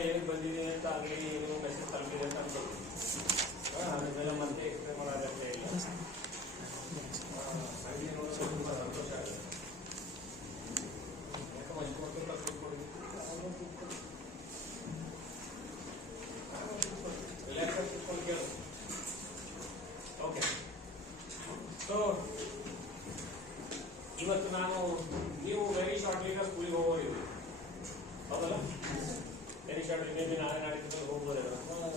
ಏನಕ್ಕೆ ಬಂದಿದೆ ಅಂತ ಅಲ್ಲಿ ನೀವು ಮೆಸೇಜ್ ತಲುಪಿದೆ ಅಂತ ಅನ್ಬೋದು. ಅದ್ರ ಮೇಲೆ ಮತ್ತೆ ಎಕ್ಸ್ಪ್ಲೇನ್ ಮಾಡೋದಕ್ಕೆ ಇಲ್ಲ. ಹಾಗೆ ನೋಡೋದು ತುಂಬ ಸಂತೋಷ ಆಗುತ್ತೆ. ಯಾಕೆ ಮಂಚ್ಕೊಡ್ತೀವಿ ಕರ್ಕೊಂಡು ರಿಲ್ಯಾಕ್ಸ್ ಕೂತ್ಕೊಂಡು ಕೇಳು. ಓಕೆ, ಸೊ ಇವತ್ತು ನೀವು ವೆರಿ ಶಾರ್ಟ್ಲಿ ಸ್ಕೂಲಿಗೆ ಹೋಗೋದು ಹೌದಲ್ಲ? ವೆರಿ ಶಾರ್ಟ್ಲಿ ಮೇ ಬಿ ನಾಳೆ ನಾಡಿದ್ದು ಹೋಗ್ಬೋದಲ್ಲ.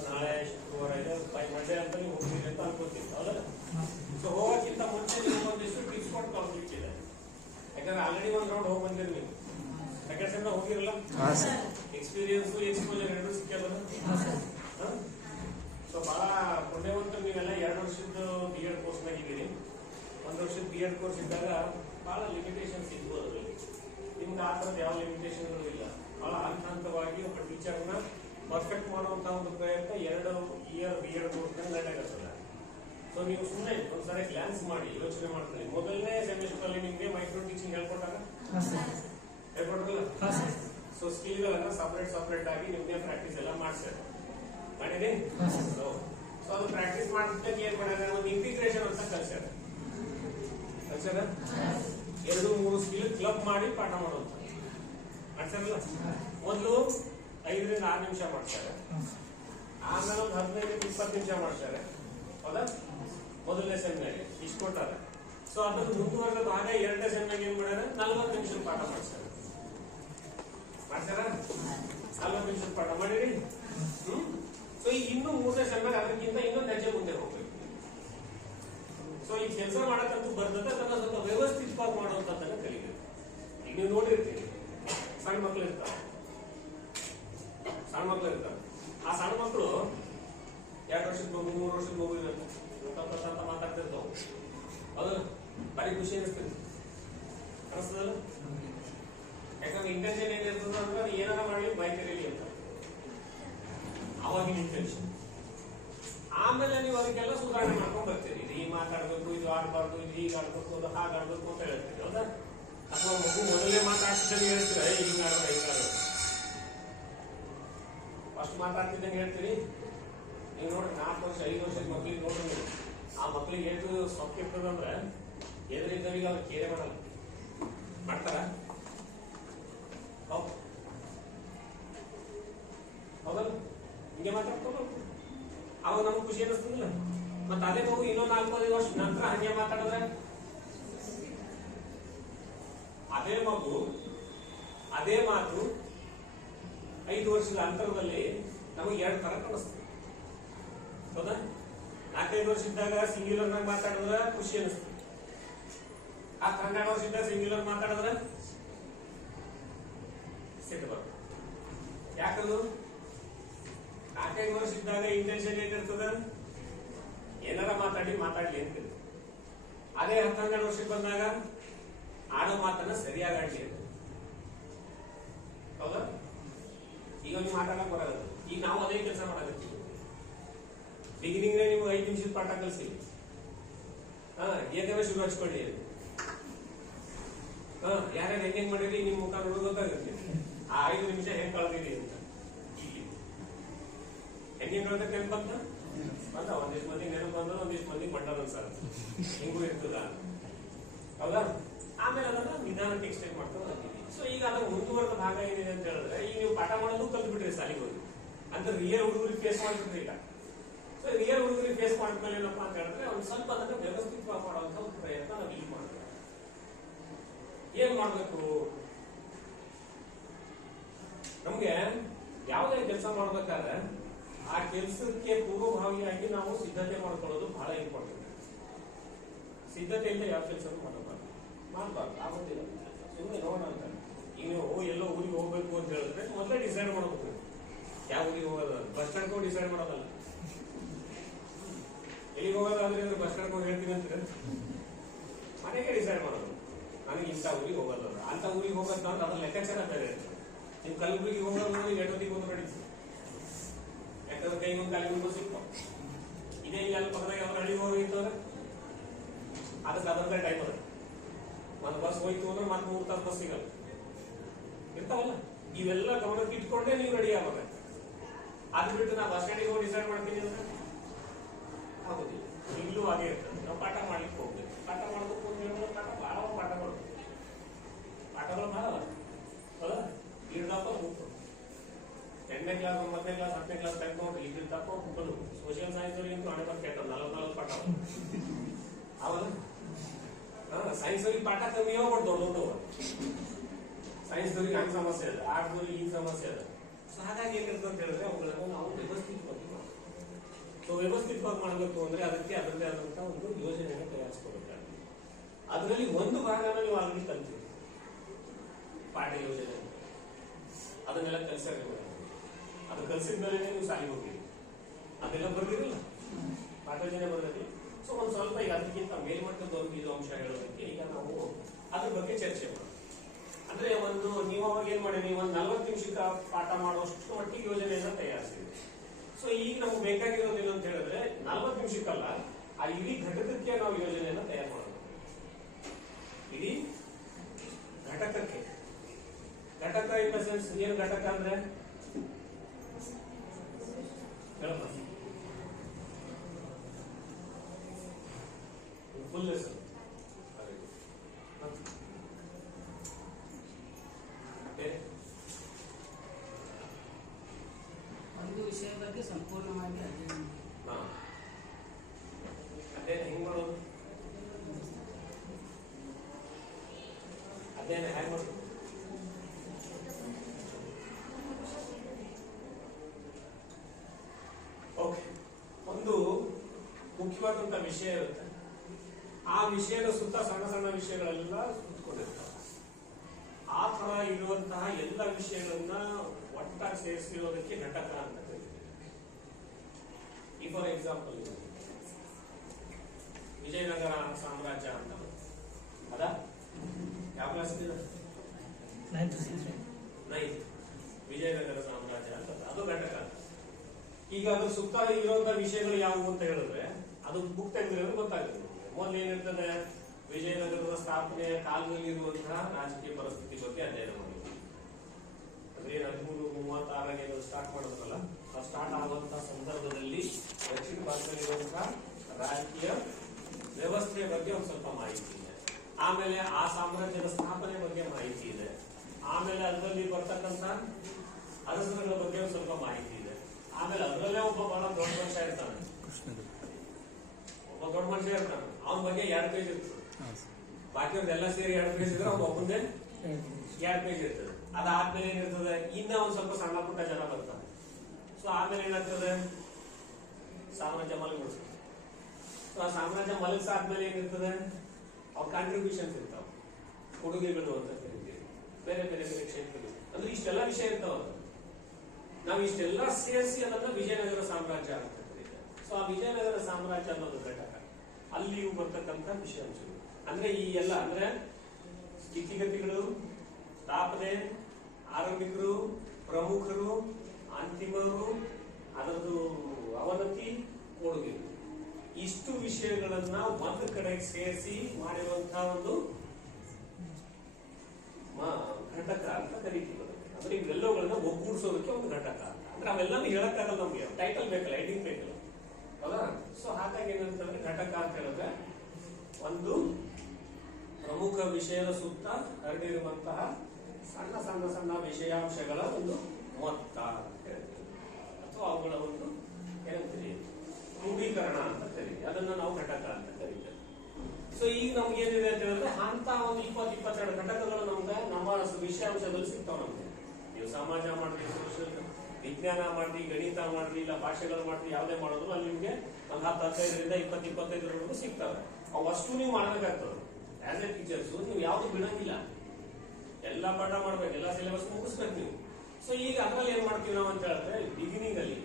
ನಾಳೆ ಶುಕ್ರವಾರ ಇದೆ, ಮಂಡೇ ಅಂತ ನೀವು ಹೋಗ್ತೀರಿ ಅಂತ ಅನ್ಕೋತೀವಿ ಹೌದಲ್ಲ? ಸೊ ಹೋಗೋಕ್ಕಿಂತ ಮುಂಚೆ ನೀವು ಒಂದಿಷ್ಟು ಟಿಪ್ಸ್ ಕೊಟ್ಟು ಕಳ್ಸ್ಲಿಕ್ಕಿದೆ. ಯಾಕಂದ್ರೆ ಆಲ್ರೆಡಿ ಒಂದು ರೌಂಡ್ ಹೋಗಿ ಬಂದಿರಿ ನೀವು. ಸೆಕೆಂಡ್ ಸೆಮ್ ಹೋಗಿರಲ್ಲ, ಎಕ್ಸ್ಪೀರಿಯನ್ಸ್ ಎಕ್ಸ್ಪೋಜರ್ ಎರಡೂ ಸಿಕ್ಕಲ್ಲ. ಸೊ ಬಹಳ ಪುಣ್ಯವಂತರು ನೀವೆಲ್ಲ 2 ವರ್ಷದ B.Ed ಕೋರ್ಸ್ನಾಗ ಇದ್ದೀರಿ. 1 ವರ್ಷದ B.Ed ಕೋರ್ಸ್ ಇದ್ದಾಗ ಬಹಳ ಲಿಮಿಟೇಷನ್ಸ್ ಇದ್ವು. ಅದರಲ್ಲಿ ನಿಮ್ಗೆ ಆ ಥರದ್ದು ಯಾವ ಲಿಮಿಟೇಷನ್ ಇಲ್ಲ. ಬಹಳ ಹಂತವಾಗಿ ಒಬ್ಬ ಟೀಚರ್ನ ಪರ್ಫೆಕ್ಟ್ ಮಾಡುವಂತ ಒಂದು ಪ್ರಯತ್ನ 2 ಇಯರ್ B.Ed ಕೋರ್ಸ್ನಾಗ ನಡೆಯಲಾಗ್ತದೆ. ಸೊ ನೀವು ಸುಮ್ಮನೆ ಒಂದ್ಸರಿ ಗ್ಲಾನ್ಸ್ ಮಾಡಿ ಯೋಚನೆ ಮಾಡ್ತೀರಿ. ಮೊದಲನೇ ಸೆಮಿಸ್ಟರ್ ಅಲ್ಲಿ ನಿಮ್ಗೆ ಮೈಕ್ರೋ ಟೀಚಿಂಗ್ ಹೇಳ್ಕೊಟ್ಟಾಗ ಹೇಳ್ಕೊಟ್ರಲ್ಲ. ಸೊ ಸ್ಕಿಲ್ಗಳನ್ನ ಸಪರೇಟ್ ಆಗಿ ನಿಮ್ಗೆ ಪ್ರಾಕ್ಟೀಸ್ ಎಲ್ಲ ಮಾಡಿಸ್ತಾರೆ. ಮಾಡಿರಿ. ಸೊ ಅದು ಪ್ರಾಕ್ಟೀಸ್ ಮಾಡಿದ್ದಕ್ಕೆ ಏನ್ ಮಾಡಿದ್ರೆ ಒಂದು ಇಂಟಿಗ್ರೇಷನ್ ಅಂತ ಕಲ್ಸ್ಯಾರ. 2-3 ಸ್ಕಿಲ್ ಕ್ಲಬ್ ಮಾಡಿ ಪಾಠ ಮಾಡುವಂತ ಮಾಡ್ಸಾರಲ್ಲ. ಮೊದಲು 5 ರಿಂದ 6 ನಿಮಿಷ ಮಾಡ್ತಾರೆ, ಆಮೇಲೆ ಒಂದು 15-20 ನಿಮಿಷ ಮಾಡ್ತಾರೆ ಹೌದಾ? ಮೊದಲನೇ ಸೆಮ್ನಾಗೆ ಇಷ್ಟು ಕೊಟ್ಟಾರೆ. ಸೊ ಅದನ್ನು ಮುಂದುವರೆದ ಭಾಗ 2ನೇ ಸೆಮ್ನಾಗ ಏನ್ ಮಾಡ್ಯಾರ 40 ನಿಮಿಷದ ಪಾಠ ಮಾಡ್ಸಾರ. 40 ನಿಮಿಷದ ಪಾಠ ಮಾಡಿರಿ. ಸೊ ಈಗ ಇನ್ನು 3ನೇ ಸೆಮ್ನಾಗ ಅದಕ್ಕಿಂತ ಇನ್ನೊಂದು ಹೆಜ್ಜೆ ಮುಂದೆ ಹೋಗ್ಬೇಕು. ಸೊ ಈ ಕೆಲಸ ಮಾಡಕ್ಕಂತೂ ಬರ್ತದೆ, ಅದನ್ನ ಸ್ವಲ್ಪ ವ್ಯವಸ್ಥಿತವಾಗಿ ಮಾಡುವಂತದ್ದನ್ನ ಕಲಿಬೇಕು. ಈಗ ನೀವು ನೋಡಿರ್ತೀರಿ, ಸಣ್ಣ ಮಕ್ಳು ಇರ್ತಾವೆ. ಆ ಸಣ್ಣ ಮಕ್ಕಳು 2 ವರ್ಷದ ಮಗು 3 ವರ್ಷದ ಮಗು ಇರುತ್ತೆ ಅಂತ ಮಾತಾಡ್ತಿರ್ತಾವ. ಅದು ಭಾರಿ ಖುಷಿ ಅನಿಸ್ತದಲ್ಲ. ಯಾಕಂದ್ರೆ ಇಂಟೆನ್ಷನ್ ಏನಿರ್ತದ ಅಂದ್ರೆ ಏನಾರ ಮಾಡಿ ಬೈಕ್ ಕರೀಲಿ ಅಂತ ಅವಾಗಿನ ಇಂಟೆನ್ಷನ್. ಆಮೇಲೆ ನೀವು ಅದಕ್ಕೆಲ್ಲ ಸುಧಾರಣೆ ಮಾಡ್ಕೊಂಡ್ ಬರ್ತೀರಿ. ಇದು ಹೀಗೆ ಮಾತಾಡ್ಬೇಕು, ಇದು ಆಡ್ಬಾರ್ದು, ಇದು ಹೀಗೆ ಆಡ್ಬೇಕು, ಅದು ಹಾಗಾಡ್ಬೇಕು ಅಂತ ಹೇಳ್ತೀರಿ ಹೌದಾ? ಅಥವಾ ಮಗು ಮೊದಲೇ ಮಾತಾಡ್ತಿದ್ದಂಗೆ ಹೇಳ್ತೀರ ಹಿಂಗಾಡ್ಬೇಕು ಹಿಂಗಾಡ್ಬೇಕು. ಫಸ್ಟ್ ಮಾತಾಡ್ತಿದ್ದಂಗೆ ಹೇಳ್ತೀರಿ. ನೀವು ನೋಡ್ರಿ 4 ವರ್ಷ 5 ವರ್ಷದ ಮಕ್ಳಿಗೆ ನೋಡ್ರಿ ನೀವು. ಆ ಮಕ್ಳಿಗೆ ಎಷ್ಟು ಸೊಕ್ಕ ಇರ್ತದಂದ್ರೆ ಎದುರಿದ್ದವರಿಗೆ ಅವ್ರು ಕೇರೆ ಮಾಡಲ್ಲ. ಮಾಡ್ತಾರ ಹೌದಲ್ಲ? ಹಿಂಗೆ ಮಾತಾಡ್ಕೊಂಡು ಅವಾಗ ನಮ್ಗೆ ಖುಷಿ ಅನಿಸ್ತದಿಲ್ಲ. ಮತ್ತೆ ಅದೇ ಮಗು ಇನ್ನೊಂದು 4-5 ವರ್ಷ ನಂತರ ಹಂಗೆ ಮಾತಾಡಿದ್ರೆ ಅದೇ ಮಗು ಅದೇ ಮಾತು 5 ವರ್ಷದ ಅಂತರದಲ್ಲಿ ನಮಗೆ 2 ತರ ಕಾಣಿಸ್ತದೆ ಹೌದಾ? 4-5 ವರ್ಷ ಇದ್ದಾಗ ಸಿಂಗ್ಯುಲರ್ ನಾಗ ಮಾತಾಡಿದ್ರೆ ಖುಷಿ ಅನಿಸ್ತದೆ. ಆ 12 ವರ್ಷ ಇದ್ದಾಗ ಸಿಂಗ್ಯುಲರ್ ಮಾತಾಡಿದ್ರೆ ಸಿಟ್ಟು ಬರ್ತದೆ. ಯಾಕಂದ್ರೆ 4-5 ವರ್ಷ ಇದ್ದಾಗ ಇಂಟೆನ್ಷನ್ ಏನಿರ್ತದ ಏನಾರ ಮಾತಾಡ್ಲಿ ಅಂತಿರ್ತದೆ. ಅದೇ 10-12 ವರ್ಷಕ್ಕೆ ಬಂದಾಗ ಆಡೋ ಮಾತನ್ನ ಸರಿಯಾಗಿ ಆಡ್ಲಿ ಅಂತ ಹೌದಾ? ಈಗ ನೀವು ಮಾತಾಡಕ್ ಬರೋದು. ಈಗ ನಾವು ಅದೇ ಕೆಲಸ ಮಾಡಕತ್ತೀವಿ. ಬಿಗಿನಿಂಗ್ ನಿಮ್ಗೆ 5 ನಿಮಿಷದ ಪಾಠ ಕಲಿಸಿ ಏಕವೇ ಶುರು ಹಚ್ಕೊಳ್ಳಿ. ಯಾರ್ಯಾರು ಹೆಂಗ್ ಮಾಡಿರಿ ನಿಮ್ ಮುಖ ನೋಡೋದು ಗೊತ್ತಾಗುತ್ತೆ. ಆ 5 ನಿಮಿಷ ಹೆಂಗ್ ಕಳೆದಿರಿ ಅಂತ. ಹೆಂಗೆ ಕಳೆದ ನೆನಪು ಬಂದ ಒಂದಿಷ್ಟು ಮಂದಿ ನೆನಪು ಬಂದ್ರೆ ಒಂದಿಷ್ಟು ಮಂದಿ ಮಂಡಲ್ ಅನ್ಸಾರ ಹಿಂಗೂ ಇರ್ತದ ಹೌದಾ? ಆಮೇಲೆ ಅದನ್ನ ನಿಧಾನಕ್ಕೆ ಎಕ್ಸ್ಟೆಂಡ್ ಮಾಡ್ಕೊಂಡು ಬಂದಿದ್ದೀವಿ. ಸೊ ಈಗ ಅದರ ಮುಂದುವರೆದ ಭಾಗ ಏನಿದೆ ಅಂತ ಹೇಳಿದ್ರೆ ಈಗ ನೀವು ಪಾಠ ಮಾಡೋದು ಕಲ್ತ್ಬಿಟ್ರಿ ಸಾಲಿಗೆ ಹೋಗಿ ಅಂತ ರಿಯಲ್ ಹುಡುಗರಿಗೆ ಫೇಸ್ ಮಾಡ್ಬಿಟ್ರಿ ಈಗ. ಸೊ ರಿಯಲ್ ಹುಡುಗರಿಗೆ ಫೇಸ್ ಮಾಡ್ಮೇಲೆ ಏನಪ್ಪಾ ಅಂತ ಹೇಳಿದ್ರೆ ಒಂದು ಸ್ವಲ್ಪ ಅದನ್ನ ವ್ಯವಸ್ಥಿತವಾಗಿ ಮಾಡುವಂತ ಒಂದು ಪ್ರಯತ್ನ ನಾವು ಇಲ್ಲಿ ಮಾಡ್ತೀವಿ. ಏನ್ ಮಾಡ್ಬೇಕು? ನಮ್ಗೆ ಯಾವುದೇ ಕೆಲಸ ಮಾಡ್ಬೇಕಾದ್ರೆ ಆ ಕೆಲಸಕ್ಕೆ ಪೂರ್ವಭಾವಿಯಾಗಿ ನಾವು ಸಿದ್ಧತೆ ಮಾಡ್ಕೊಳ್ಳೋದು ಬಹಳ ಇಂಪಾರ್ಟೆಂಟ್. ಸಿದ್ಧತೆ ಇಲ್ಲ ಯಾವ ಕೆಲಸ ಮಾಡಬಾರ್ದು ಆಗೋದಿಲ್ಲ. ಸುಮ್ಮನೆ ನೋಡೋಣ ಅಂತ ಈಗ ನೀವು ಎಲ್ಲೋ ಊರಿಗೆ ಹೋಗ್ಬೇಕು ಅಂತ ಹೇಳಿದ್ರೆ ಮೊದಲೇ ಡಿಸೈಡ್ ಮಾಡಬೇಕು. ಯಾವ ಊರಿಗೆ ಹೋಗೋದು? ಬಸ್ ಸ್ಟ್ಯಾಂಡ್ ಹೋಗಿ ಡಿಸೈಡ್ ಮಾಡೋದಲ್ಲ. ಎಲ್ಲಿಗೆ ಹೋಗೋದಾದ್ರೆ ಬಸ್ ಸ್ಟ್ಯಾಂಡ್ ಹೋಗಿ ಹೇಳ್ತೀನಿ ಅಂತೀರ, ಮನೆಗೆ ಡಿಸೈಡ್ ಮಾಡೋದು. ನನಗೆ ಇಂಥ ಊರಿಗೆ ಹೋಗೋದು ಅಂತ ಊರಿಗೆ ಹೋಗೋದು ಅಂದ್ರೆ ಅದ್ರ ಲೆಕ್ಕಾಚಾರ ಬೇರೆ ಇರ್ತದೆ. ನೀವು ಕಲಬುರಗಿಗೆ ಹೋಗೋದು ಎಷ್ಟೊತ್ತಿಗೆ ಹೋಗೋದು ನಡೀತು. ಯಾಕಂದ್ರೆ ಕೈಗೊಂದು ಕಾಲಿಗೊಂದು ಸಿಕ್ಕು ಇದೇ ಅಲ್ಲಿ ಪಕ್ಕದಾಗ ಯಾವ್ದು ಹಳ್ಳಿಗೆ ಹೋಗಿತ್ತು ಅಂದ್ರೆ ಅದಕ್ಕೆ ಅದರದೇ ಟೈಮ್ ಅದ. ಒಂದು ಬಸ್ ಹೋಯ್ತು ಅಂದ್ರೆ ಮತ್ತೆ 3 ತಾಸು ಬಸ್ ಸಿಗಲ್ಲ ಇರ್ತಾವಲ್ಲ. ಇವೆಲ್ಲ ಗಮನಕ್ಕೆ ಇಟ್ಕೊಂಡೇ ನೀವು ರೆಡಿ ಆಗೋದು. ಅದು ಬಿಟ್ಟು ನಾವು ಬಸ್ ಸ್ಟ್ಯಾಂಡಿಗೆ ಹೋಗಿ ಡಿಸೈಡ್ ಮಾಡ್ತೀನಿ ಅಂದ್ರೆ ಆಗೋದಿಲ್ಲ. ಈಗಲೂ ಹಾಗೆ ಇರ್ತದೆ. ನಾವು ಪಾಠ ಮಾಡ್ಲಿಕ್ಕೆ ಹೋಗ್ಬೇಕು. ಪಾಠ ಮಾಡೋದಕ್ಕೆ ಹೋಗಿ ಪಾಠ ಭಾಳ ಪಾಠಗಳು ಭಾಳ ಹೌದಾ? ಇರ್ದಪ್ಪ ಬುಕ್ 10ನೇ ಕ್ಲಾಸ್ 9ನೇ ಕ್ಲಾಸ್ 10ನೇ ಕ್ಲಾಸ್ ಟೈಪ್ ನೋಡ್ರಿ. ಇದ್ದಿರ್ತಪ್ಪ ಬುಕ್ಕಲು ಸೋಷಿಯಲ್ ಸೈನ್ಸ್ ಅವ್ರಿಗೆ ಹಣೆ ಬಂದು ಕೇಳ್ತಾರೆ 40 ಪಾಠ ಅವಲ್ಲ. ಸೈನ್ಸ್ ಅವ್ರಿಗೆ ಪಾಠ ಕಮ್ಮಿ ಹೋಗ್ಬಿಟ್ಟು ದೊಡ್ಡ ಸೈನ್ಸ್ ಅವ್ರಿಗೆ ಹಂಗೆ ಸಮಸ್ಯೆ ಇದೆ, ಆರ್ಟ್ಸ್ ಈಗ ಸಮಸ್ಯೆ ಇದೆ. ಸೊ ಹಾಗಾಗಿ ಏನಿರ್ತದೆ ಅಂತ ಹೇಳಿದ್ರೆ ಅವುಗಳನ್ನು ನಾವು ವ್ಯವಸ್ಥಿತವಾಗಿ ಮಾಡಬೇಕು. ಸೊ ವ್ಯವಸ್ಥಿತವಾಗಿ ಮಾಡಬೇಕು ಅಂದ್ರೆ ಅದಕ್ಕೆ ಅದರದೇ ಆದಂತಹ ಒಂದು ಯೋಜನೆಯನ್ನು ತಯಾರಿಸ್ಕೋಬೇಕಾಗುತ್ತೆ. ಅದರಲ್ಲಿ ಒಂದು ಭಾಗನ ನೀವು ಆಲ್ರೆಡಿ ಕಲ್ತೀವಿ, ಪಾಠ ಯೋಜನೆ. ಅದನ್ನೆಲ್ಲ ಕಲಿಸಿದ್ರೆ ಅದು ಕಲಿಸಿದ ಮೇಲೆ ನೀವು ಶಾಲೆಗೆ ಹೋಗಿರಿ, ಅದೆಲ್ಲ ಬರ್ದಿರಲ್ಲ, ಪಾಠ ಯೋಜನೆ ಬರೋದಿ. ಸೊ ಒಂದು ಸ್ವಲ್ಪ ಈಗ ಅದಕ್ಕಿಂತ ಮೇಲ್ಮಟ್ಟದವರೆಗೂ ಇದು ಅಂಶ ಹೇಳೋದಕ್ಕೆ ಈಗ ನಾವು ಅದ್ರ ಬಗ್ಗೆ ಚರ್ಚೆ ಮಾಡೋಣ. ಅಂದ್ರೆ ಒಂದು ನೀವು ಅವಾಗ ಏನ್ ಮಾಡಿ, ನೀವು ಒಂದು 40 ನಿಮಿಷಕ್ಕೆ ಪಾಠ ಮಾಡುವಷ್ಟು ಮಟ್ಟಿಗೆ ಯೋಜನೆಯನ್ನ ತಯಾರಿಸಿದ್ರಿ. ಸೊ ಈಗ ನಮ್ಗೆ ಬೇಕಾಗಿರೋದೇನು ಅಂತ ಹೇಳಿದ್ರೆ 40 ನಿಮಿಷಕ್ಕಲ್ಲ, ಆ ಇಡೀ ಘಟಕಕ್ಕೆ ನಾವು ಯೋಜನೆಯನ್ನ ತಯಾರು ಮಾಡೋದು. ಇಡೀ ಘಟಕಕ್ಕೆ. ಘಟಕ ಇನ್ ದ ಸೆನ್ಸ್ ಏನು ಘಟಕ ಅಂದ್ರೆ ಫುಲ್ ಲೆಸನ್. ಒಂದು ವಿಷಯ ಬಗ್ಗೆ ಸಂಪೂರ್ಣವಾಗಿ ಅಧ್ಯಯನ ಹೆಂಗ್ ಮಾಡೋದು? ಅಧ್ಯಯನ ಹೇಗೆ ಮಾಡೋದು? ಓಕೆ, ಒಂದು ಮುಖ್ಯವಾದಂತ ವಿಷಯ ಇರುತ್ತೆ. ಆ ವಿಷಯದ ಸುತ್ತ ಸಣ್ಣ ಸಣ್ಣ ವಿಷಯಗಳೆಲ್ಲ ಸುತ್ತಕೊಂಡಿರ್ತಾರೆ. ಆ ತರ ಇರುವಂತಹ ಎಲ್ಲ ವಿಷಯಗಳನ್ನ ಒಟ್ಟಾಗಿ ಸೇರಿಸಿರೋದಕ್ಕೆ ಘಟಕ ಅಂತ ಕರೀತೀವಿ. ಈ ಫಾರ್ ಎಕ್ಸಾಂಪಲ್ ವಿಜಯನಗರ ಸಾಮ್ರಾಜ್ಯ ಅಂತ ಅದಾ ಯಾವ ಕ್ಲಾಸ್ ಇದೆ? 9th. ವಿಜಯನಗರ ಸಾಮ್ರಾಜ್ಯ ಅಂತ ಅದು ಘಟಕ. ಈಗ ಅದ್ರ ಸುತ್ತ ಇರುವಂತಹ ವಿಷಯಗಳು ಯಾವುವು ಅಂತ ಹೇಳಿದ್ರೆ ಅದು ಬುಕ್ ತೆಗೆದ್ರೆ ಗೊತ್ತಾಗ್ತದೆ. ಮೊದಲು ಏನಿರ್ತದೆ, ವಿಜಯನಗರದ ಸ್ಥಾಪನೆಯ ಕಾಲದಲ್ಲಿ ಇರುವಂತಹ ರಾಜಕೀಯ ಪರಿಸ್ಥಿತಿ ಬಗ್ಗೆ ಅಧ್ಯಯನ ಮಾಡಿದ್ವಿ. ಅಂದ್ರೆ 1336 ಸ್ಟಾರ್ಟ್ ಮಾಡೋದಲ್ಲ, ಆ ಸ್ಟಾರ್ಟ್ ಆಗುವಂತಹ ಸಂದರ್ಭದಲ್ಲಿ ದಕ್ಷಿಣ ಭಾರತದಲ್ಲಿರುವಂತಹ ರಾಜಕೀಯ ವ್ಯವಸ್ಥೆಯ ಬಗ್ಗೆ ಒಂದು ಸ್ವಲ್ಪ ಮಾಹಿತಿ ಇದೆ. ಆಮೇಲೆ ಆ ಸಾಮ್ರಾಜ್ಯದ ಸ್ಥಾಪನೆ ಬಗ್ಗೆ ಮಾಹಿತಿ ಇದೆ. ಆಮೇಲೆ ಅದರಲ್ಲಿ ಬರ್ತಕ್ಕಂಥ ಅರಸರುಗಳ ಬಗ್ಗೆ ಒಂದು ಸ್ವಲ್ಪ ಮಾಹಿತಿ ಇದೆ. ಆಮೇಲೆ ಅದರಲ್ಲೇ ಒಬ್ಬ ಬಹಳ ದೊಡ್ಡ ಮನುಷ್ಯ ಇರ್ತಾನೆ, ಒಬ್ಬ ದೊಡ್ಡ ಮನುಷ್ಯ ಇರ್ತಾನೆ, ಅವನ ಬಗ್ಗೆ 2 ಪೇಜ್ ಇರ್ತದೆ. ಬಾಕಿಯವ್ರದೆಲ್ಲ ಸೇರಿ 2 ಪೇಜ್ ಇದ್ರೆ ಅವ್ನ ಒಬ್ಬಂದೇ 2 ಪೇಜ್ ಇರ್ತದೆ. ಅದಾದ್ಮೇಲೆ ಏನಿರ್ತದೆ, ಇನ್ನ ಒಂದ್ ಸ್ವಲ್ಪ ಸಣ್ಣ ಪುಟ್ಟ ಜನ ಬರ್ತಾರೆ. ಸೊ ಆಮೇಲೆ ಏನಾಗ್ತದೆ, ಸಾಮ್ರಾಜ್ಯ ಮಲಗಿಸ್ತದೆ. ಸೊ ಆ ಸಾಮ್ರಾಜ್ಯ ಮಲಗಿಸಾದ್ಮೇಲೆ ಏನಿರ್ತದೆ, ಅವ್ರ ಕಾಂಟ್ರಿಬ್ಯೂಷನ್ಸ್ ಇರ್ತಾವ, ಕೊಡುಗೆಗಳು ಅಂತ ಕರಿತೀವಿ, ಬೇರೆ ಬೇರೆ ಬೇರೆ ಕ್ಷೇತ್ರಗಳು. ಅಂದ್ರೆ ಇಷ್ಟೆಲ್ಲ ವಿಷಯ ಇರ್ತಾವ. ನಾವು ಇಷ್ಟೆಲ್ಲ ಸೇರಿಸಿ ಅದನ್ನ ವಿಜಯನಗರ ಸಾಮ್ರಾಜ್ಯ ಅಂತ ಕರೀತಾರೆ. ಸೊ ಆ ವಿಜಯನಗರ ಸಾಮ್ರಾಜ್ಯ ಅನ್ನೋದು ಘಟಕ. ಅಲ್ಲಿಯೂ ಬರ್ತಕ್ಕಂಥ ವಿಷಯಾಂಶಗಳು ಅಂದ್ರೆ ಈ ಎಲ್ಲ ಅಂದ್ರೆ ಸ್ಥಿತಿಗತಿಗಳು, ಸ್ಥಾಪನೆ, ಆರಂಭಿಕರು, ಪ್ರಮುಖರು, ಅಂತಿಮರು, ಅದರದ್ದು ಅವನತಿ, ಕೊಡುಗೆಗಳು, ಇಷ್ಟು ವಿಷಯಗಳನ್ನ ಒಂದು ಕಡೆ ಸೇರಿಸಿ ಮಾಡಿರುವಂತಹ ಒಂದು ಘಟಕ ಅಂತ ಕರೀತೀವಿ. ಅಂದ್ರೆ ಇವೆಲ್ಲವುಗಳನ್ನ ಒಗ್ಗೂಡಿಸೋದಕ್ಕೆ ಒಂದು ಘಟಕ ಅಂತ. ಅಂದ್ರೆ ಅವೆಲ್ಲನೂ ಹೇಳಕ್ಕಾಗಲ್ಲ, ನಮ್ಗೆ ಟೈಟಲ್ ಬೇಕಲ್ಲ, ಹೆಡಿಂಗ್ ಬೇಕಲ್ಲ, ಹೌದಾ? ಸೊ ಹಾಗಾಗಿ ಏನಂತಂದ್ರೆ ಘಟಕ ಅಂತ ಹೇಳಿದ್ರೆ ಒಂದು ಪ್ರಮುಖ ವಿಷಯದ ಸುತ್ತ ಹರಡಿರುವಂತಹ ಸಣ್ಣ ಸಣ್ಣ ಸಣ್ಣ ವಿಷಯಾಂಶಗಳ ಒಂದು ಮೊತ್ತ ಅಂತ ಹೇಳ್ತೀವಿ, ಅಥವಾ ಅವುಗಳ ಒಂದು ಏನಂತೀರಿ ಕ್ರೋಢೀಕರಣ ಅಂತ ಕರೀತೀವಿ. ಅದನ್ನ ನಾವು ಘಟಕ ಅಂತ ಕರೀತೇವೆ. ಸೊ ಈಗ ನಮ್ಗೆ ಏನಿದೆ ಅಂತ ಹೇಳಿದ್ರೆ ಅಂತ ಒಂದು 20-22 ಘಟಕಗಳು ನಮ್ಗೆ ನಮ್ಮ ವಿಷಯಾಂಶದಲ್ಲಿ ಸಿಗ್ತಾವ. ನಮ್ಗೆ ನೀವು ಸಮಾಜ ಮಾಡ್ರಿ, ಸೋಷಿಯಲ್ ವಿಜ್ಞಾನ ಮಾಡ್ರಿ, ಗಣಿತ ಮಾಡ್ರಿ, ಇಲ್ಲ ಭಾಷೆಗಳು ಮಾಡ್ರಿ, ಯಾವುದೇ ಮಾಡೋದು ಅಲ್ಲಿ ನಿಮ್ಗೆ ಒಂದು 10-15ರಿಂದ 20-25 ಸಿಗ್ತವೆ. ಅವಷ್ಟು ನೀವು ಮಾಡಬೇಕಾಗ್ತದೆ. ಆಸ್ ಎ ಟೀಚರ್ಸ್ ನೀವು ಯಾವ್ದು ಬಿಡಂಗಿಲ್ಲ, ಎಲ್ಲಾ ಪಾಠ ಮಾಡ್ಬೇಕು, ಎಲ್ಲಾ ಸಿಲೆಬಸ್ ಮುಗಿಸ್ಬೇಕು ನೀವು. ಸೊ ಈಗ ಅದ್ರಲ್ಲಿ ಏನ್ ಮಾಡ್ತೀವಿ ನಾವು ಅಂತ ಹೇಳಿದ್ರೆ ಬಿಗಿನಿಂಗ್ ಅಲ್ಲಿ,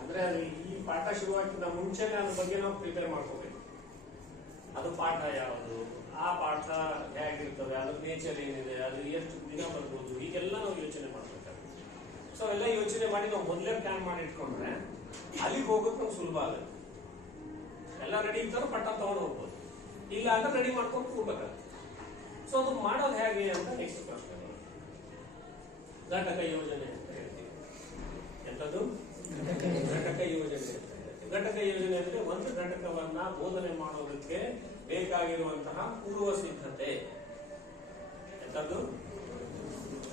ಅಂದ್ರೆ ಈ ಪಾಠ ಶುರುವಾಗಿದ್ದ ಮುಂಚೆನೆ ಅದ್ರ ಬಗ್ಗೆ ನಾವು ಪ್ರಿಪೇರ್ ಮಾಡ್ಕೋಬೇಕು. ಅದು ಪಾಠ ಯಾವುದು, ಆ ಪಾಠ ಹೇಗಿರ್ತದೆ, ಅದ್ರ ನೇಚರ್ ಏನಿದೆ, ಅದು ಎಷ್ಟು ದಿನ ಬರ್ಬೋದು, ಹೀಗೆಲ್ಲ ನಾವು ಯೋಚನೆ ಮಾಡ್ಬೇಕಾಗುತ್ತೆ. ಸೊ ಎಲ್ಲ ಯೋಚನೆ ಮಾಡಿ ನಾವು ಮೊದಲೇ ಪ್ಲಾನ್ ಮಾಡಿ ಇಟ್ಕೊಂಡ್ರೆ ಅಲ್ಲಿಗೆ ಹೋಗೋದು ನಮ್ಗೆ ಸುಲಭ ಆಗುತ್ತೆ. ಎಲ್ಲ ರೆಡಿ ಇರ್ತಾರೋ ಪಟ್ಟ ತಗೊಂಡು ಹೋಗ್ಬೋದು, ಇಲ್ಲ ಅಂದ್ರೆ ರೆಡಿ ಮಾಡ್ಕೊಂಡು ಕೂರ್ಬೇಕಾಗುತ್ತೆ. ಸೊ ಅದು ಮಾಡೋದು ಹೇಗೆ ಅಂತ ನೆಕ್ಸ್ಟ್ ಪ್ರಶ್ನೆ. ಘಟಕ ಯೋಜನೆ ಅಂತ ಹೇಳ್ತೀವಿ. ಎಂತದ್ದು ಘಟಕ ಯೋಜನೆ ಅಂದ್ರೆ ಒಂದು ಘಟಕವನ್ನ ಬೋಧನೆ ಮಾಡೋದಕ್ಕೆ ಬೇಕಾಗಿರುವಂತಹ ಪೂರ್ವ ಸಿದ್ಧತೆ. ಎಂತದ್ದು?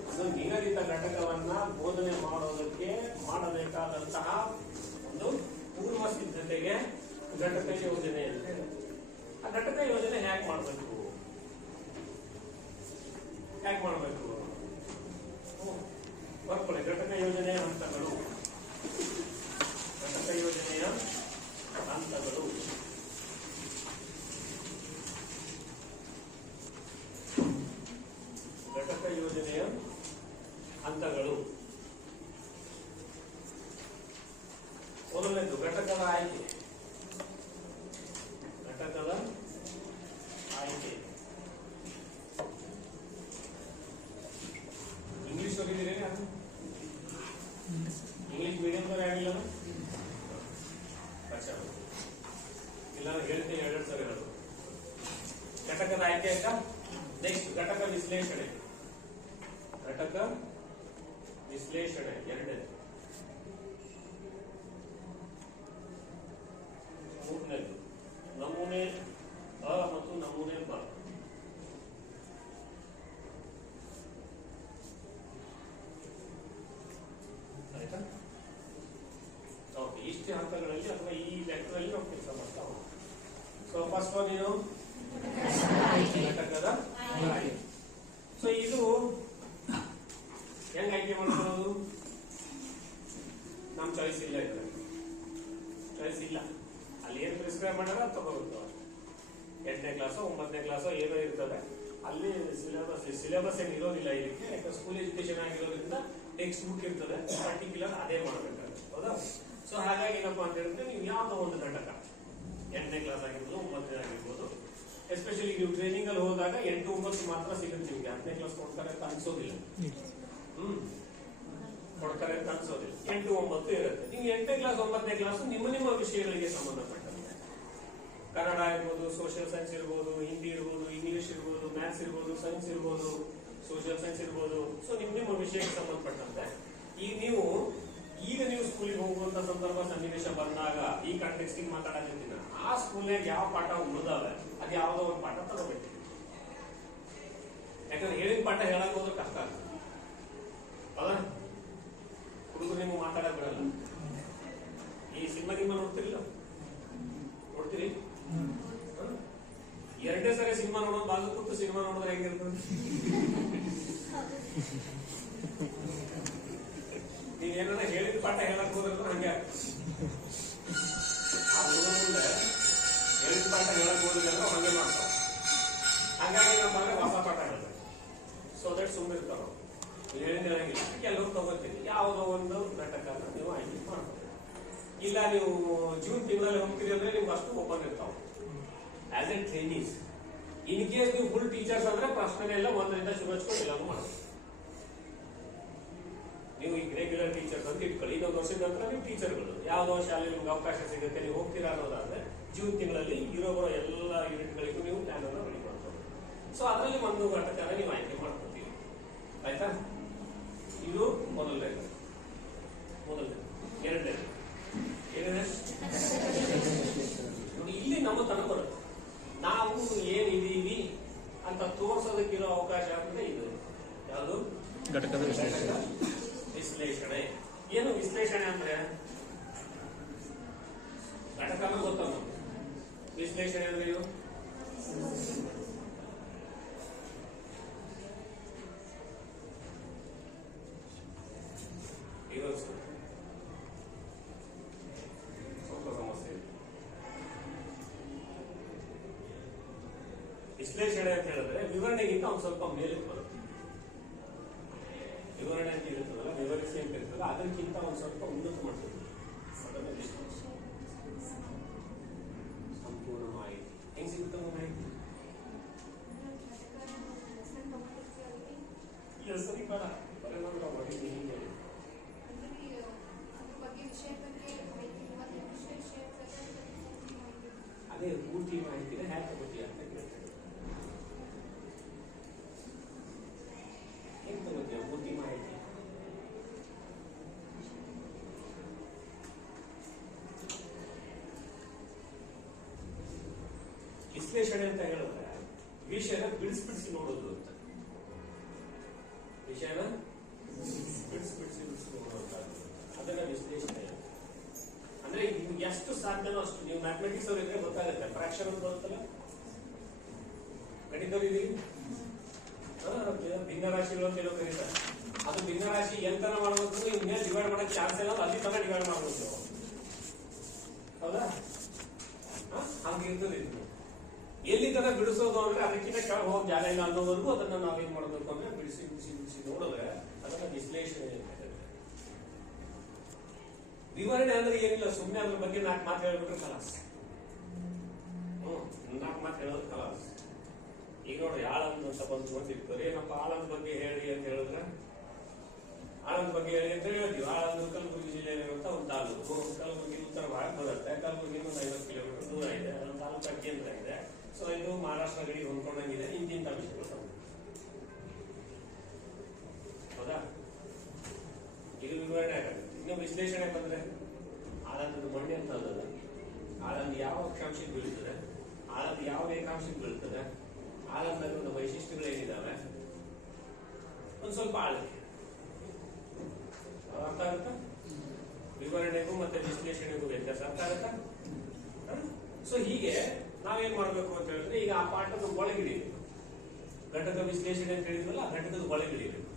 ಒಂದು ನಿಗದಿತ ಘಟಕವನ್ನ ಬೋಧನೆ ಮಾಡೋದಕ್ಕೆ ಮಾಡಬೇಕಾದಂತಹ ಒಂದು ಪೂರ್ವ ಸಿದ್ಧತೆಗೆ ಘಟಕ ಯೋಜನೆ ಅಂತ ಹೇಳುತ್ತೆ. ಆ ಘಟಕ ಯೋಜನೆ ಹೇಗೆ ಮಾಡಬೇಕು? ಬರ್ಕೊಳ್ಳಿ. ಘಟಕ ಯೋಜನೆಯ ಹಂತಗಳು. ಘಟಕ ಯೋಜನೆಯ ಹಂತಗಳು. ಘಟಕ ಯೋಜನೆಯ ಹಂತಗಳು. ಮೊದಲನೇದು ಘಟಕದ ಆಯ್ಕೆ. ಘಟಕದ ಆಯ್ಕೆ. ಇಂಗ್ಲಿಷ್ ಓದಿದ್ದೀರಿ? ಇಂಗ್ಲಿಷ್ ಮೀಡಿಯಂದವ್ರು ಯಾರಿಲ್ಲ? ಇಲ್ಲ, ಹೇಳ್ತೀನಿ ಎರಡೆರಡು ಸರಿ ಹೇಳೋದು. ಘಟಕದ ಆಯ್ಕೆ ಆಯ್ತಾ? ನೆಕ್ಸ್ಟ್ ಘಟಕ ವಿಶ್ಲೇಷಣೆ. ಘಟಕ ವಿಶ್ಲೇಷಣೆ ಎರಡನೇದು. ಮೂರನೇದು ನಮೂನೆ ಅ ಮತ್ತು ನಮೂನೆ ಬ. ಆಯ್ತಾ? ಓಕೆ, ಇಷ್ಟೇ ಹಂತಗಳಲ್ಲಿ ಅಥವಾ ಈ ಲೆಕ್ಕದಲ್ಲಿ ನಾವು ಕೆಲಸ ಮಾಡ್ತಾ ಹೋಗೋಣ. ಸೊ ಫಸ್ಟ್ ಒನ್ ಏನು? ಘಟಕದ ಆಯ್ಕೆ. ಸೊ ಇದು ಹೆಂಗ್ ಆಯ್ಕೆ ಮಾಡ್ಕೊಳ್ಳೋದು? ನಮ್ ಚಾಯ್ಸ್ ಇಲ್ಲ. ಇದ್ರೆ ಚಾಯ್ಸ್ ಇಲ್ಲ. ಅಲ್ಲಿ ಏನ್ ಪ್ರಿಸ್ಕ್ರೈಬ್ ಮಾಡ್ಯಾರ ಅದು ತಗೋಬೇಕು. 8ನೇ ಕ್ಲಾಸೋ 9ನೇ ಕ್ಲಾಸೋ ಏನೋ ಇರ್ತದೆ ಅಲ್ಲಿ. ಸಿಲೆಬಸ್ ಏನ್ ಇರೋದಿಲ್ಲ ಇದಕ್ಕೆ. ಯಾಕಂದ್ರೆ ಸ್ಕೂಲ್ ಎಜುಕೇಶನ್ ಆಗಿರೋದ್ರಿಂದ ಟೆಕ್ಸ್ಟ್ ಬುಕ್ ಇರ್ತದೆ, ಪರ್ಟಿಕ್ಯುಲರ್ ಅದೇ ಮಾಡ್ಬೇಕಾಗುತ್ತೆ. ಹೌದಾ? ಸೊ ಹಾಗಾಗಿ ಏನಪ್ಪಾ ಅಂತ ಹೇಳಿದ್ರೆ ನೀವು ಯಾವ್ದೋ ಒಂದು ಘಟಕ 8ನೇ ಕ್ಲಾಸ್ ಆಗಿರ್ಬೋದು 9ನೇ ಆಗಿರ್ಬೋದು, ಎಸ್ಪೆಷಲಿ ನೀವು ಟ್ರೈನಿಂಗ್ ಅಲ್ಲಿ ಹೋದಾಗ 8, 9 ಮಾತ್ರ ಸಿಗುತ್ತೆ ನಿಮಗೆ. 10ನೇ ಕ್ಲಾಸ್ ಕೊಡ್ತಾರೆ ಅಂತ ಅನ್ಸೋದಿಲ್ಲ. ಕೊಡ್ತಾರೆ ಅಂತ ಅನ್ಸೋದಿಲ್ಲ. 8, 9 ಇರುತ್ತೆ. ನೀವು 8ನೇ ಕ್ಲಾಸ್ 9ನೇ ಕ್ಲಾಸ್ ನಿಮ್ಮ ವಿಷಯಗಳಿಗೆ ಸಂಬಂಧಪಟ್ಟಂತೆ ಕನ್ನಡ ಇರ್ಬೋದು, ಸೋಷಿಯಲ್ ಸೈನ್ಸ್ ಇರ್ಬೋದು, ಹಿಂದಿ ಇರ್ಬೋದು, ಇಂಗ್ಲಿಷ್ ಇರ್ಬೋದು, ಮ್ಯಾಥ್ಸ್ ಇರ್ಬೋದು, ಸೈನ್ಸ್ ಇರ್ಬೋದು, ಸೋಷಿಯಲ್ ಸೈನ್ಸ್ ಇರ್ಬೋದು. ಸೊ ನಿಮ್ಮ ವಿಷಯಕ್ಕೆ ಸಂಬಂಧಪಟ್ಟಂತೆ ಈಗ ನೀವು ಸ್ಕೂಲಿಗೆ ಹೋಗುವಂತ ಸಂದರ್ಭ ಸನ್ನಿವೇಶ ಬಂದಾಗ ಈ ಕಾಂಟೆಕ್ಸ್ಟ್ ಮಾತಾಡೋದಿಲ್ಲ. ಆ ಸ್ಕೂಲ್ನಾಗ ಯಾವ ಪಾಠ ಉಳಿದಾವೆ ಅದು ಯಾವ್ದೋ ಒಂದು ಪಾಠ ತಗೋಬೇಕು. ಯಾಕಂದ್ರೆ ಹೇಳಿದ ಪಾಠ ಹೇಳಕ್ ಹೋದ್ರೆ ಕಷ್ಟ ಆಗ್ತದೆ. ಹೌದಾ? ಹುಡುಗರು ನಿಮ್ಗೆ ಮಾತಾಡಕ್ ಬಿಡಲ್ಲ. ಈ ಸಿನಿಮಾ ನೋಡ್ತಿರಿಲ್ಲ? ನೋಡ್ತೀರಿ? 2ನೇ ಸರಿ ಸಿನಿಮಾ ನೋಡೋದು ಬಾಜು ಕೂತು ಸಿನಿಮಾ ನೋಡಿದ್ರೆ ಹೆಂಗಿರ್ತದೆ? ನೀವೇನ ಹೇಳಿದ ಪಾಠ ಹೇಳಕ್ ಹೋದ್ರೆ ಹಂಗೆ ಆಗ್ತದೆ. ಆ ಹುಡುಗರಿಂದ ಹೇಳಿದ ಪಾಠ ಹೇಳಕ್ ಹೋದ್ರೆ ಹಂಗೆ ಮಾಡ್ತಾವ. ಹಾಗಾಗಿ ನಮ್ಮ ಮನೆ ಹೊಸ ಪಾಠ ಹೇಳ್ತಾರೆ. ಸೊ ದಟ್ ಸುಮ್ಮನೆ ಇರ್ತಾವ. ನೀವು ಹೇಳಿದ ಹೇಳಂಗಿಲ್ಲ. ಕೆಲವರು ತಗೋತೀರಿ. ಯಾವುದೋ ಒಂದು ಘಟಕನ ನೀವು ಆಯ್ಕೆ ಮಾಡ್ತೀವಿ. ಇಲ್ಲ ನೀವು ಜೂನ್ ತಿಂಗಳಲ್ಲಿ ಹೋಗ್ತೀರಿ ಅಂದ್ರೆ ನಿಮ್ಗೆ ಅಷ್ಟು ಓಪನ್ ಇರ್ತಾವ as A trainees. In case ನೀವು ಫುಲ್ ಟೀಚರ್ಸ್ ಅಂದ್ರೆ ಪ್ರಶ್ನೆ ಎಲ್ಲ 1ರಿಂದ ಶುರು ಹಚ್ಕೊಂಡು ಎಲ್ಲಾನು ಮಾಡೋದು. ನೀವು ಈಗ ರೆಗ್ಯುಲರ್ ಟೀಚರ್ಸ್ ಅಂತ ಇಟ್ಕೊಳ್ಳಿ. ಇನ್ನೊಂದು ವರ್ಷದ ನಂತರ ನೀವು ಟೀಚರ್ಗಳು ಯಾವ್ದೋ ಶಾಲೆಯಲ್ಲಿ ನಿಮ್ಗೆ ಅವಕಾಶ ಸಿಗುತ್ತೆ, ನೀವು ಹೋಗ್ತೀರಾ ಅನ್ನೋದಾದ್ರೆ ಜೂನ್ ತಿಂಗಳಲ್ಲಿ ಇರೋ ಎಲ್ಲ ಯೂನಿಟ್ಗಳಿಗೂ ನೀವು ಪ್ಲಾನ್ ಅನ್ನು ರೆಡಿ ಮಾಡ್ತೀವಿ. ಸೊ ಅದರಲ್ಲಿ ಒಂದು ಘಟಕನ ನೀವು ಆಯ್ಕೆ ಮಾಡ್ಕೊತೀವಿ. ಆಯ್ತಾ? ಇದು ಮೊದಲನೇದು. ಎರಡನೇದು ಏನಿದೆ ನೋಡಿ, ಇಲ್ಲಿ ನಮ್ಮ ತನಕ ಬರುತ್ತೆ. ನಾವು ಏನಿದೀವಿ ಅಂತ ತೋರ್ಸೋದಕ್ಕಿರೋ ಅವಕಾಶ ಅಂದ್ರೆ ಇದು ಯಾವುದು? ಘಟಕದ ವಿಶ್ಲೇಷಣೆ. ಏನು ವಿಶ್ಲೇಷಣೆ ಅಂದ್ರೆ? ಘಟಕ ಗೊತ್ತ. ವಿಶ್ಲೇಷಣೆ ಅಂದ್ರೆ ಇದು ಸ್ವಲ್ಪ ಸಮಸ್ಯೆ. ವಿಶ್ಲೇಷಣೆ ಅಂತ ಹೇಳಿದ್ರೆ ವಿವರಣೆಗಿಂತ ಒಂದು ಸ್ವಲ್ಪ ಮೇಲೆ ಬರುತ್ತೆ. ವಿವರಣೆ ಅಂತ ಇರುತ್ತದಲ್ಲ, ವಿವರಿಸಿ ಅಂತ ಇರ್ತದಲ್ಲ, ಅದಕ್ಕಿಂತ ಒಂದು ಸ್ವಲ್ಪ ಉನ್ನತ ಮಟ್ಟದ ಸಂಪೂರ್ಣ ಮಾಹಿತಿ. ಹೆಂಗ್ ಸಿಗುತ್ತೆ ಮಾಹಿತಿ? ಸರಿ ಬೇಡ ಅದೇ ಪೂರ್ತಿ ಮಾಹಿತಿನ ಹ್ಯಾಕ್ ತಗೋತೀಯ ಅಂತ ಕೇಳ್ತಾರೆ. ಹೆಂಗ್ ತಗೋತೀಯ ಪೂರ್ತಿ ಮಾಹಿತಿ? ವಿಶ್ಲೇಷಣೆ ಅಂತ ಹೇಳಿದ್ರೆ ವಿಷಯನ ಬಿಡಿಸಿ ನೋಡೋದು ಅಂತ. ವಿಷಯನ ಬಿಡಿಸಿ ನೋಡುವಂತ ಅದನ್ನ ವಿಶ್ಲೇಷಣೆ ಅಂದ್ರೆ ನಿಮ್ಗೆ ಎಷ್ಟು ಸಾಧ್ಯನೋ ಅಷ್ಟು. ನೀವು ಮ್ಯಾಥಮೆಟಿಕ್ಸ್ ಅವ್ರು ಇದ್ರೆ ಗೊತ್ತಾಗುತ್ತೆ. ಫ್ರಾಕ್ಷನ್ ಅಂತ ಬರುತ್ತಲ್ಲ, ಗಣಿತವ್ರಿಗೆ ಭಿನ್ನ ರಾಶಿಗಳು ಅಂತ ಹೇಳೋ ಕರೀತಾರೆ. ಅದು ಭಿನ್ನ ರಾಶಿ ಎಂತನ ಮಾಡ್ಬೇಕು, ಇನ್ನೇನು ಡಿವೈಡ್ ಮಾಡಕ್ ಚಾನ್ಸ್ ಇಲ್ಲ, ಅಲ್ಲಿ ತನಕ ಡಿವೈಡ್ ಮಾಡ್ಬೇಕು. ಹೌದಾ? ಹಂಗಿರ್ತದೆ ಇದು. ಎಲ್ಲಿ ತನಕ ಬಿಡಿಸೋದು ಅಂದ್ರೆ ಅದಕ್ಕಿಂತ ಕೆಳಗೆ ಹೋಗಿ ಜಾಗ ಇಲ್ಲ ಅನ್ನೋವರೆಗೂ ಅದನ್ನ ನಾವೇನ್ ಮಾಡ್ಬೇಕು ಅಂದ್ರೆ ಬಿಡಿಸಿ ನೋಡಿದ್ರೆ ಅದನ್ನ ವಿಶ್ಲೇಷಣೆ ಅಂತ ಹೇಳ್ತಾರೆ. ವಿವರಣೆ ಅಂದ್ರೆ ಏನಿಲ್ಲ, ಸುಮ್ಮನೆ ಅದ್ರ ಬಗ್ಗೆ 4 ಮಾತು ಹೇಳ್ಬಿಟ್ರೆ ಕಲಾಸ್. 4 ಮಾತು ಹೇಳೋದು ಕಲಾಸ್. ಈಗ ನೋಡಿ ಆಳಂದ್ ಅಂತ ಬಂತು ಅಂತ ಇರ್ತಾರೆ. ಏನಪ್ಪ ಆಳಂದ್ ಬಗ್ಗೆ ಹೇಳಿ ಅಂತ ಹೇಳಿದ್ರೆ, ಆಳಂದ್ ಬಗ್ಗೆ ಹೇಳಿ ಅಂತ ಹೇಳ್ತೀವಿ. ಆಳಂದ್ ಕಲಬುರಗಿ ಜಿಲ್ಲೆಯಲ್ಲಿರುವಂತ ಒಂದು ತಾಲೂಕು. ಕಲಬುರಗಿ ಉತ್ತರ ಭಾಗ ಬರುತ್ತೆ. ಕಲಬುರಗಿ ಒಂದು 50 ಕಿಲೋಮೀಟರ್ ದೂರ ಇದೆ. ಅದೊಂದು ತಾಲೂಕಾ ಕೇಂದ್ರ ಇದೆ. ಸೊ ಇದು ಮಹಾರಾಷ್ಟ್ರ ಗಡಿ ಹೊಂದ್ಕೊಂಡಂಗಿದೆ. ಇಂತಿಂತ ವಿಷಯಗಳು ಹೌದಾ? ಇದು ವಿವರಣೆ ಆಗುತ್ತೆ. ಇನ್ನು ವಿಶ್ಲೇಷಣೆ ಬಂದ್ರೆ ಆಳಂದದ ಮಣ್ಣೆ ಅಂತ ಅಲ್ಲ, ಆಳಂದ ಯಾವ ಅಕ್ಷಾಂಶಕ್ಕೆ ಬೀಳ್ತದೆ, ಆಳಂದ ಯಾವ ರೇಖಾಂಶಕ್ಕೆ ಬೀಳ್ತದೆ, ಆಳಂದಲ್ಲಿ ಒಂದು ವೈಶಿಷ್ಟ್ಯಗಳು ಏನಿದಾವೆ, ಒಂದ್ ಸ್ವಲ್ಪ ಆಳಕ್ಕೆ ಅರ್ಥ ಆಗುತ್ತಾ? ವಿವರಣೆಗೂ ಮತ್ತೆ ವಿಶ್ಲೇಷಣೆಗೂ ವ್ಯತ್ಯಾಸ ಅರ್ಥ ಆಗುತ್ತಾ? ಸೊ ಹೀಗೆ ನಾವೇನ್ ಮಾಡ್ಬೇಕು ಅಂತ ಹೇಳಿದ್ರೆ, ಈಗ ಆ ಪಾಠದ ಒಳಗಿಡೀವಿ. ಘಟಕ ವಿಶ್ಲೇಷಣೆ ಅಂತ ಹೇಳಿದ್ವಲ್ಲ, ಘಟಕದ ಒಳಗಿಡೀಬೇಕು.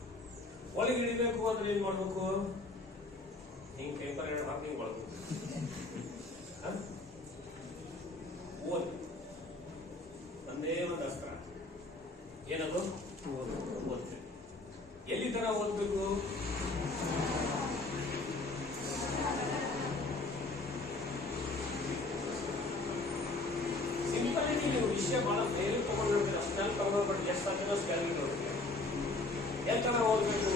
ಒಳಗಿಡಿಬೇಕು ಅಂದ್ರೆ ಏನ್ ಮಾಡ್ಬೇಕು? ಹಿಂಗ್ ಪೇಪರ್ ಎರಡು ಹಾಕಿ ಹಿಂಗ್ ಒಳಗ ಓದ್. ಒಂದೇ ಒಂದು ಅಸ್ತ್ರ, ಏನದು? ಓದ್ಬೇಕು. ಎಲ್ಲಿ ತರ ಓದ್ಬೇಕು? ಸಿಂಪಲ್ ಆಗಿ ನೀವು ವಿಷಯ ಬಹಳ ಮೇಲೆ ತಗೊಂಡಿರ್ತೀರ. ಅಷ್ಟೆಲ್ಲ ತಗೊಂಡ್ಬಿಟ್ಟು ಎಷ್ಟು ಸಾಧ್ಯ ಸ್ಪೆಲ್ಲಿಂಗ್ ನೋಡ್ತೀವಿ. ಯಾವ ತರ ಓದ್ಬೇಕು?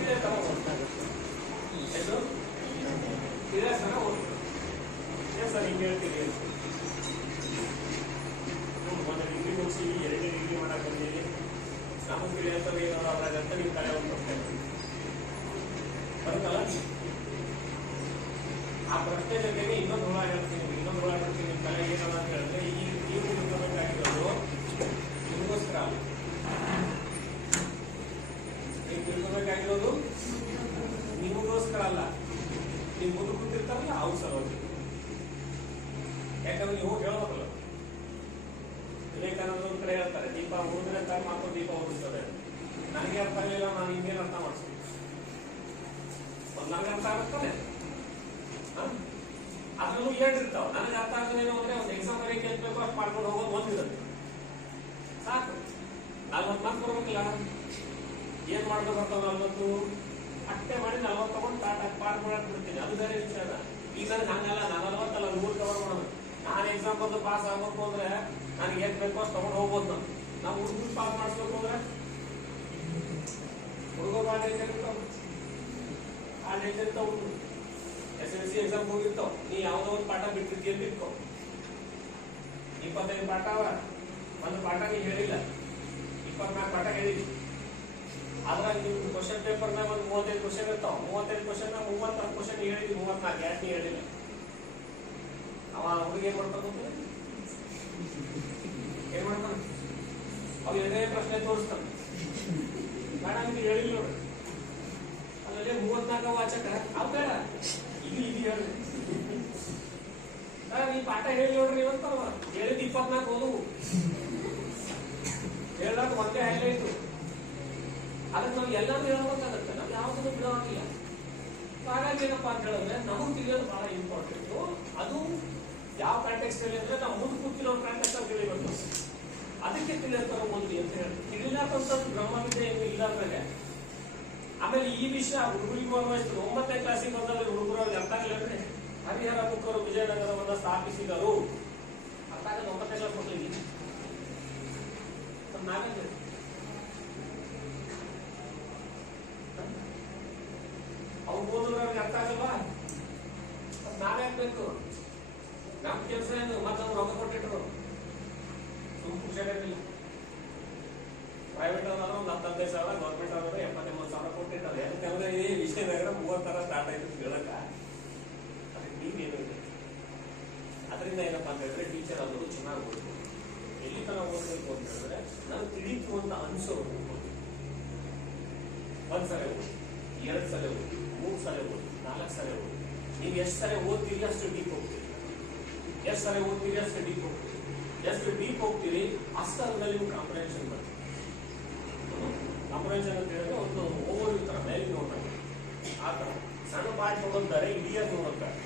ಇದೇ ತರ ಓದ್ತಾರೆ. ಎಷ್ಟು ಇದೇ ತರ ಓದ್ಬೇಕು. ಸರ್ ಹಿಂಗೆ ಹೇಳ್ತೀವಿ, 1 ಡಿಗ್ರಿ ಮುಗಿಸಿ 2 ಡಿಗ್ರಿ ಮಾಡಕ್ ಬಂದೀವಿ, ನಮಗೆ ತಿಳಿಯತ್ತವೆ ಏನೋ ಅದ್ರಾಗಂತ ನೀವು ತಲೆ ಹೋಗ್ತೇವೆ ಬರುತ್ತಲ್ಲ. ಆ ಪ್ರಶ್ನೆ ಜೊತೆಗೆ ಇನ್ನೊಂದು ಹುಳ ಹೇಳ್ತೀನಿ, ನಿಮ್ ತಲೆಗೆ ಏನೋ ಅಂತ ಹೇಳಿದ್ರೆ, ಈ ನೀವು ತಿಳ್ಕೊಬೇಕಾಗಿರೋದು ನಿಮಗೋಸ್ಕರ ಅಲ್ಲ. ನೀವು ತಿಳ್ಕೊಬೇಕಾಗಿರೋದು ನಿಮಗೋಸ್ಕರ ಅಲ್ಲ, ನೀವು ಮುಂದೆ ಕೂತಿರ್ತಾರಲ್ಲ ಅವ್ರು ಸಲುವಾಗಿ. ಯಾಕಂದ್ರೆ ನೀವು ಹೋಗಿ ಹೇಳ್ಬೇಕಲ್ಲ. ವಿವೇಕಾನಂದ ಒಂದ್ ಕಡೆ ಹೇಳ್ತಾರೆ, ದೀಪ ಉಳಿದ್ರೆ ತಾನು ಮಾತ್ರ ದೀಪ ಉಳಿಸ್ತದೆ. ನನಗೆ ಅರ್ಥ ಆಗಲಿಲ್ಲ, ನಾನು ಹಿಂಗೇನು ಅರ್ಥ ಮಾಡಿಸ್ತೀನಿ. ನನಗೆ ಅರ್ಥ ಆಗುತ್ತಾನೆ, ಅದ್ರಲ್ಲೂ ಹೇಳಿರ್ತಾವ. ನನಗೆ ಅರ್ಥ ಆಗದೇನು ಅಂದ್ರೆ ಒಂದು ಎಕ್ಸಾಮ್ ಬರೀಕೆ ಬೇಕು, ಅಷ್ಟು ಮಾಡ್ಕೊಂಡು ಹೋಗೋದು ಒಂದಿರುತ್ತೆ ಸಾಕು. 40 ಮಾರ್ಕ್ ಬರ್ಬೇಕಿಲ್ಲ, ಏನ್ ಮಾಡ್ಬೇಕಂತ 40 ಅಷ್ಟೇ ಮಾಡಿ 40 ತಗೊಂಡು ಪಾಠ ಮಾಡಕ್ ಬಿಡ್ತೀನಿ. ಅದು ಬೇರೆ ವಿಚಾರ. ಈಗ ನನಗೆ ಹಂಗಲ್ಲ, ನಾನು 40 ಅಲ್ಲ 100 ಕವರ್ ಮಾಡೋದು. ನಾನು ಎಕ್ಸಾಮ್ ಬಂದು ಪಾಸ್ ಆಗ್ಬೇಕು ಅಂದ್ರೆ ನನಗೆ ಏನ್ ಬೇಕೋ ಅಷ್ಟು ತಗೊಂಡು ಹೋಗ್ಬೋದು. ನಾವು ಹುಡುಗರು ಪಾಸ್ ಮಾಡಿಸ್ಬೇಕು ಅಂದ್ರೆ ಹುಡುಗರು ಆ ಡೇಂಜರ್ ಇರ್ತಾವ, ಹುಡುಗರು SSLC ಎಕ್ಸಾಮ್ ಹೋಗಿರ್ತಾವ. ನೀ ಯಾವ್ದೋ ಒಂದು ಪಾಠ ಬಿಟ್ಟಿರ್ತೀಯ ಬಿಟ್ಕೋ. 25 ಪಾಠ ಅವ, ಒಂದು ಪಾಠ ನೀ ಹೇಳಿಲ್ಲ, 24 ಪಾಠ ಹೇಳಿದ್ವಿ. ಅದ್ರಾಗ ನಿಮ್ಗೆ ಕ್ವಶನ್ ಪೇಪರ್ನಾಗ ಒಂದು 35 ಕ್ವಶನ್ ಇರ್ತಾವ. 35 ಕ್ವಶನ್ 36 ಕ್ವಶನ್ ಹೇಳಿದ್ವಿ, 34 ಯಾಕೆ ನೀ ಹೇಳಿಲ್ಲ? ಅವ ಹುಡುಗ ಏನ್ ಮಾಡ್ತಾನ? ಏನ್ ಮಾಡ್ತಾನ? ಅವ್ ಎರಡೇ ಪ್ರಶ್ನೆ ತೋರಿಸ್ತಾನ. ಬೇಡ ನಿಮ್ಗೆ ಹೇಳಿಲ್ಲ ನೋಡ್ರಿ, ಅಲ್ಲೇ 34 ವಾಚಕ ಅವ್ ಬೇಡ, ಇದು ಹೇಳಿ ನೀ ಪಾಠ ಹೇಳಿ ನೋಡ್ರಿ ಇವತ್ತ ಹೇಳಿದ್ 24 ಓದು ಹೇಳಾಕ ಒಂದೇ ಹೈಲೈಟು. ಅದಕ್ಕೆ ನಾವು ಎಲ್ಲಾನು ಹೇಳ್ಬೇಕಾಗತ್ತೆ, ನಾವು ಯಾವುದನ್ನು ಬಿಡೋವಾಗಿಲ್ಲ. ಹಾಗಾಗಿ ಏನಪ್ಪಾ ಅಂತ ಹೇಳಿದ್ರೆ ನಮಗೆ ತಿಳಿಯೋದು ಬಹಳ ಇಂಪಾರ್ಟೆಂಟ್. ಅದು ಯಾವ ಕಾಂಟೆಕ್ಸ್ಟ್ ಅಲ್ಲಿ ಅಂದ್ರೆ ನಾವು ಮುಂದೆ ಕೂತಿರೋ ಕಾಂಟೆಕ್ಸ್ಟ್ ಅಲ್ಲಿ ತಿಳಿಬೇಕು. ಅದಕ್ಕೆ ತಿಳಿಯೋತರ ಓದಿ ಅಂತ ಹೇಳ್ತೀವಿ. ತಿಳಿಲಾಕಂತ ಬ್ರಹ್ಮವಿದ್ಯೆ ಏನು ಇಲ್ಲ ಅಂದ್ರೆ. ಆಮೇಲೆ ಈ ವಿಷಯ ಹುಡುಗರಿಗೂ ಅನ್ವಯಿಸ್ತದೆ. 9ನೇ ಕ್ಲಾಸಿಗೆ ಬಂದಲ್ಲಿ ಹುಡುಗರು ಅವ್ರಿಗೆ ಅರ್ಥ ಆಗಿಲ್ಲ ಅಂದ್ರೆ, ಹರಿಹರ ಮುಖರು ವಿಜಯನಗರವನ್ನ ಸ್ಥಾಪಿಸಿದರು ಅರ್ಥ ಆಗಲ್ಲ. 9ನೇ ಕ್ಲಾಸ್ ಮಕ್ಕಳಿಗೆ ನಾವೇ ಅವ್ರು ಓದಿದ್ರೆ ಅವ್ರಿಗೆ ಅರ್ಥ ಆಗಲ್ವಾ? ನಾವೇ ಹಾಕ್ಬೇಕು. ನಮ್ ಕೆಲಸ ಏನು? ಮತ್ತವ್ರು ರೊಕ್ಕ ಕೊಟ್ಟಿಟ್ರು ಖುಷಿಯಾಗಿಲ್ಲ. ಪ್ರೈವೇಟ್ ಅವ್ರಾದ್ರೆ ಒಂದು 10-15,000, ಗೌರ್ಮೆಂಟ್ ಅವ್ರಾದ್ರೆ 70-80,000 ಕೊಟ್ಟಿರ್ತಾರೆ. ಯಾಕಂದ್ರೆ ಈ ವಿಜಯನಗರ 30 ಸ್ಟಾರ್ಟ್ ಆಯ್ತು ಹೇಳಕ. ಅದಕ್ಕೆ ನೀವೇನು ಅದರಿಂದ ಏನಪ್ಪಾ ಅಂತ ಹೇಳಿದ್ರೆ ಟೀಚರ್ ಆದವರು ಚೆನ್ನಾಗಿ ಓದ್ಬೇಕು. ಎಲ್ಲಿ ತನಕ ಓದಬೇಕು ಅಂತ ಹೇಳಿದ್ರೆ ನಾನು ತಿಳಿತು ಅಂತ ಅನ್ಸೋದು. ಒಂದ್ಸಲ ಓದಿ, 2 ಸಲ ಓದಿ, 3 ಸಲ ಓದಿ, 4 ಸಲ ಓದಿ. ನೀವು ಎಷ್ಟು ಸಲ ಓದ್ತೀರಿ ಅಷ್ಟು ಡೀಪ್ ಹೋಗ್ತೀರಿ. ಎಷ್ಟು ಸಲ ಓದ್ತೀರಿ ಅಷ್ಟು ಡೀಪ್ ಹೋಗ್ತೀರಿ. ಎಷ್ಟು ಡೀಪ್ ಹೋಗ್ತೀರಿ ಅಷ್ಟರಲ್ಲಿ ನಿಮ್ಗೆ ಕಾಂಪ್ರಹೆನ್ಷನ್ ಬರ್ತದೆ. ಕಾಂಪ್ರಹೆನ್ಷನ್ ಅಂತ ಹೇಳಿದ್ರೆ ಒಂದು ಓವರ್ ತರ ಮೇಲೆ ನೋಡ್ತಾರೆ. ಆ ತರ ಸಣ್ಣ ಪಾಠ ನೋಡಿದ್ದಾರೆ, ಇಡಿಯಾಗಿ ನೋಡುತ್ತಾರೆ.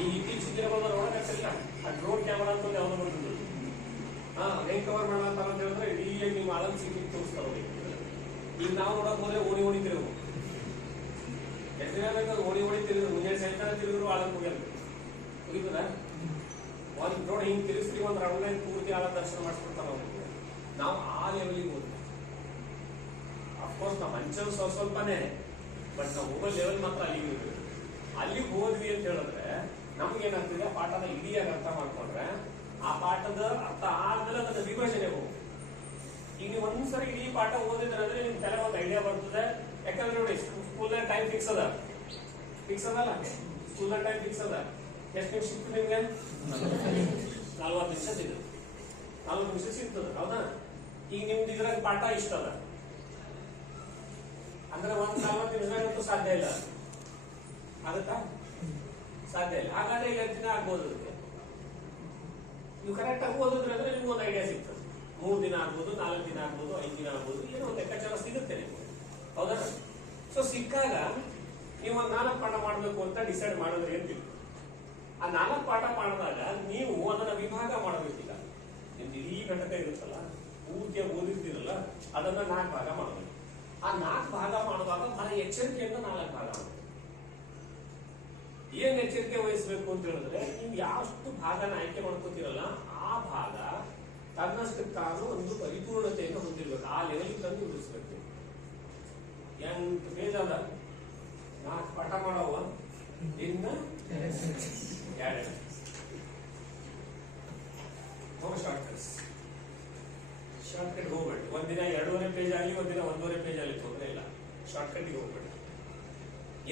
ಈ ಇತ್ತೀಚಿನ ದಿನಗಳ ನೋಡಕ್ಕಾಗಿಲ್ಲ. ಆ ಡ್ರೋನ್ ಕ್ಯಾಮರಾ ಅಂತ ಯಾವ್ದು ಬಂದಿದ್ದು ಹೆಂಗ್ ಕವರ್ ಮಾಡಂತಾರ ಅಂತ ಹೇಳಿದ್ರೆ ಇಡೀ ನಿಮ್ಮ ಆಲನ್ ಸಿಟಿ ತೋರಿಸ್ತಾರೆ. ಈಗ ನಾವು ನೋಡಕ್ ಹೋದ್ರೆ ಓಣಿ ಓಣಿ ತಿರುಗು, ಎಷ್ಟು ದಿನ ಬೇಕಾದ್ರೆ ಓಣಿ ಓಣಿ ತಿರುಗಿದ್ರು, ಮುಂಜಾನೆ ಸಾಯಂಕಾಲ ತಿರುಗಿದ್ರು ಆಳನ್ ಮುಗಿಯಲ್ಲ, ಮುಗಿತದ. ಒಂದ್ ಡ್ರೋನ್ ಹಿಂಗ್ ತಿರುಗಿಸ್ತೀವಿ, ಒಂದ್ ರೌಂಡ್ ಪೂರ್ತಿ ಆಳ ದರ್ಶನ ಮಾಡಿಸ್ಬಿಡ್ತಾರ ಅವ್ರಿಗೆ. ನಾವು ಆ ಲೆವೆಲಿಗೆ ಹೋದ್ವಿ. ಅಫ್ಕೋರ್ಸ್ ನಾವು ಹಂಚಲು ಸ್ವಲ್ಪನೇ, ಬಟ್ ನಾವು ಹೋಗೋ ಲೆವೆಲ್ ಮಾತ್ರ ಅಲ್ಲಿಗೆ ಹೋಗ್ತೀವಿ. ಅಲ್ಲಿಗೆ ಹೋದ್ವಿ ಅಂತ ಹೇಳಿದ್ರೆ ನಮ್ಗೆ ಏನಾಗ್ತಿದೆ, ಪಾಠನ ಇಡಿಯಾಗಿ ಅರ್ಥ ಮಾಡ್ಕೊಂಡ್ರೆ ಆ ಪಾಠದ ಅರ್ಥ ಆದ್ಮೇಲೆ ಅದನ್ನ ವಿಭಜನೆ ಹೋಗಿ. ಈಗ ನೀವು ಒಂದ್ಸರಿ ಇಡೀ ಪಾಠ ಓದಿದ್ರೆ ಅಂದ್ರೆ ನಿಮ್ ತಲೆ ಒಂದು ಐಡಿಯಾ ಬರ್ತದೆ. ಯಾಕಂದ್ರೆ ನೋಡಿ, ಸ್ಕೂಲ್ನ ಟೈಮ್ ಫಿಕ್ಸ್ ಅದಲ್ಲ, ಸ್ಕೂಲ್ನ ಟೈಮ್ ಫಿಕ್ಸ್ ಅದ. ಎಷ್ಟು ನಿಮಿಷ ಸಿಕ್ತು ನಿಮ್ಗೆ? 40 ನಿಮಿಷ ಸಿಗುತ್ತೆ. 40 ನಿಮಿಷ ಸಿಗ್ತದೆ, ಹೌದಾ? ಈಗ ನಿಮ್ದು ಇದ್ರಾಗ ಪಾಠ ಇಷ್ಟ ಅದ ಅಂದ್ರೆ ಒಂದ್ 40 ನಿಮಿಷ ಸಾಧ್ಯ ಇಲ್ಲ. ಆಗತ್ತಾ? ಸಾಧ್ಯ ಇಲ್ಲ. ಹಾಗಾದ್ರೆ 2 ದಿನ ಆಗ್ಬೋದು. ನೀವು ಕರೆಕ್ಟ್ ಆಗಿ ಓದಿದ್ರೆ ಅಂದ್ರೆ ನಿಮ್ಗೆ ಒಂದು ಐಡಿಯಾ ಸಿಗ್ತದೆ. 3 ದಿನ ಆಗ್ಬೋದು, 4 ದಿನ ಆಗ್ಬೋದು, 5 ದಿನ ಆಗ್ಬೋದು, ಏನೋ ಒಂದು ಲೆಕ್ಕಾಚಾರ ಸಿಗುತ್ತೆ ನಿಮ್ಗೆ, ಹೌದಾ? ಸೊ ಸಿಕ್ಕಾಗ ನೀವು ಒಂದು 4 ಪಾಠ ಮಾಡಬೇಕು ಅಂತ ಡಿಸೈಡ್ ಮಾಡಿದ್ರೆ ಏನ್ತಿಲ್ಲ. ಆ 4 ಪಾಠ ಮಾಡಿದಾಗ ನೀವು ಅದನ್ನ ವಿಭಾಗ ಮಾಡಬೇಕಿಲ್ಲ. ನಿಮ್ದು ಇಡೀ ಘಟಕ ಇರುತ್ತಲ್ಲ, ಪೂರ್ತಿಯಾಗಿ ಓದಿರ್ತೀರಲ್ಲ, ಅದನ್ನ 4 ಭಾಗ ಮಾಡಬೇಕು. ಆ 4 ಭಾಗ ಮಾಡುವಾಗ ಬಹಳ ಎಚ್ಚರಿಕೆಯಿಂದ 4 ಭಾಗ ಮಾಡಬೇಕು. ಏನ್ ಎಚ್ಚರಿಕೆ ವಹಿಸಬೇಕು ಅಂತ ಹೇಳಿದ್ರೆ, ನೀವು ಯಾವಷ್ಟು ಭಾಗನ ಆಯ್ಕೆ ಮಾಡ್ಕೋತಿರಲ್ಲ, ಆ ಭಾಗ ತನ್ನಷ್ಟು ತಾನು ಒಂದು ಪರಿಪೂರ್ಣತೆಯನ್ನು ಹೊಂದಿರ್ಬೇಕು. ಆ ಲೆವೆಲ್ ತಂದು ಉಳಿಸ್ಬೇಕು. 8 ಪೇಜ್ ಅದ, 4 ಪಾಠ ಮಾಡವ, ಇನ್ನ 2 ಶಾರ್ಟ್ಕಟ್ ಹೋಗ್ಬೇಡಿ. ಒಂದಿನ 2.5 ಪೇಜ್ ಆಗಲಿ, ಒಂದಿನ 1.5 ಪೇಜ್ ಆಗಲಿ, ತೊಂದರೆ ಇಲ್ಲ. ಶಾರ್ಟ್ಕಟ್ಗೆ ಹೋಗ್ಬೇಡಿ.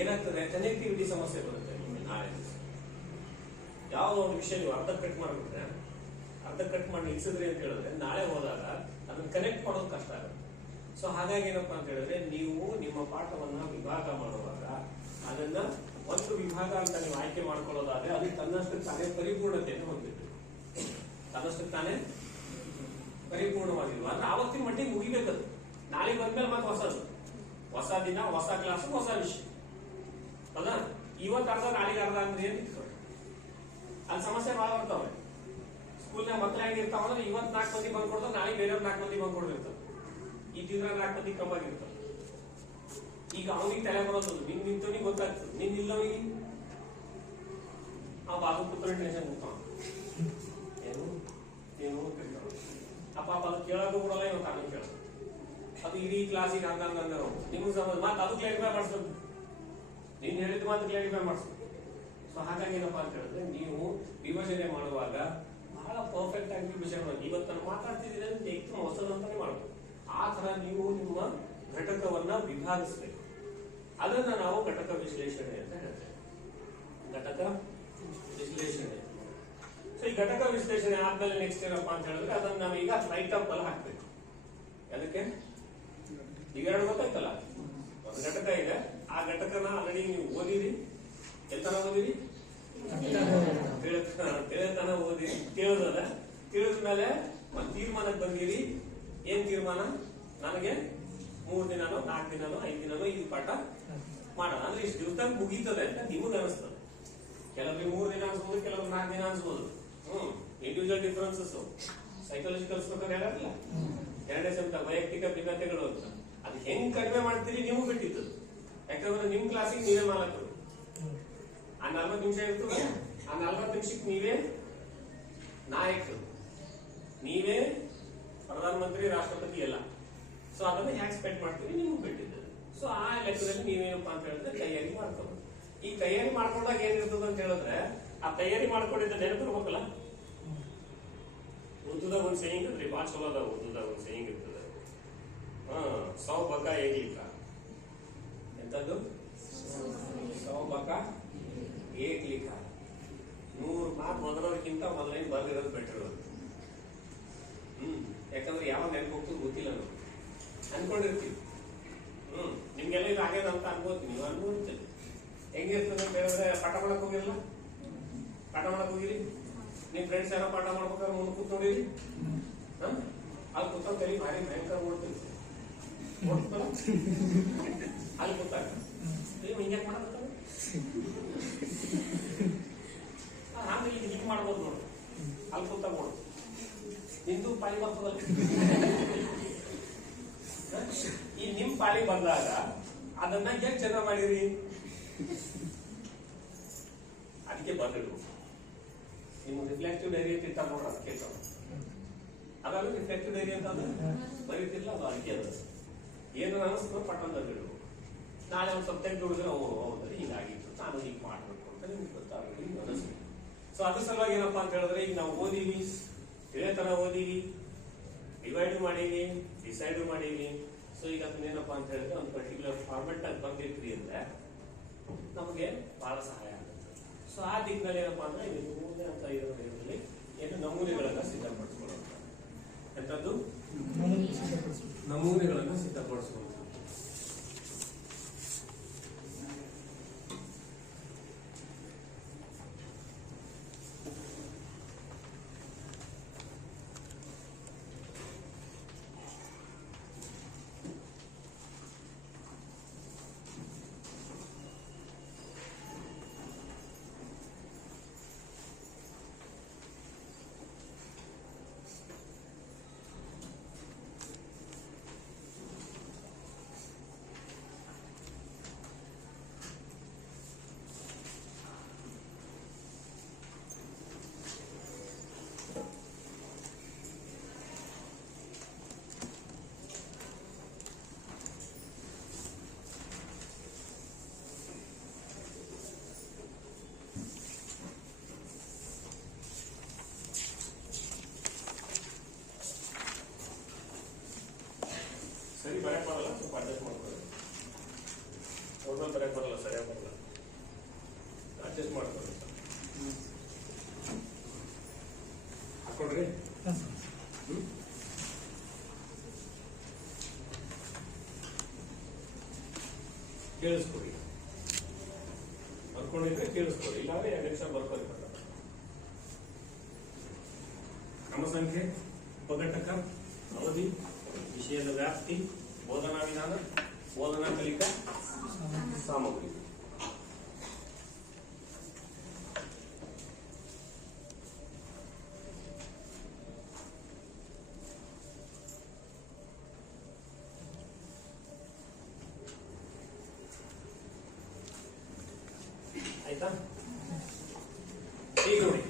ಏನಾಗ್ತದೆ, ಕನೆಕ್ಟಿವಿಟಿ ಸಮಸ್ಯೆ ಬರುತ್ತೆ ನಿಮಗೆ. ನಾಳೆ ಯಾವುದೋ ಒಂದು ವಿಷಯ ನೀವು ಅರ್ಧ ಕಟ್ ಮಾಡಿಬಿಟ್ರೆ, ಅರ್ಧ ಕಟ್ ಮಾಡಿ ನಿಲ್ಸಿದ್ರಿ ಅಂತ ಹೇಳಿದ್ರೆ ನಾಳೆ ಹೋದಾಗ ಅದನ್ನ ಕನೆಕ್ಟ್ ಮಾಡೋದು ಕಷ್ಟ ಆಗುತ್ತೆ. ಸೊ ಹಾಗಾಗಿ ಏನಪ್ಪಾ ಅಂತ ಹೇಳಿದ್ರೆ, ನೀವು ನಿಮ್ಮ ಪಾಠವನ್ನ ವಿಭಾಗ ಮಾಡುವಾಗ ಅದನ್ನ ಒಂದು ವಿಭಾಗ ಅಂತ ನೀವು ಆಯ್ಕೆ ಮಾಡ್ಕೊಳ್ಳೋದಾದ್ರೆ ಅದು ತನ್ನಷ್ಟು ತಾನೇ ಪರಿಪೂರ್ಣತೆಯನ್ನು ಹೊಂದಿತ್ತು. ತನ್ನಷ್ಟು ತಾನೇ ಪರಿಪೂರ್ಣವಾಗಿರುವ ಅಂದ್ರೆ ಆವತ್ತಿನ ಮಟ್ಟಿಗೆ ಮುಗಿಬೇಕದು. ನಾಳೆ ಬಂದ್ಮೇಲೆ ಮತ್ತೆ ಹೊಸ ದಿನ, ಹೊಸ ಕ್ಲಾಸ್, ಹೊಸ ವಿಷಯ, ಹೌದಾ? ಇವತ್ತು ಅರ್ಧ, ನಾಳೆಗೆ ಅರ್ಧ ಅಂದ್ರೆ ಏನ್ ಅಲ್ಲಿ ಸಮಸ್ಯೆ ಭಾಳ ಬರ್ತಾವೆ. ಸ್ಕೂಲ್ನಾಗ ಮಕ್ಳು ಹೆಂಗಿರ್ತಾವ ಅಂದ್ರೆ ಇವತ್ತು 4 ಮಂದಿ ಬಂದ್ ಕೊಡ್ತಾರೆ, ನಾಳೆ ಬೇರೆಯವ್ರು 4 ಮಂದಿ ಬಂದ್ ಕೊಡಿರ್ತಾರೆ. ಈ ತಿಂಗಳ 4 ಮಂದಿ ಕಮ್ಮಾಗಿರ್ತಾರೆ. ಈಗ ಅವನಿಗೆ ತಲೆ ಬರೋದು, ನಿಂತವನಿಗೆ ಗೊತ್ತಾಗ್ತದೆ, ನಿಲ್ಲವನಿಗೆ ಆ ಬಾಬು ಕೂತ್ರೆ ಟೆನ್ಷನ್ ಹೋಗ್ತಾವ. ಏನು ಅಪ್ಪ ಅದು ಕೇಳೋದು ಕೊಡಲ್ಲ, ಇವತ್ತು ಆಮೇಲೆ ಕೇಳೋದು. ಅದು ಇಡೀ ಕ್ಲಾಸಿಗೆ ಹಂಗಂಗ ನಿಮ್ಗೆ ಸಂಬಂಧ ಮಾತು ಅದು ಕ್ಲಾರಿಫೈ ಮಾಡಿಸ್ಬೇಕು. ನೀನ್ ಹೇಳಿದ ಮಾತು ಕ್ಲಾರಿಫೈ ಮಾಡಿಸ್ಬೇಕು. ಸೊ ಹಾಗಾಗಿ ಏನಪ್ಪಾ ಅಂತ ಹೇಳಿದ್ರೆ, ನೀವು ವಿಭಜನೆ ಮಾಡುವಾಗ ಬಹಳ ಪರ್ಫೆಕ್ಟ್ ಆಗಿ ವಿಭಜನೆ ಮಾಡಿ. ಇವತ್ತು ನಾನು ಮಾತಾಡ್ತಿದ್ದೀನಿ ಅಂದ್ರೆ ಏಕದಮ್ ಹೊಸದಂತಾನೆ ಮಾಡಬೇಕು. ಆ ತರ ನೀವು ನಿಮ್ಮ ಘಟಕವನ್ನ ವಿಭಾಗಿಸ್ಬೇಕು. ಅದನ್ನ ನಾವು ಘಟಕ ವಿಶ್ಲೇಷಣೆ ಅಂತ ಹೇಳ್ತೇವೆ. ಘಟಕ ವಿಶ್ಲೇಷಣೆ. ಸೊ ಈ ಘಟಕ ವಿಶ್ಲೇಷಣೆ ಆದ್ಮೇಲೆ ನೆಕ್ಸ್ಟ್ ಏನಪ್ಪಾ ಅಂತ ಹೇಳಿದ್ರೆ, ಅದನ್ನ ನಾವೀಗ ರೈಟ್ ಅಪ್ ಅಲ್ಲಿ ಹಾಕ್ಬೇಕು. ಅದಕ್ಕೆ ಇವೆರಡು ಗೊತ್ತಾಯ್ತಲ್ಲ, ಒಂದು ಘಟಕ ಇದೆ. ಆ ಘಟಕನ ಆಲ್ರೆಡಿ ನೀವು ಓದಿರಿ. ಎತ್ತನ ಓದಿರಿ, ತಿಳಿತನ ಓದಿರಿ. ತಿಳಿದದ, ತಿಳಿದ್ಮೇಲೆ ಒಂದು ತೀರ್ಮಾನಕ್ಕೆ ಬಂದಿರಿ. ಏನ್ ತೀರ್ಮಾನ? ನನಗೆ 3 ದಿನನೋ 4 ದಿನನೋ 5 ದಿನನೋ ಇದು ಪಾಠ ಮಾಡೋಣ ಅಂದ್ರೆ ಇಷ್ಟು ದಿವಸದಾಗ ಮುಗೀತದೆ ಅಂತ ನಿಮಗೆ ಅನಿಸ್ತದೆ. ಕೆಲವರಿಗೆ 3 ದಿನ ಅನ್ಸ್ಬೋದು, ಕೆಲವ್ರಿಗೆ 4 ದಿನ ಅನ್ಸ್ಬೋದು. ಇಂಡಿವಿಜುವಲ್ ಡಿಫರೆನ್ಸಸ್ ಸೈಕಾಲಜಿ ಕಲಿಸ್ಬೇಕಾದ್ರೆ ಹೇಳಲ್ಲ, 2ನೇ ಸೆಮಿಸ್ಟರ್ ವೈಯಕ್ತಿಕ ಭಿನ್ನತೆಗಳು ಅಂತ. ಅದು ಹೆಂಗ್ ಕಡಿಮೆ ಮಾಡ್ತೀರಿ ನೀವು ಬಿಟ್ಟಿದ್ದು. ಯಾಕಂದ್ರೆ ನಿಮ್ ಕ್ಲಾಸಿಗೆ ನೀವೇ ಮಾಲಕರು. ಆ 40 ನಿಮಿಷ ಇರ್ತದೆ, ಆ 40 ನಿಮಿಷಕ್ಕೆ ನೀವೇ ನಾಯಕರು, ನೀವೇ ಪ್ರಧಾನಮಂತ್ರಿ, ರಾಷ್ಟ್ರಪತಿ ಎಲ್ಲ. ಸೊ ಅದನ್ನ ಹ್ಯಾಕ್ ಸ್ಪೆಂಡ್ ಮಾಡ್ತೀವಿ ನಿಮ್ಗೆ ಬಿಟ್ಟಿದ್ದು. ಸೊ ಆ ಲೆಕ್ಕದಲ್ಲಿ ನೀವೇನಪ್ಪಾ ಅಂತ ಹೇಳಿದ್ರೆ ತಯಾರಿ ಮಾಡ್ಕೋಬೇಕು. ಈ ತಯಾರಿ ಮಾಡ್ಕೊಂಡಾಗ ಏನಿರ್ತದೆ ಅಂತ ಹೇಳಿದ್ರೆ, ಆ ತಯಾರಿ ಮಾಡ್ಕೊಂಡಿದ್ದ ನೆನಪಿರ್ಬೇಕಲ್ಲ. ಉರ್ದುದಾಗ ಒಂದು ಸೇಯಿಂಗ್ ಇದ್ರಿ, ಭಾಳ ಚಲೋ ಅದ. ಉರ್ದುದಾಗ ಒಂದು ಸೇಯಿಂಗ್ ಇರ್ತದೆ, 100 ಬಕ 1 ಲೀಟರ್. ಎಂತದ್ದು? 100 ಬಕ 1 ಲೀಟರ್. 100 ಮಾತು ಮೊದಲೋದಕ್ಕಿಂತ ಮೊದಲೇನು ಬರ್ದಿರೋದು ಬೆಟರ್. ಯಾಕಂದ್ರೆ ಯಾವಾಗ ನೆನಪು ಹೋಗ್ತದೆ ಗೊತ್ತಿಲ್ಲ ನಾವು ಅನ್ಕೊಂಡಿರ್ತೀವಿ. ನಿಮ್ಗೆಲ್ಲ ಇದು ಆಗ್ಯದ ಅಂತ ಅನ್ಕೋತೀನಿ, ನೀವು ಅನ್ಕೋತೀರಿ. ಹೆಂಗಿರ್ತದೆ ಅಂತ ಹೇಳಿದ್ರೆ ಪಾಠ ಮಾಡಕ್ ಹೋಗಿರಲ್ಲ, ಪಾಠ ಮಾಡಕ್ ಹೋಗಿರಿ, ನಿಮ್ ಫ್ರೆಂಡ್ಸ್ ಯಾರೋ ಪಾಠ ಮಾಡ್ಬೇಕಾದ್ರೆ ಮುಂದೆ ಕೂತ್ ನೋಡಿರಿ, ಅಲ್ಲಿ ಕೂತ್ಕೊಂಡು ಕಲಿ ಭಾರಿ ಭಯಂಕರ ಓಡ್ತೀವಿ, ಅಲ್ಲಿ ಕೂತಾಗ ನೀವು ಹಿಂಗೆ ಮಾಡಬೇಕು, ಆಮೇಲೆ ಇದು ಹಿಂಗೆ ಮಾಡ್ಬೋದು ನೋಡಿ, ಅಲ್ಲಿ ಕೂತಾಗ ನೋಡು ನಿಂದು ಪಾಳಿ ಬರ್ತದಲ್ಲ. ಈ ನಿಮ್ ಪಾಳಿ ಬಂದಾಗ ಅದನ್ನ ಹೇಗೆ ಚೆನ್ನಾಗಿ ಮಾಡಿರಿ, ಅದಕ್ಕೆ ಬಂದಿಡ್ಬೇಕು. ನಿಮ್ಮ ರಿಫ್ಲೆಕ್ಟಿವ್ ಡೈರಿ ಅಂತ ಇಟ್ಟ ನೋಡ್ರಿ, ಅದಕ್ಕೆ ಅದಾದ್ರೂ ರಿಫ್ಲೆಕ್ಟಿವ್ ಡೈರಿ ಅಂತ ಬರೀತಿರ್ಲ, ಅದು ಅದಕ್ಕೆ ಅದು ಏನು ಅನಿಸ್ತೋ ಪಟ್ಟಣ ತಂದಿಡ್ಬೇಕು. ನಾಳೆ ಒಂದು ಸ್ವಲ್ಪ ತೆಗೆದು ನೋಡಿದ್ರೆ ಹೌದ್ರಿ ಹಿಂಗಾಗಿತ್ತು, ನಾನು ಹೀಗೆ ಮಾಡ್ಬೇಕು ಅಂತ ನಿಮ್ಗೆ ಗೊತ್ತಾಗಲಿ ಅನಿಸ್ತು. ಸೊ ಅದ್ರ ಸಲುವಾಗಿ ಏನಪ್ಪಾ ಅಂತ ಹೇಳಿದ್ರೆ, ಈಗ ನಾವು ಓದಿವಿ, ಇದೇ ತರ ಓದಿವಿ, ಡಿವೈಡ್ ಮಾಡೀವಿ, ಡಿಸೈಡ್ ಮಾಡೀವಿ. ಸೊ ಈಗ ಅದನ್ನೇನಪ್ಪಾ ಅಂತ ಹೇಳಿದ್ರೆ ಒಂದು ಪರ್ಟಿಕ್ಯುಲರ್ ಫಾರ್ಮೆಟ್ ಅಲ್ಲಿ ಬಂದಿರ್ತೀವಿ ಅಂದ್ರೆ ನಮಗೆ ಬಹಳ ಸಹಾಯ ಆಗುತ್ತೆ. ಸೊ ಆ ದಿಕ್ಕಿನಲ್ಲಿ ಏನಪ್ಪಾ ಅಂದ್ರೆ ಇದು ನಮೂನೆ ಅಂತ ಇರೋದ್ರಲ್ಲಿ ಏನು ನಮೂನೆಗಳನ್ನ ಸಿದ್ಧಪಡಿಸ್ಕೊಳ್ಳೋದು. ಎಂತದ್ದು ನಮೂನೆಗಳನ್ನ ಸಿದ್ಧಪಡಿಸ್ಕೊಳ್ಳೋದು. ಸರಿ ಬರಕ್ ಬರಲ್ಲ, ಸ್ವಲ್ಪ ಅಡ್ಜಸ್ಟ್ ಮಾಡ್ಕೊಳ್ಳಿ. ಅವ್ರನ್ನ ಬರಕ್ ಬರಲ್ಲ, ಸರಿಯಾಗಿ ಬರಲ್ಲ, ಅಡ್ಜಸ್ಟ್ ಮಾಡ್ಕೊಳ್ಳಿ. ಹಾಕೊಡ್ರಿ. ಕೇಳಿಸ್ಕೊಡಿ, ಬರ್ಕೊಂಡಿದ್ರೆ ಕೇಳಿಸ್ಕೊಡಿ, ಇಲ್ಲಾಂದ್ರೆ 2 ನಿಮಿಷ ಬರ್ಕೊಳ್ಳಿ. ಕ್ರಮ ಸಂಖ್ಯೆ, ಉಪಘಟಕ, ಅವಧಿ, ವಿಷಯದ ವ್ಯಾಪ್ತಿ, ಬೋಧನಾ ವಿಧಾನ, ಬೋಧನಾ ಕಲಿಕಾ ಸಾಮಗ್ರಿ. ಆಯ್ತಾ? ಈಗ ನೋಡಿ,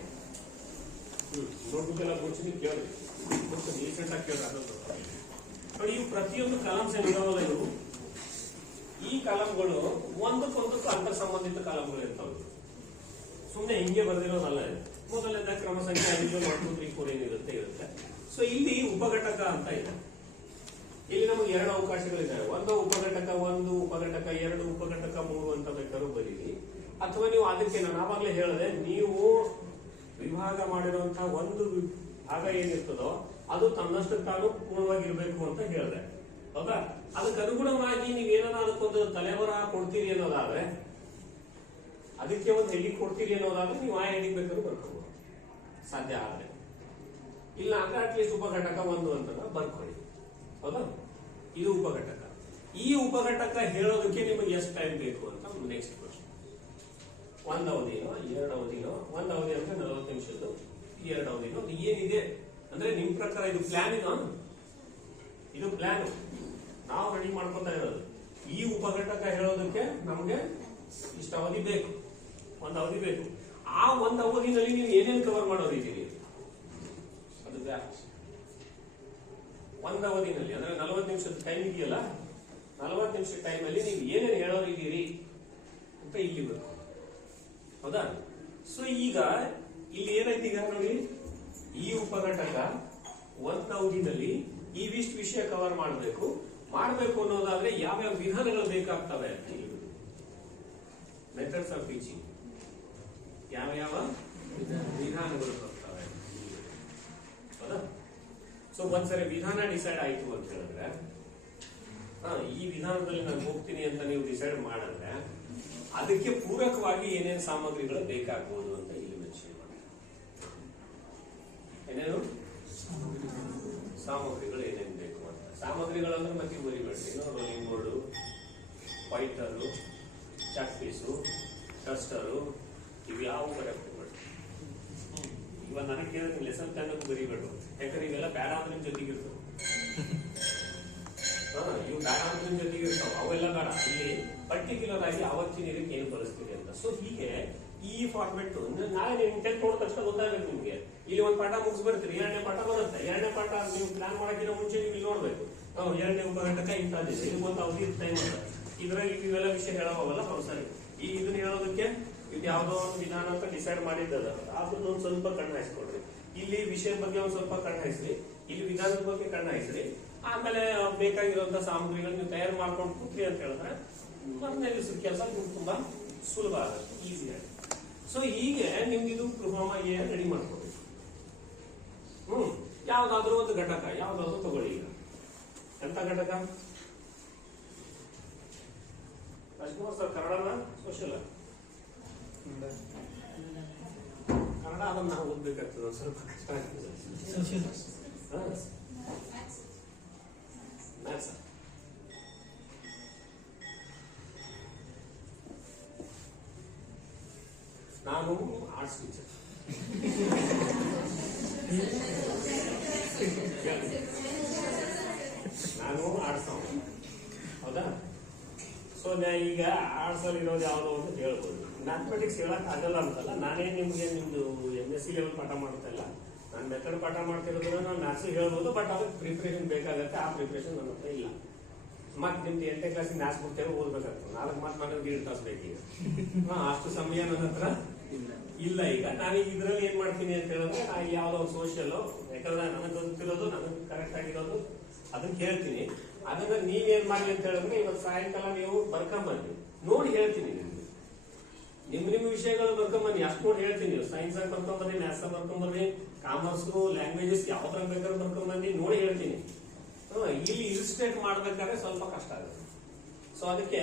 ನೋಟ್ಬುಕ್ ಎಲ್ಲ ಮುಚ್ಚಿನಿ ಕೇಳಿ, ರೀಸೆಂಟ್ ಆಗಿ ಕೇಳಿ. ಅದೊಂದು ನೋಡಿ, ಇವು ಪ್ರತಿಯೊಂದು ಕಾಲಮ್ಸ್ ಏನಿದಾವಲ್ಲ, ಇವು ಈ ಕಾಲಮ್ಗಳು ಒಂದಕ್ಕೊಂದು ಅಂತರ್ ಸಂಬಂಧಿತ ಕಾಲಮ್ಗಳು ಇರ್ತಾವೆ. ಸುಮ್ಮನೆ ಹಿಂಗೆ ಬರೆದಿರೋದಲ್ಲ. ಮೊದಲನೇದ ಕ್ರಮ ಸಂಖ್ಯೆ 5, 1, 2, 3, 4 ಇರುತ್ತೆ. ಸೊ ಇಲ್ಲಿ ಉಪಘಟಕ ಅಂತ ಇದೆ. ಇಲ್ಲಿ ನಮಗೆ 2 ಅವಕಾಶಗಳಿದ್ದಾವೆ. ಒಂದು ಉಪಘಟಕ 1, ಉಪಘಟಕ 2, ಉಪಘಟಕ 3 ಅಂತ ಬೇಕಾದ್ರೂ ಬರೀರಿ. ಅಥವಾ ನೀವು ಅದಕ್ಕೆ ನಾನು ಆವಾಗಲೇ ಹೇಳಿದೆ, ನೀವು ವಿಭಾಗ ಮಾಡಿರುವಂತಹ ಒಂದು ಭಾಗ ಏನಿರ್ತದೋ ಅದು ತನ್ನಷ್ಟು ತಾನು ಪೂರ್ಣವಾಗಿರ್ಬೇಕು ಅಂತ ಹೇಳಿದೆ, ಹೌದಾ? ಅದಕ್ಕೆ ಅನುಗುಣವಾಗಿ ನೀವೇನ ಅದಕ್ಕೊಂದು ತಲೆಬರ ಕೊಡ್ತೀರಿ ಅನ್ನೋದಾದ್ರೆ, ಅದಕ್ಕೆ ಒಂದು ಹೆಡಿಂಗ್ ಕೊಡ್ತೀರಿ ಅನ್ನೋದಾದ್ರೆ ನೀವು ಆ ಹೆಡಿಂಗ್ ಬೇಕಾದ್ರೂ ಬರ್ಕೋಬಹುದು, ಸಾಧ್ಯ ಆದ್ರೆ. ಇಲ್ಲ ಅಂದ್ರೆ ಅಟ್ಲೀಸ್ಟ್ ಉಪಘಟಕ 1 ಅಂತ ಬರ್ಕೊಳ್ಳಿ, ಹೌದಾ? ಇದು ಉಪಘಟಕ. ಈ ಉಪಘಟಕ ಹೇಳೋದಕ್ಕೆ ನಿಮಗೆ ಎಷ್ಟು ಟೈಮ್ ಬೇಕು ಅಂತ ನೆಕ್ಸ್ಟ್ ಕ್ವಶನ್. 1 ಅವಧಿನೋ 2 ಅವಧಿನೋ, 1 ಅವಧಿ ಅಂದ್ರೆ 40 ನಿಮಿಷದ್ದು, 2 ಅವಧಿನೋ, ಅದು ಏನಿದೆ ಅಂದ್ರೆ ನಿಮ್ ಪ್ರಕಾರ ಇದು ಪ್ಲಾನ್ ಇದು ಪ್ಲಾನ್ ನಾವು ರೆಡಿ ಮಾಡ್ಕೊತಾ ಇರೋದು. ಈ ಉಪಘಟಕ ಹೇಳೋದಕ್ಕೆ ನಮ್ಗೆ ಇಷ್ಟ ಅವಧಿ ಬೇಕು, 1 ಅವಧಿ ಬೇಕು. ಆ 1 ಅವಧಿನಲ್ಲಿ ನೀವು ಏನೇನು ಕವರ್ ಮಾಡೋದಿದ್ದೀರಿ ಅದು ವ್ಯಾಪ್ತಿ. 1 ಅವಧಿನಲ್ಲಿ ಅಂದ್ರೆ 40 ನಿಮಿಷದ ಟೈಮ್ ಇದೆಯಲ್ಲ, 40 ನಿಮಿಷದ ಟೈಮ್ ಅಲ್ಲಿ ನೀವು ಏನೇನು ಹೇಳೋದಿದ್ದೀರಿ ಅಂತ ಇಲ್ಲಿ ಬೇಕು, ಹೌದಾ? ಸೊ ಈಗ ಇಲ್ಲಿ ಏನೈತಿ, ಈಗ ನೋಡಿ, ಈ ಉಪಘಟಕ 1 ಅವಧಿನಲ್ಲಿ ಇವಿಷ್ಟು ವಿಷಯ ಕವರ್ ಮಾಡಬೇಕು ಅನ್ನೋದಾದ್ರೆ ಯಾವ್ಯಾವ ವಿಧಾನಗಳು ಬೇಕಾಗ್ತವೆ ಅಂತ ಹೇಳುದು. ಮೆಥಡ್ಸ್ ಆಫ್ ಟೀಚಿಂಗ್, ಯಾವ ವಿಧಾನಗಳು ಬರ್ತವೆ, ಹೌದಾ? ಸೊ ಒಂದ್ಸರಿ ವಿಧಾನ ಡಿಸೈಡ್ ಆಯ್ತು ಅಂತ ಹೇಳಿದ್ರೆ ಈ ವಿಧಾನದಲ್ಲಿ ನಾನು ಹೋಗ್ತೀನಿ ಅಂತ ನೀವು ಡಿಸೈಡ್ ಮಾಡಿದ್ರೆ ಅದಕ್ಕೆ ಪೂರಕವಾಗಿ ಏನೇನು ಸಾಮಗ್ರಿಗಳು ಬೇಕಾಗ್ಬೋದು ಅಂತ ಇಲ್ಲಿ ಮೆನ್ಷನ್ ಮಾಡಿ. ಏನೇನು ಸಾಮಗ್ರಿಗಳು ಏನೇನು ಬೇಕು ಅಂತ. ಸಾಮಗ್ರಿಗಳಂದ್ರೆ ಮತ್ತೆ ಬರಿಬೇಡ್ರಿ, ರೋಲಿಂಗ್ ಬೋರ್ಡು, ವೈಟರು, ಚಾಕ್ ಪೀಸು, ಡಸ್ಟರು, ಇವು ಯಾವ ಬರಬೇಕು ಇವಾಗ ನನಗೆ ಕೇಳಿದ್ರೆ ಲೆಸನ್ ಪ್ಲಾನ್ ಬರಿಬೇಡು, ಯಾಕಂದ್ರೆ ಇವೆಲ್ಲ ಬೇಡ ಅಂದ್ರೆ ನಿಮ್ ಜೊತೆಗೆ ಇರ್ತವೆ. ಇವು ಬೇಡ ಅಂದ್ರೆ ನಿಮ್ ಜೊತೆಗೆ ಇರ್ತಾವ, ಅವೆಲ್ಲ ಬೇಡ. ಇಲ್ಲಿ ಪರ್ಟಿಕ್ಯುಲರ್ ಆಗಿ ಅವತ್ತಿನ ಇದಕ್ಕೆ ಏನು ಬಳಸ್ತೀರಿ ಅಂತ. ಸೊ ಹೀಗೆ ಈ ಫಾರ್ಮೆಟ್ ನಾಳೆ ನೀವು ಇಂಟೆಂಟ್ ನೋಡಿದ ತಕ್ಷಣ ಗೊತ್ತಾಗಬೇಕು ನಿಮ್ಗೆ. ಇಲ್ಲಿ ಒಂದು ಪಾಠ ಮುಗಿಸ್ ಬರ್ತೀರಿ, ಎರಡನೇ ಪಾಠ ಬರುತ್ತೆ. ಎರಡನೇ ಪಾಠ ನೀವು ಪ್ಲಾನ್ ಮಾಡೋಕ್ಕಿಂತ ಮುಂಚೆ ನೀವು ಇಲ್ಲಿ ನೋಡ್ಬೇಕು, ಎರಡನೇ ಉಪಘಟಕ ಇಂಥದ್ದಿದೆ, ಇದಕ್ಕೊಂದು ಅವಧಿ ಟೈಮ್ ಇದೆ, ಇದ್ರಾಗ ಇವೆಲ್ಲ ವಿಷಯ ಹೇಳೋವಲ್ಲ. ಸರಿ, ಈ ಇದನ್ನ ಹೇಳೋದಕ್ಕೆ ಇದು ಯಾವುದೋ ಒಂದು ವಿಧಾನ ಅಂತ ಡಿಸೈಡ್ ಮಾಡಿದ್ದದ, ಅದನ್ನ ಒಂದು ಸ್ವಲ್ಪ ಕಣ್ಣು ಹಾಯಿಸ್ಕೊಡ್ರಿ. ಇಲ್ಲಿ ವಿಷಯದ ಬಗ್ಗೆ ಒಂದ್ ಸ್ವಲ್ಪ ಕಣ್ಣು ಹಾಯಿಸ್ರಿ, ಇಲ್ಲಿ ವಿಧಾನದ ಬಗ್ಗೆ ಕಣ್ಣು ಹಾಯಿಸ್ರಿ. ಆಮೇಲೆ ಬೇಕಾಗಿರುವಂತ ಸಾಮಗ್ರಿಗಳು ನೀವು ತಯಾರು ಮಾಡ್ಕೊಂಡು ಕೂತ್ರಿ ಅಂತ ಹೇಳಿದ್ರೆ ಮತ್ತೆ ಕೆಲಸ ತುಂಬಾ ಸುಲಭ ಆಗುತ್ತೆ, ಈಸಿ ಆಗುತ್ತೆ. ಸೊ ಹೀಗೆ ನಿಮ್ಗೆ ಇದು ಪ್ರೋಗ್ರಾಮ್ ರೆಡಿ ಮಾಡ್ಕೊಬೇಕು. ಯಾವ್ದಾದ್ರು ಒಂದು ಘಟಕ ಯಾವ್ದಾದ್ರು ತಗೊಳ್ಳಿ. ಈಗ ಎಂತ ಘಟಕ? ರಾಜ್ಕುಮಾರ್ ಸರ್, ಕನ್ನಡನ ಸೋಷಿಯಲ್? ಕನ್ನಡ ಅದನ್ನ ನಾವು ಓದ್ಬೇಕಾಗ್ತದೆ, ಸ್ವಲ್ಪ ಕಷ್ಟ ಆಗ್ತದೆ. ಮ್ಯಾಥ್ಸ್ ನಾನು ಆರ್ಟ್ಸ್ ಟೀಚರ್. ನಾನು ಆರ್ಟ್ಸ್ ಹೌದಾ? ಸೊ ಈಗ ಆರ್ಟ್ಸ್ ಅಲ್ಲಿ ಇರೋದು ಯಾವ್ದೋ ಅಂತ ಹೇಳ್ಬೋದು. ಮ್ಯಾಥಮೆಟಿಕ್ಸ್ ಹೇಳಕ್ ಆಗಲ್ಲ ಅಂತಲ್ಲ, ನಾನೇ ನಿಮ್ಗೆ ನಿಮ್ದು MSc ಲೆವೆಲ್ ಪಾಠ ಮಾಡ್ತಾ ಇಲ್ಲ, ನಾನು ಮೆಥಡ್ ಪಾಠ ಮಾಡ್ತಿರೋದ್ರೆ ನಾನು ಮ್ಯಾಥ್ಸ್ ಹೇಳ್ಬೋದು. ಬಟ್ ಅದಕ್ಕೆ ಪ್ರಿಪರೇಷನ್ ಬೇಕಾಗತ್ತೆ, ಆ ಪ್ರಿಪರೇಷನ್ ನನ್ನ ಹತ್ರ ಇಲ್ಲ. ಮತ್ತೆ ನಿಮ್ದು 8ನೇ ಕ್ಲಾಸಿಗೆ ಮ್ಯಾಥ್ಸ್ ಬುಕ್ ಓದ್ಬೇಕಾಗ್ತದೆ, ನಾಲ್ಕು ಮಾತು ನನಗೆ 1.5 ತಾಸು ಬೇಕೀಗ. ಅಷ್ಟು ಸಮಯ ನನ್ನ ಹತ್ರ ಇಲ್ಲ. ಈಗ ನಾನೀಗ ಇದ್ರಲ್ಲಿ ಏನ್ ಮಾಡ್ತೀನಿ ಅಂತ ಹೇಳಿದ್ರೆ, ನಾನು ಯಾವ್ದೋ ಒಂದು ಸೋಷಿಯಲ್, ಯಾಕಂದ್ರೆ ನನಗೆ ಗೊತ್ತಿರೋದು, ನನಗೆ ಕರೆಕ್ಟ್ ಆಗಿರೋದು ಅದನ್ನ ಕೇಳ್ತೀನಿ. ಅದನ್ನ ನೀವೇನ್ ಮಾಡಿ ಅಂತ ಹೇಳಿದ್ರೆ, ಇವತ್ತು ಸಾಯಂಕಾಲ ನೀವು ಬರ್ಕೊಂಬನ್ನಿ, ನೋಡಿ ಹೇಳ್ತೀನಿ ನಿಮ್ಗೆ. ನಿಮ್ ವಿಷಯಗಳು ಬರ್ಕೊಂಬನ್ನಿ, ಅಷ್ಟು ನೋಡಿ ಹೇಳ್ತೀನಿ. ಸೈನ್ಸ್ ಆಗಿ ಬರ್ಕೊಂಬನ್ನಿ, ಮ್ಯಾಥ್ಸ್ ಆಗಿ ಬರ್ಕೊಂಬನ್ನಿ, ಕಾಮರ್ಸ್, ಲ್ಯಾಂಗ್ವೇಜಸ್ ಯಾವ್ದ್ರಾಗ ಬೇಕಾದ್ರೂ ಬರ್ಕೊಂಬನ್ನಿ, ನೋಡಿ ಹೇಳ್ತೀನಿ. ಇಲ್ಲಿ ಇಲಿಸ್ಟ್ರೇಟ್ ಮಾಡ್ಬೇಕಾದ್ರೆ ಸ್ವಲ್ಪ ಕಷ್ಟ ಆಗುತ್ತೆ. ಸೊ ಅದಕ್ಕೆ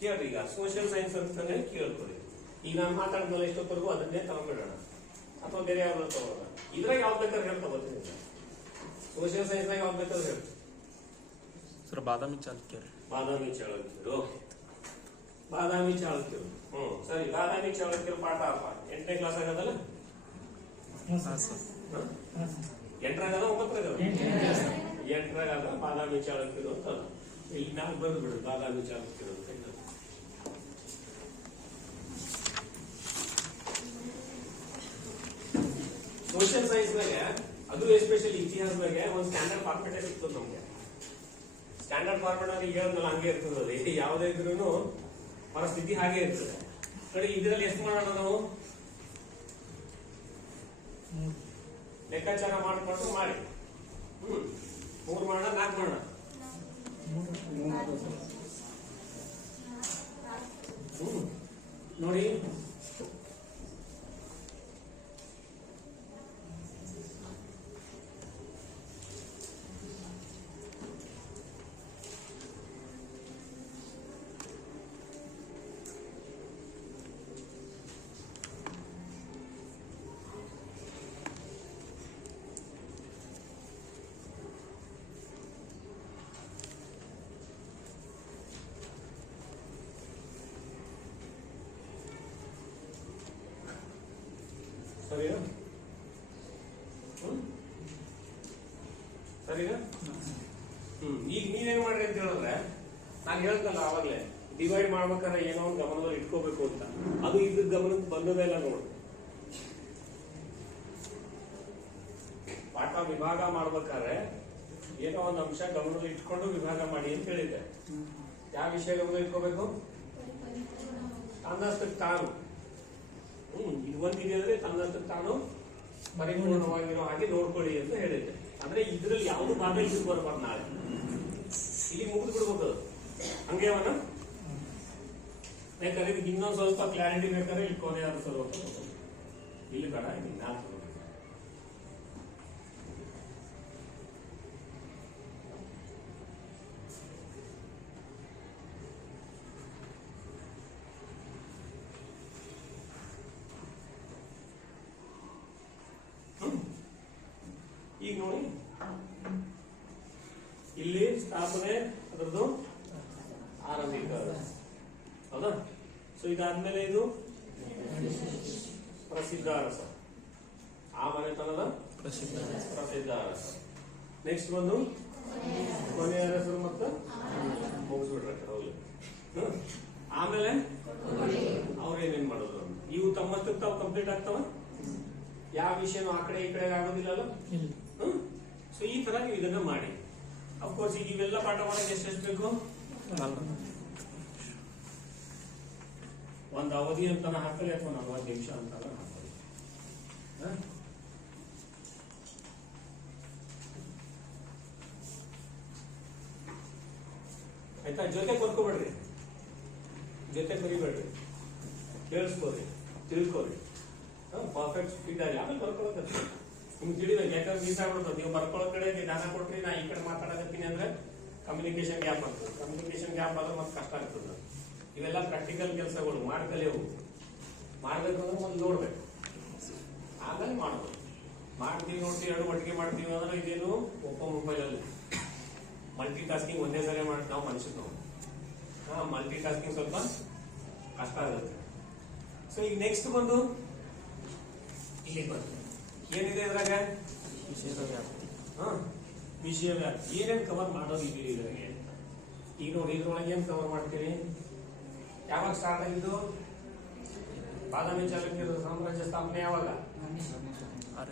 ಕೇಳ್ರಿ. ಈಗ ಸೋಷಿಯಲ್ ಸೈನ್ಸ್ ಅಂತಂದ್ರೆ ಕೇಳ್ಕೊಡಿ. ಈಗ ನಾನು ಮಾತಾಡಿದ್ಮೇಲೆ ಎಷ್ಟೊತ್ತವರೆಗೂ ಅದನ್ನೇ ತಗೊಂಡ್ಬಿಡೋಣ, ಅಥವಾ ಬೇರೆ ಯಾವ್ದು ತಗೋಣ. ಇದ್ರಾಗ ಯಾವ್ದು ಬೇಕಾದ್ರೆ ಹೇಳ್ಕೊಬೋತೀನಿ. ಸೋಷಿಯಲ್ ಸೈನ್ಸ್ ನಾಗ ಯಾವ್ದು ಬೇಕಾದ್ರೆ ಹೇಳ್ತೀನಿ ಸರ್. ಬಾದಾಮಿ ಚಾಲುಕ್ಯರು. ಬಾದಾಮಿ ಚಾಲುಕ್ಯರು, ಓಕೆ. ಬಾದಾಮಿ ಚಾಲುಕ್ಯರು, ಸರಿ. ಬಾದಾಮಿ ಚಾಲುಕ್ಯರು ಪಾಠ 8ನೇ ಕ್ಲಾಸ್ ಆಗದಲ್ಲ? 8ರಾಗದ 9ರಾಗದ? 8ರಾಗದ ಬಾದಾಮಿ ಚಾಲುಕ್ಯರು ಅಂತ. ಇಲ್ಲಿ ನಾವು ಬಂದ್ಬಿಡು ಬಾದಾಮಿ ಚಾಲುಕ್ಯರು ಅಂತ. ಸೋಷಿಯಲ್ ಸೈನ್ಸ್ ಬಗ್ಗೆ, ಅದು ಎಸ್ಪೆಷಲಿ ಇತಿಹಾಸದಾಗೆ ಒಂದು ಸ್ಟ್ಯಾಂಡರ್ಡ್ ಫಾರ್ಮೆಟ್ ಸಿಗ್ತದೆ ನಮ್ಗೆ. ಸ್ಟ್ಯಾಂಡರ್ಡ್ ಫಾರ್ಮೆಟ್ ಅಲ್ಲಿ ಹೇಳಿದ್ಮೇಲೆ ಹಂಗೆ ಇರ್ತದೆ, ಯಾವುದೇ ಇದ್ರೂ ಪರಿಸ್ಥಿತಿ ಹಾಗೆ ಇರ್ತದೆ. ಕಡೆ ಇದರಲ್ಲಿ ಎಷ್ಟು ಮಾಡೋಣ ನಾವು? ಲೆಕ್ಕಾಚಾರ ಮಾಡಿಕೊಂಡು ಮಾಡಿ. 3 ಮಾಡೋಣ, 4 ಮಾಡೋಣ? ನೋಡಿ, ಸರಿನಾ? ಸರಿನಾ? ಈಗ ನೀವೇನ್ ಮಾಡ್ರಿ ಅಂತ ಹೇಳಿದ್ರೆ, ನಾನು ಹೇಳ್ತಲ್ಲ ಆವಾಗಲೇ, ಡಿವೈಡ್ ಮಾಡ್ಬೇಕಾದ್ರೆ ಏನೋ ಒಂದು ಗಮನದಲ್ಲಿ ಇಟ್ಕೋಬೇಕು ಅಂತ. ಅದು ಇದ್ರ ಗಮನಕ್ಕೆ ಬಂದದೆಲ್ಲ ನೋಡಿ. ಪಾಠ ವಿಭಾಗ ಮಾಡ್ಬೇಕಾದ್ರೆ ಏನೋ ಒಂದು ಅಂಶ ಗಮನದಲ್ಲಿ ಇಟ್ಕೊಂಡು ವಿಭಾಗ ಮಾಡಿ ಅಂತ ಹೇಳಿದ್ದೆ. ಯಾವ ವಿಷಯ ಗಮನ ಇಟ್ಕೋಬೇಕು? ತನ್ನಷ್ಟಕ್ಕೆ ತಾನು. ಇದು ಒಂದಿದೆ ಅಂದ್ರೆ ತನ್ನಷ್ಟಕ್ಕೆ ತಾನು ಪರಿಪೂರ್ಣವಾಗಿರೋ ಹಾಗೆ ನೋಡ್ಕೊಳ್ಳಿ ಅಂತ ಹೇಳಿದ್ದೆ. ಅಂದ್ರೆ ಇದ್ರಲ್ಲಿ ಯಾವ್ದು ಭಾಗ ಇದಕ್ಕೆ ಬರಬಾರ್ದು. ನಾಳೆ ಇಲ್ಲಿ ಮುಗಿದು ಬಿಡ್ಬೇಕು ಹಂಗೆ ಅವನ. ಯಾಕಂದ್ರೆ ಇದಕ್ಕೆ ಇನ್ನೊಂದು ಸ್ವಲ್ಪ ಕ್ಲಾರಿಟಿ ಬೇಕಾದ್ರೆ ಇಲ್ಲಿ ಕೊನೆ ಸ್ವಲ್ಪ ಇಲ್ಲಿ ಬೇಡ, ಇಲ್ಲಿ 4 ಈಗ ನೋಡಿ ಇಲ್ಲಿ ಸ್ಥಾಪನೆ ಅದರದ್ದು ಆರಂಭಿಕ ಹೌದಾ. ಸೊ ಇದಾದ್ಮೇಲೆ ಇದು ಪ್ರಸಿದ್ಧ ಅರಸ, ಆ ಮನೆತನದ ಪ್ರಸಿದ್ಧ ಪ್ರಸಿದ್ಧ ಅರಸ. ನೆಕ್ಸ್ಟ್ ಬಂದು ಕೊನೆಯ ಅರಸರು ಮತ್ತೆ ಮುಗಿಸ್ಬಿಟ್ರೆ ಹೌದು. ಆಮೇಲೆ ಅವ್ರೇನೇನ್ ಮಾಡೋದು, ಇವು ತಮ್ಮಷ್ಟಕ್ಕೆ ತಾವು ಕಂಪ್ಲೀಟ್ ಆಗ್ತಾವ, ಯಾವ ವಿಷಯನೂ ಆ ಕಡೆ ಈ ಕಡೆ ಆಗೋದಿಲ್ಲಲ್ಲ. ಸೊ ಈ ತರ ನೀವು ಇದನ್ನ ಮಾಡಿ. ಅಫ್ಕೋರ್ಸ್ ಈಗ ಇವೆಲ್ಲ ಪಾಠ ಮಾಡಕ್ಕೆ ಎಷ್ಟೆಷ್ಟು ಬೇಕು, ಒಂದು ಅವಧಿ ಅಂತಾನ ಹಾಕಲಿ ಅಥವಾ 40 ನಿಮಿಷ ಅಂತಾನ ಹಾಕಲಿ. ಆಯ್ತಾ. ಜೊತೆ ಕೊಡ್ಕೋಬೇಡ್ರಿ, ಜೊತೆ ಬರಿಬೇಡ್ರಿ, ಕೇಳಿಸ್ಕೋರಿ, ತಿಳ್ಕೊರಿ, ಪರ್ಫೆಕ್ಟ್ ಫಿಟ್ ಆಗಿ ಆಮೇಲೆ ಬರ್ಕೊಳಕತ್ತಿ ನಿಮ್ಗೆ ತಿಳಿಬೇಕು. ಯಾಕಂದ್ರೆ ಮಿಸ್ ಆಗ್ಬಿಡ್ತದೆ, ನೀವು ಬರ್ಕೊಳ್ಳೋ ಕಡೆ ಜ್ಞಾನ ಕೊಟ್ರಿ, ನಾ ಈ ಕಡೆ ಮಾತಾಡಕತ್ತೀನಿ ಅಂದ್ರೆ ಕಮ್ಯುನಿಕೇಶನ್ ಗ್ಯಾಪ್ ಆಗ್ತದೆ. ಕಮ್ಯುನಿಕೇಶನ್ ಗ್ಯಾಪ್ ಆದ್ರೆ ಮತ್ತೆ ಕಷ್ಟ ಆಗ್ತದೆ. ಇವೆಲ್ಲ ಪ್ರಾಕ್ಟಿಕಲ್ ಕೆಲಸಗಳು ಮಾಡ್ಕಲೇವು. ಮಾಡ್ಬೇಕು ಅಂದ್ರೆ ಒಂದು ನೋಡ್ಬೇಕು, ಆಮೇಲೆ ಮಾಡ್ಬೋದು. ಮಾಡ್ತೀವಿ ನೋಡ್ತೀವಿ ಎರಡು ಒಟ್ಟಿಗೆ ಮಾಡ್ತೀವಿ ಅಂದ್ರೆ ಇದೇನು ಒಪ್ಪ ಮೊಬೈಲಲ್ಲಿ ಮಲ್ಟಿ ಟಾಸ್ಕಿಂಗ್ ಒಂದೇ ಸರಿ ಮಾಡಿ ನಾವು ಮನುಷ್ಯರು ಮಲ್ಟಿ ಟಾಸ್ಕಿಂಗ್ ಸ್ವಲ್ಪ ಕಷ್ಟ ಆಗುತ್ತೆ. ಸೊ ಈಗ ನೆಕ್ಸ್ಟ್ ಬಂದು ಇಲ್ಲಿ ಬಂದು ಏನಿದೆ ಇದ್ರಾಗ ವಿಷಯದ ವ್ಯಾಪ್ತಿ. ವಿಷಯ ವ್ಯಾಪ್ತಿ ಏನೇನು ಕವರ್ ಮಾಡೋದು ಇದೆ ಇದ್ರಾಗೆ. ಈಗ ನೋಡಿ ಇದ್ರೊಳಗೆ ಏನ್ ಕವರ್ ಮಾಡ್ತೀರಿ, ಯಾವಾಗ ಸ್ಟಾರ್ಟ್ ಆಗಿದ್ದು, ಬಾದಾಮಿ ಚಾಲುಕ್ಯರ ಸಾಮ್ರಾಜ್ಯ ಸ್ಥಾಪನೆ ಯಾವಾಗ, 6ನೇ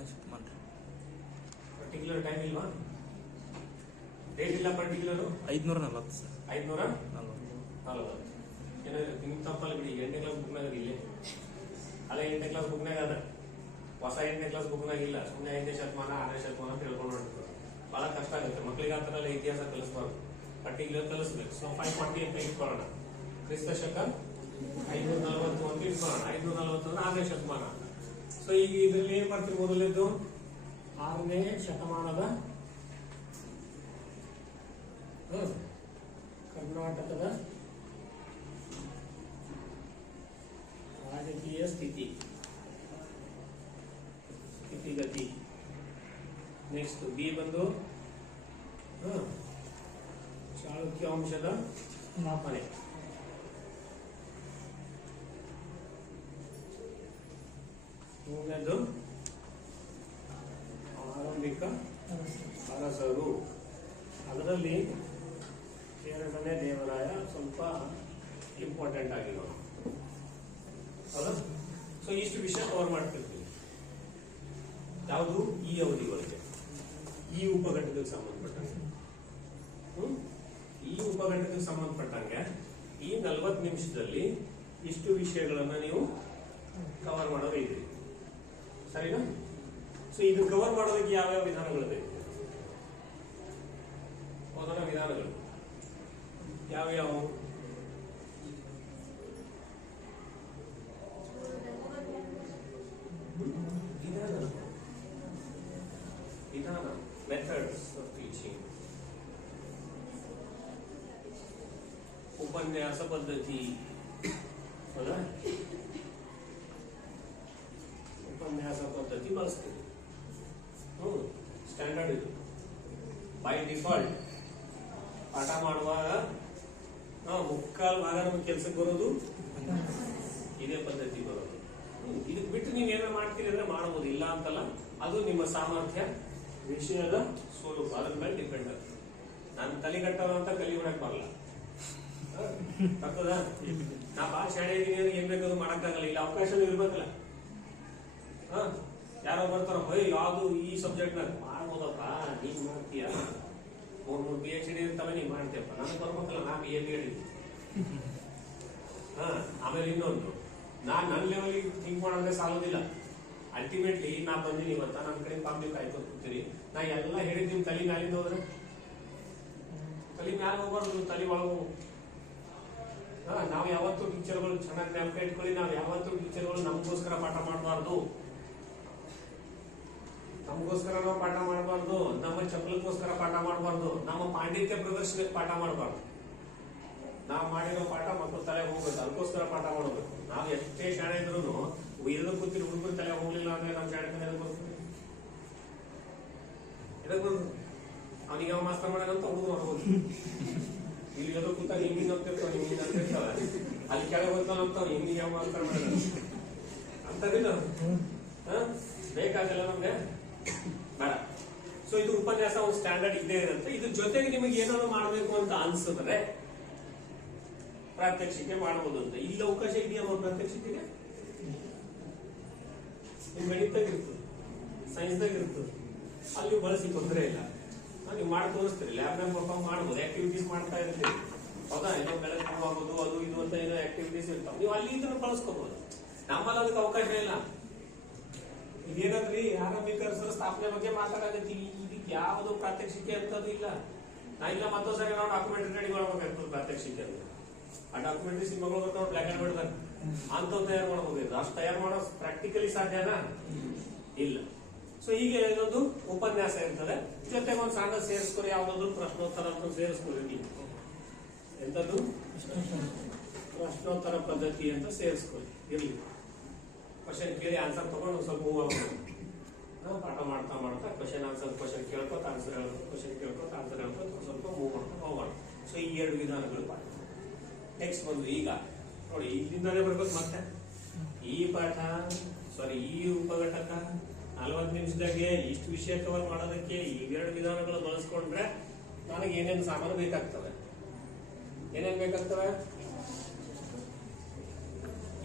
ಶತಮಾನ. ಪರ್ಟಿಕ್ಯುಲರ್ ಟೈಮ್ ಇಲ್ವಾ, ಡೇಟ್ ಇಲ್ಲ ಪರ್ಟಿಕ್ಯುಲರ್. 540 ಸರ್. 540 ಏನಾದ್ರು ನಿಮ್ ತಪ್ಪಲ್ಲಿ ಬಿಡಿ. 8ನೇ ಕ್ಲಾಸ್ ಬುಕ್ನಾಗ ಇಲ್ಲಿ ಅಲ್ಲ, 8ನೇ ಕ್ಲಾಸ್ ಬುಕ್ನಾಗ ಅದ, ಹೊಸ 8ನೇ ಕ್ಲಾಸ್ ಬುಕ್ನಾಗ ಇಲ್ಲ. ಸುಮ್ಮನೆ 5ನೇ ಶತಮಾನ 6ನೇ ಶತಮಾನ ಅಂತ ಹೇಳ್ಕೊಂಡು ಹೊರಡ್ತಾರೆ. ಬಹಳ ಕಷ್ಟ ಆಗುತ್ತೆ ಮಕ್ಕಳಿಗೆ. ಆ ತರ ಇತಿಹಾಸ ಕಲಿಸ್ಬಾರ್ದು, ಪರ್ಟಿಕ್ಯುಲರ್ ಕಲಿಸ್ಬೇಕು. ಸೊ 540 ಅಂತ ಇಟ್ಕೊಳ್ಳೋಣ, ಕ್ರಿಸ್ತ ಶಕ 540 ಅಂತ ಇಟ್ಕೊಳ್ಳೋಣ. 540 ಅಂದ್ರೆ 6ನೇ ಶತಮಾನ. ಸೊ ಈಗ ಇದ್ರಲ್ಲಿ ಏನ್ ಮಾಡ್ತೀವಿ, ಮೊದಲೇದು 6ನೇ ಶತಮಾನದ ಕರ್ನಾಟಕದ ರಾಜಕೀಯ ಸ್ಥಿತಿಗತಿ. ನೆಕ್ಸ್ಟ್ ಬಿ ಬಂದು ಚಾಲುಕ್ಯ ವಂಶದ ಸ್ಥಾಪನೆ. ಮೂರನೇದು ಆರಂಭಿಕ ಅರಸರು. ಅದರಲ್ಲಿ 2ನೇ ದೇವರಾಯ ಸ್ವಲ್ಪ ಇಂಪಾರ್ಟೆಂಟ್ ಆಗಿರೋದು. ಹೌದಾ. ಸೊ ಇಷ್ಟು ವಿಷಯ ಕವರ್ ಮಾಡ್ತಿರ್ತೀವಿ. ಯಾವುದು ಈ ಅವಧಿ ಒಳಗೆ, ಈ ಉಪಘಟಕಕ್ಕೆ ಸಂಬಂಧಪಟ್ಟಂಗೆ. ಈ ಉಪಘಟಕಕ್ಕೆ ಸಂಬಂಧಪಟ್ಟಂಗೆ ಈ 40 ನಿಮಿಷದಲ್ಲಿ ಇಷ್ಟು ವಿಷಯಗಳನ್ನ ನೀವು ಕವರ್ ಮಾಡೋದು ಇದೆ, ಸರಿನಾ. ಸೊ ಇದು ಕವರ್ ಮಾಡೋದಕ್ಕೆ ಯಾವ್ಯಾವ ವಿಧಾನಗಳಿದೆ, ಓದೋಣ. ವಿಧಾನಗಳು ಯಾವ್ಯಾವ, ವಿಧಾನ ಮೆಥಡ್ಸ್ ಆಫ್ ಟೀಚಿಂಗ್. ಉಪನ್ಯಾಸ ಪದ್ಧತಿ, ಹೌದಾ. ಉಪನ್ಯಾಸ ಪದ್ಧತಿ ಬಳಸ್ತೀವಿ. ಸ್ಟ್ಯಾಂಡರ್ಡ್ ಇದು. ಬೈ ಡಿಫಾಲ್ಟ್ ಪಾಠ ಮಾಡುವಾಗ ಮುಕ್ಕಾಲು ಭಾಗ ನಮ್ಗೆ ಕೆಲ್ಸಕ್ಕೆ ಬರೋದು ಇದೇ ಪದ್ಧತಿ ಬರೋದು. ಇದಕ್ಕೆ ಬಿಟ್ಟು ನೀವು ಏನಾರ ಮಾಡ್ತೀರಿ ಅಂದ್ರೆ ಮಾಡಬಹುದು, ಇಲ್ಲ ಅಂತಲ್ಲ. ಅದು ನಿಮ್ಮ ಸಾಮರ್ಥ್ಯ, ವಿಷಯದ ಸ್ವರೂಪ, ಅದ್ರ ಮೇಲೆ ಡಿಪೆಂಡ್ ಆಗ್ತದೆ. ನಾನು ತಲೆಗಟ್ಟೋರು ಅಂತ ಕಲಿ ಹೊಡಕ್ ಬರಲ್ಲ, ತಪ್ಪದ. ನಾ ಭಾಳ ಶಾಣೆ ಇದೀನಿ ಏನ್ ಬೇಕಾದ್ರು ಮಾಡಕ್ಕಾಗಲ್ಲ, ಇಲ್ಲ ಅವಕಾಶ ಇರ್ಬೇಕಲ್ಲ. ಯಾರೋ ಬರ್ತಾರ, ಯಾವ್ದು ಈ ಸಬ್ಜೆಕ್ಟ್ ನಾಗ ಮಾಡ್ಬೋದಪ್ಪ, ನೀನ್ ಮಾಡ್ತೀಯ, 3 PhD ಇರ್ತಾವೆ, ನೀನ್ ಮಾಡ್ತೀಯಪ್ಪ, ನನಗೆ ಬರ್ಬೇಕಲ್ಲ, ನಾ BA BEd. ಆಮೇಲೆ ಇನ್ನೊಂದು, ನನ್ನ ಲೆವೆಲ್ಗೆ ಥಿಂಕ್ ಮಾಡೋದ್ರೆ ಸಾಲೋದಿಲ್ಲ. ಅಲ್ಟಿಮೇಟ್ಲಿ ನಾ ಬಂದಿನಿ ಇವತ್ತ, ನನ್ನ ಕಡೆ ಪಾಂಬಿ ಕಾಯ್ಕೊಂಡು ಕೂತೀರಿ. ನಾ ಎಲ್ಲ ಹೇಳಿದ್ ನಿಮ್ ತಲೆ ಮ್ಯಾಲಿಂದ ಹೋದ್ರೆ, ತಲೆ ಮ್ಯಾಲ ಹೋಗ್ಬಾರ್ದು, ತಲೆ ಒಳಗೆ. ನಾವು ಯಾವತ್ತೂ ಟೀಚರ್ಗಳು ಚೆನ್ನಾಗಿ ಜ್ಞಾಪಕ ಇಟ್ಕೊಳ್ಳಿ, ನಾವು ಯಾವತ್ತೂ ಟೀಚರ್ಗಳು ನಮಗೋಸ್ಕರ ಪಾಠ ಮಾಡಬಾರ್ದು. ನಮಗೋಸ್ಕರ ನಾವು ಪಾಠ ಮಾಡಬಾರ್ದು, ನಮ್ಮ ಚಪ್ಪಲಕ್ಕೋಸ್ಕರ ಪಾಠ ಮಾಡಬಾರ್ದು, ನಮ್ಮ ಪಾಂಡಿತ್ಯ ಪ್ರದರ್ಶನಕ್ಕೆ ಪಾಠ ಮಾಡಬಾರ್ದು. ನಾವು ಮಾಡಿರೋ ಪಾಠ ಮಕ್ಕಳ ತಲೆ ಹೋಗ್ಬೇಕು, ಅದಕ್ಕೋಸ್ಕರ ಪಾಠ ಮಾಡಬೇಕು. ನಾವು ಎಷ್ಟೇ ಶಾಣೆ ಇದ್ರು ಇರೋದು ಕೂತಿರೋ ಹುಡುಗರು ತಲೆ ಹೋಗ್ಲಿಲ್ಲ ಅಂದ್ರೆ ನಮ್ಮ ಶಾಣೆ ತಲೆ ಬರ್ತದೆ. ಅವನಿಗೆ ಯಾವ ಮಾಸ್ಟರ್ ಮಾಡ್ಯಾನಂತ ಹುಡುಗರು ಮಾಡ್ಬೋದು. ಇಲ್ಲಿ ಎದು ಕೂತಾಗ ಹಿಂಗಿನ ಹೋಗ್ತಿರ್ತಾವ, ಹಿಂಗಿನ ಅಂತಿರ್ತಾವ, ಅಲ್ಲಿ ಕೆಳಗೆ ಹೋಗ್ತಾನಂತ ಹಿಂಗಿನ ಯಾವ ಮಾಸ್ಟರ್ ಮಾಡ್ಯಾನ ಅಂತದಿಲ್ಲ. ಬೇಕಾಗಲ್ಲ ನಮ್ಗೆ, ಬೇಡ. ಸೊ ಇದು ಉಪನ್ಯಾಸ ಒಂದು ಸ್ಟ್ಯಾಂಡರ್ಡ್ ಇದ್ದೇ ಇರುತ್ತೆ. ಇದ್ರ ಜೊತೆಗೆ ನಿಮಗೆ ಏನಾದ್ರು ಮಾಡಬೇಕು ಅಂತ ಅನ್ಸಿದ್ರೆ ಪ್ರಾತ್ಯಕ್ಷಿಕೆ ಮಾಡಬಹುದು ಅಂತ. ಇಲ್ಲಿ ಅವಕಾಶ ಇದೆಯಾ ಪ್ರಾತ್ಯಕ್ಷಿಕೆಗೆ? ನಿಮ್ ಗಣಿತದಾಗ ಇರ್ತದೆ, ಸೈನ್ಸ್ದಾಗ ಇರ್ತದೆ, ಅಲ್ಲಿ ಬಳಸಿ ತೊಂದರೆ ಇಲ್ಲ. ನೀವು ಮಾಡಿ ತೋರಿಸ್ತೀರಿ, ಲ್ಯಾಬ್ನಾಗ ಪರ್ಫಾರ್ಮ್ ಮಾಡ್ಬೋದು, ಆಕ್ಟಿವಿಟೀಸ್ ಮಾಡ್ತಾ ಇರ್ತೀರಿ. ಹೌದಾ? ಏನೋ ಬೆಳಕು ಆಗೋದು ಅದು ಇದು ಅಂತ ಏನೋ ಆಕ್ಟಿವಿಟೀಸ್ ಇರ್ತಾವ, ನೀವು ಅಲ್ಲಿ ಇದನ್ನು ಬಳಸ್ಕೋಬಹುದು. ನಮ್ಮಲ್ಲಿ ಅದಕ್ಕೆ ಅವಕಾಶ ಇಲ್ಲ. ಇದೇನಂದ್ರಿ ಆರಂಭಿಕ ಸ್ಥಾಪನೆ ಬಗ್ಗೆ ಮಾತಾಡಕತ್ತಿ, ಇದಕ್ಕೆ ಯಾವುದು ಪ್ರಾತ್ಯಕ್ಷಿಕೆ ಅಂತದ್ದು ಇಲ್ಲ. ನಾ ಇಲ್ಲ ಮತ್ತೊಂದ್ ಸರಿ ನಾವು ಡಾಕ್ಯುಮೆಂಟ್ರಿ ರೆಡಿ ಮಾಡ್ಬೇಕಾಗ್ತದೆ ಪ್ರಾತ್ಯಕ್ಷಿಕೆ ಅಂತ. ಆ ಡಾಕ್ಯುಮೆಂಟ್ರಿ ಸಿನಿಮಾಗಳು ಬರ್ತಾವ ಬ್ಲಾಕ್ ಅಂಡ್ ವೈಟ್ ಅಂತವ್ ತಯಾರು ಮಾಡಬಹುದು. ಅಷ್ಟು ತಯಾರು ಮಾಡೋ ಪ್ರಾಕ್ಟಿಕಲಿ ಸಾಧ್ಯನಾ? ಇಲ್ಲ. ಸೊ ಹೀಗೆ ಇದೊಂದು ಉಪನ್ಯಾಸ ಇರ್ತದೆ. ಜೊತೆಗೆ ಒಂದು ಸಣ್ಣ ಸೇರಿಸ್ಕೊರಿ, ಯಾವ್ದಾದ್ರು ಪ್ರಶ್ನೋತ್ತರ ಅಂತ ಸೇರಿಸ್ಕೊರಿ. ನೀವು ಎಂತದ್ದು ಪ್ರಶ್ನೋತ್ತರ ಪದ್ಧತಿ ಅಂತ ಸೇರಿಸ್ಕೊರಿ. ಇರ್ಲಿ, ಕ್ವಶನ್ ಕೇಳಿ ಆನ್ಸರ್ ತಗೊಂಡು ಸ್ವಲ್ಪ ಮೂವ್ ಆಗ್ಬೋದು. ಪಾಠ ಮಾಡ್ತಾ ಮಾಡ್ತಾ ಕ್ವಶನ್ ಆನ್ಸರ್, ಕ್ವಶನ್ ಕೇಳ್ಕೊತ ಆನ್ಸರ್ ಹೇಳ್ಬೋದು, ಕ್ವಶನ್ ಕೇಳ್ಕೊತ ಆನ್ಸರ್ ಹೇಳ್ಕೊತ ಸ್ವಲ್ಪ ಮೂವ್ ಮಾಡ್ತಾ ಹೋಗೋಣ. ಸೊ ಈ 2 ವಿಧಾನಗಳು ಪಾಠ. ನೆಕ್ಸ್ಟ್ ಬಂದು ಈಗ ನೋಡಿ, ಇಲ್ಲಿಂದಾನೇ ಬರ್ಬೇಕು. ಮತ್ತೆ ಈ ಪಾಠ ಈ ಉಪಘಟಕ 40 ನಿಮಿಷದಾಗೆ ಇಷ್ಟು ವಿಷಯ ಕವರ್ ಮಾಡೋದಕ್ಕೆ ಈ 2 ವಿಧಾನಗಳು ಬಳಸ್ಕೊಂಡ್ರೆ ನನಗೆ ಏನೇನು ಸಾಮಾನು ಬೇಕಾಗ್ತವೆ? ಏನೇನ್ ಬೇಕಾಗ್ತವೆ?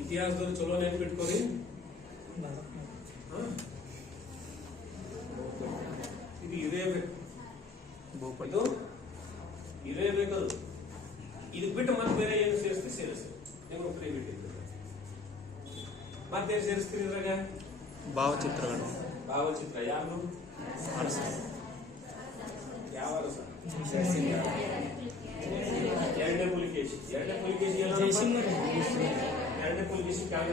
ಇತಿಹಾಸದಲ್ಲಿ ಚಲೋ ನೆನ್ಪಿಟ್ಕೋರಿ. ಇದು ಇರೇಬೇಕು, ಇದು ಇರೇಬೇಕದು. ಇದಕ್ ಬಿಟ್ಟು ಮತ್ತೆ ಬೇರೆ ಏನು ಸೇರಿಸಿ ನಿಮ್ಗೆ ಫ್ರೀ ಬಿಟ್ಟಿದ್ದು ಮತ್ತೇನು ಸೇರಿಸ್ತೀರಿ ಇದ್ರಾಗ? ಭಾವಚಿತ್ರಗಳು. ಭಾವಚಿತ್ರ ಯಾರು? ಯಾವ ಅರಸ? 2ನೇ ಪುಲಿಕೇಶಿ. 2ನೇ ಪುಲಿಕೇಶಿ ಎಲ್ಲ 2ನೇ ಪುಲಿಕೇಶಿ ಕಾಲ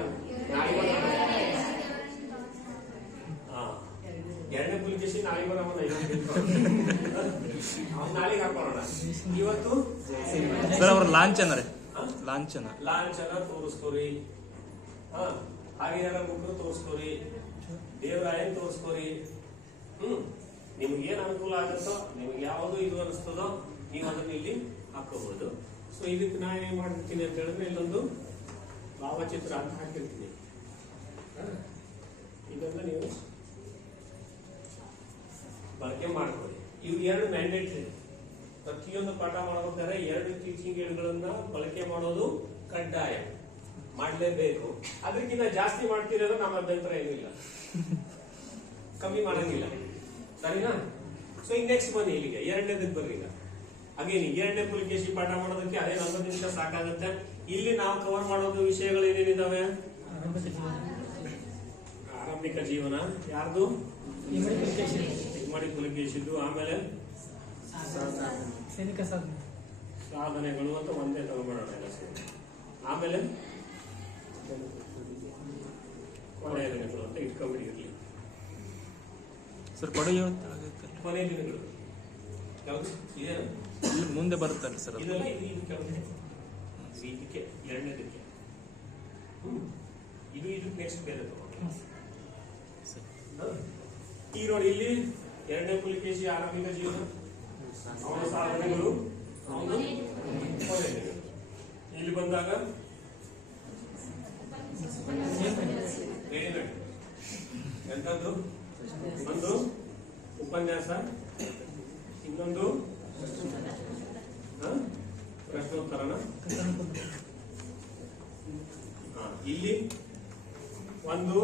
2ನೇ ಪುಲಿಕೇಶಿ ನಾಳೆ ಬರೋಣ. ಅವ್ನು ನಾಳೆಗೆ ಹಾಕೋಣ. ಇವತ್ತು ಸರ್ ಅವ್ರ ಲಾಂಛನ ತೋರಿಸ್ಕೋರಿ. ಹಾಗೆ ಬುಕ್ ತೋರಿಸ್ಕೋರಿ, ದೇವರಾಯನ್ ತೋರಿಸ್ಕೋರಿ. ನಿಮ್ಗೆ ಏನ್ ಅನುಕೂಲ ಆಗುತ್ತೋ, ನಿಮ್ಗೆ ಯಾವುದು ಇದು ಅನಿಸ್ತದೋ ನೀವು ಅದನ್ನ ಇಲ್ಲಿ ಹಾಕೋಬಹುದು. ಸೊ ಇದಕ್ಕೆ ನಾ ಏನ್ ಮಾಡಿರ್ತೀನಿ ಅಂತ ಹೇಳಿದ್ರೆ, ಇಲ್ಲೊಂದು ಭಾವಚಿತ್ರ ಅಂತ ಹಾಕಿರ್ತೀನಿ. ಇದನ್ನ ನೀವು ಬಳಕೆ ಮಾಡ್ಕೊಳ್ಳಿ. ಇವು 2 ಮ್ಯಾಂಡೇಟರಿ. ಪ್ರತಿಯೊಂದು ಪಾಠ ಮಾಡಬೇಕಾದ್ರೆ 2 ಟೀಚಿಂಗ್ ಏಡ್ಗಳನ್ನ ಬಳಕೆ ಮಾಡೋದು ಕಡ್ಡಾಯ, ಮಾಡಲೇಬೇಕು. ಅದಕ್ಕಿಂತ ಜಾಸ್ತಿ ಮಾಡ್ತಿರೋದು ನಮ್ಮ ಅಭ್ಯಂತರ ಏನಿಲ್ಲ, ಕಮ್ಮಿ ಮಾಡಂಗಿಲ್ಲ. ಸರಿನಾ? ಸೊ ಈಗ ನೆಕ್ಸ್ಟ್ ಬನ್ನಿ ಇಲ್ಲಿಗೆ 2ನೇದಕ್ಕೆ ಬರ್ರಿ. ಈಗ ಅಗೇನ್ 2ನೇ ಪುಲಿಕೇಶಿ ಪಾಠ ಮಾಡೋದಕ್ಕೆ ಅದೇ 40 ನಿಮಿಷ ಸಾಕಾಗುತ್ತೆ. ಇಲ್ಲಿ ನಾವು ಕವರ್ ಮಾಡೋದು ವಿಷಯಗಳು ಏನೇನಿದಾವೆ? ಆರಂಭಿಕ ಜೀವನ ಯಾರ್ದು? ಇಮ್ಮಡಿ ಪುಲಿಕೇಶಿದ್ದು. ಆಮೇಲೆ ಸಾಧನೆಗಳು ಅಂತ ಒಂದೇ ತಗೊಂಡ್ಬಿಡೋಣ ಎಲ್ಲ ಸೇರಿ. ಆಮೇಲೆ ಕೊನೆಯ ದಿನಗಳು ಅಂತ ಇಟ್ಕೊಂಡ್ಬಿಟ್ಟಿರ್ಲಿ. ಸರ್ ಕೊಡುಗೆ ಕೊನೆಯ ದಿನಗಳು ಯಾವುದು? ಇದೇನು ಇಲ್ಲಿ ಮುಂದೆ ಬರುತ್ತಲ್ಲ ಸರ್? ಇದೆಲ್ಲ ಇದು ಕೆಲವು ಇದಕ್ಕೆ 2ನೇದಕ್ಕೆ ಇದು ನೆಕ್ಸ್ಟ್ ಬೇರೆ ತಗೊಂಡು. ಈಗ ನೋಡಿ, ಇಲ್ಲಿ 2ನೇ ಪುಲಿಕೇಶಿ ಆರಂಭಿಕ ಜೀವನ, ಅವನ ಸಾಧನೆಗಳು, ಅವನು ಕೊನೆಯ ದಿನ. ಇಲ್ಲಿ ಬಂದಾಗ ಎಂತದ್ದು? ಒಂದು ಉಪನ್ಯಾಸ, ಇನ್ನೊಂದು ಪ್ರಶ್ನೋತ್ತರನ. ಇಲ್ಲಿ ಒಂದು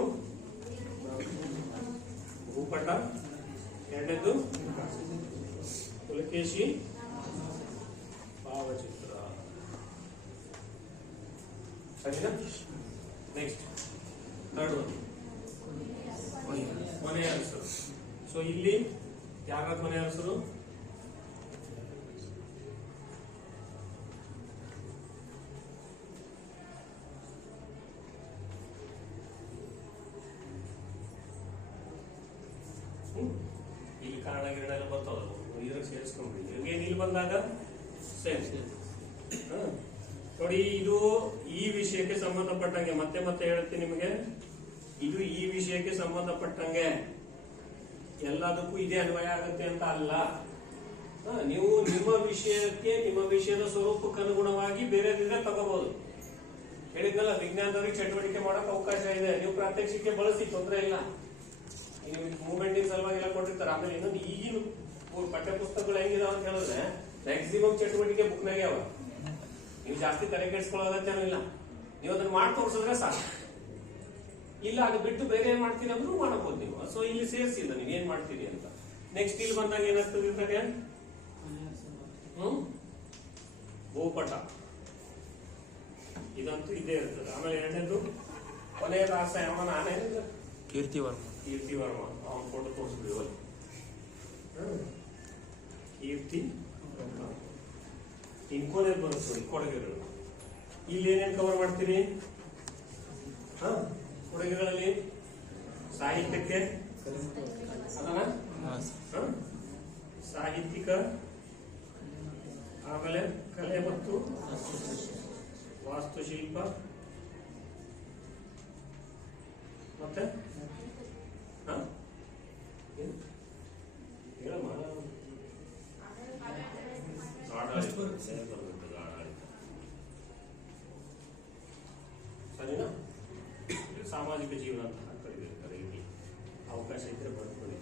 ಭೂಪಟ, 2ನೇದು ಪುಲಕೇಶಿ ಭಾವಚಿತ್ರ. ಸರಿನಾ? ನೆಕ್ಸ್ಟ್ 3rd ಕೊನೆಯ ಹೆಸರು. ಸೊ ಇಲ್ಲಿ ಯಾರ ಕೊನೆಯ ಹೆಸರು? ಇಲ್ಲಿ ಕಾರಣ ಗಿರಣ ಎಲ್ಲ ಬರ್ತಾವ, ಇದ್ರಾಗ ಸೇರಿಸ್ಕೊಂಡ್ರಿ. ಇಲ್ಲಿ ಬಂದಾಗ ಸೇಮ್. ನೋಡಿ, ಇದು ಈ ವಿಷಯಕ್ಕೆ ಸಂಬಂಧಪಟ್ಟಂಗೆ, ಮತ್ತೆ ಹೇಳ್ತೀನಿ ನಿಮಗೆ, ಇದು ಈ ವಿಷಯಕ್ಕೆ ಸಂಬಂಧಪಟ್ಟಂಗೆ. ಎಲ್ಲದಕ್ಕೂ ಇದೇ ಅನ್ವಯ ಆಗುತ್ತೆ ಅಂತ ಅಲ್ಲ. ನೀವು ನಿಮ್ಮ ವಿಷಯಕ್ಕೆ ನಿಮ್ಮ ವಿಷಯದ ಸ್ವರೂಪಕ್ಕೆ ಅನುಗುಣವಾಗಿ ಬೇರೆದಿದ್ರೆ ತಗೋಬಹುದು. ಹೇಳಿದ್ನಲ್ಲ, ವಿಜ್ಞಾನದವ್ರಿಗೆ ಚಟುವಟಿಕೆ ಮಾಡಕ್ ಅವಕಾಶ ಇದೆ. ನೀವು ಪ್ರಾತ್ಯಕ್ಷಿಕೆ ಬಳಸಿ, ತೊಂದರೆ ಇಲ್ಲ. ಮೂವ್ಮೆಂಟಿಂಗ್ ಸಲುವಾಗಿ ಎಲ್ಲ ಕೊಟ್ಟಿರ್ತಾರೆ. ಆಮೇಲೆ ಇನ್ನೊಂದು ಈಗಿನ ಪಠ್ಯ ಪುಸ್ತಕಗಳು ಹೆಂಗಿದಾವ ಅಂತ ಹೇಳಿದ್ರೆ ಮ್ಯಾಕ್ಸಿಮಮ್ ಚಟುವಟಿಕೆ ಬುಕ್ನಾಗೆ ಅವ. ನೀವು ಜಾಸ್ತಿ ತಲೆ ಕೆಡಿಸ್ಕೊಳ್ಳೋದಕ್ಕೇನೂ ಇಲ್ಲ. ನೀವು ಅದನ್ನ ಮಾಡಿ ತೋರಿಸಿದ್ರೆ ಸಾಕು. ಇಲ್ಲ ಅದು ಬಿಟ್ಟು ಬೇರೆ ಏನ್ ಮಾಡ್ತೀರಿ ಅಂದ್ರೂ ಮಾಡಬಹುದು ನೀವು. ಸೊ ಇಲ್ಲಿ ಸೇರಿಸಿಲ್ಲ ನೀವು ಏನ್ ಮಾಡ್ತೀರಿ ಅಂತ. ನೆಕ್ಸ್ಟ್ ಇಲ್ಲಿ ಬಂದಾಗ ಏನಾಗ್ತದೆ ಇದ್ರಾಗೆ ಭೂಪಟ ಇದಂತೂ ಇದೇ ಇರ್ತದೆ. ಆಮೇಲೆ ಎರಡನೇದು ಕೊನೆಯ ರಾಸ ಅವನ ಆನೆ ಕೀರ್ತಿವರ್ಮ ಅವನ ಫೋಟೋ ತೋರಿಸ್ಬಿಡಿ. ಕೀರ್ತಿ ಇನ್ಕೋನೇ ಬರುತ್ತೆ ಕೊಡುಗೆಗಳು. ಇಲ್ಲಿ ಏನೇನ್ ಕವರ್ ಮಾಡ್ತೀರಿ? ಕೊಡುಗೆಗಳಲ್ಲಿ ಸಾಹಿತ್ಯಕ್ಕೆ ಅದನ್ನ ಸಾಹಿತ್ಯಿಕ, ಆಮೇಲೆ ಕಲೆ ಮತ್ತು ವಾಸ್ತುಶಿಲ್ಪ, ಮತ್ತೆ ಸರಿನಾ? ಸಾಮಾಜಿಕ ಜೀವನ ಅಂತ ಕರೀತಾರೆ. ಇಲ್ಲಿ ಅವಕಾಶ ಇದ್ರೆ ಬರ್ಕೊಳ್ಳಿ.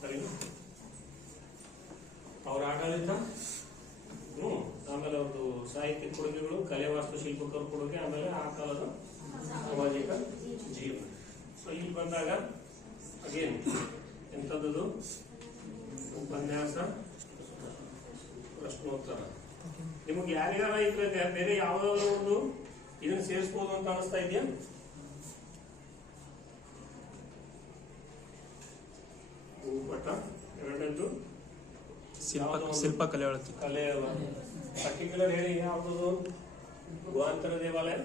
ಸರಿನಾ? ಅವ್ರ ಆಡಳಿತ, ಆಮೇಲೆ ಅವ್ರದ್ದು ಸಾಹಿತ್ಯ ಕೊಡುಗೆಗಳು, ಕಲೆ ವಾಸ್ತುಶಿಲ್ಪಕರ ಕೊಡುಗೆ, ಆಮೇಲೆ ಆ ಕಾಲದ ಸಾಮಾಜಿಕ ಜೀವನ. ಸೊ ಇಲ್ಲಿ ಬಂದಾಗ ಅಗೇನ್ ಎಂಥದ್ದು ಉಪನ್ಯಾಸ, ಪ್ರಶ್ನೋತ್ತರ. ನಿಮಗೆ ಯಾರ್ಯಾರ ಇದ್ರೆ ಬೇರೆ ಯಾವ್ದಾದ್ರು ಒಂದು ಇದನ್ನ ಸೇರಿಸಬಹುದು ಅಂತ ಅನಿಸ್ತಾ ಇದೆಯಾ? ಭೂಪಟ, ಎರಡನೇದು ಶಿಲ್ಪಕಲೆ ಒಳಗೆ ಕಲೆ. ಪರ್ಟಿಕ್ಯುಲರ್ ಹೇಳಿ ಯಾವ್ದು? ಗುಹಾಂತರ ದೇವಾಲಯ.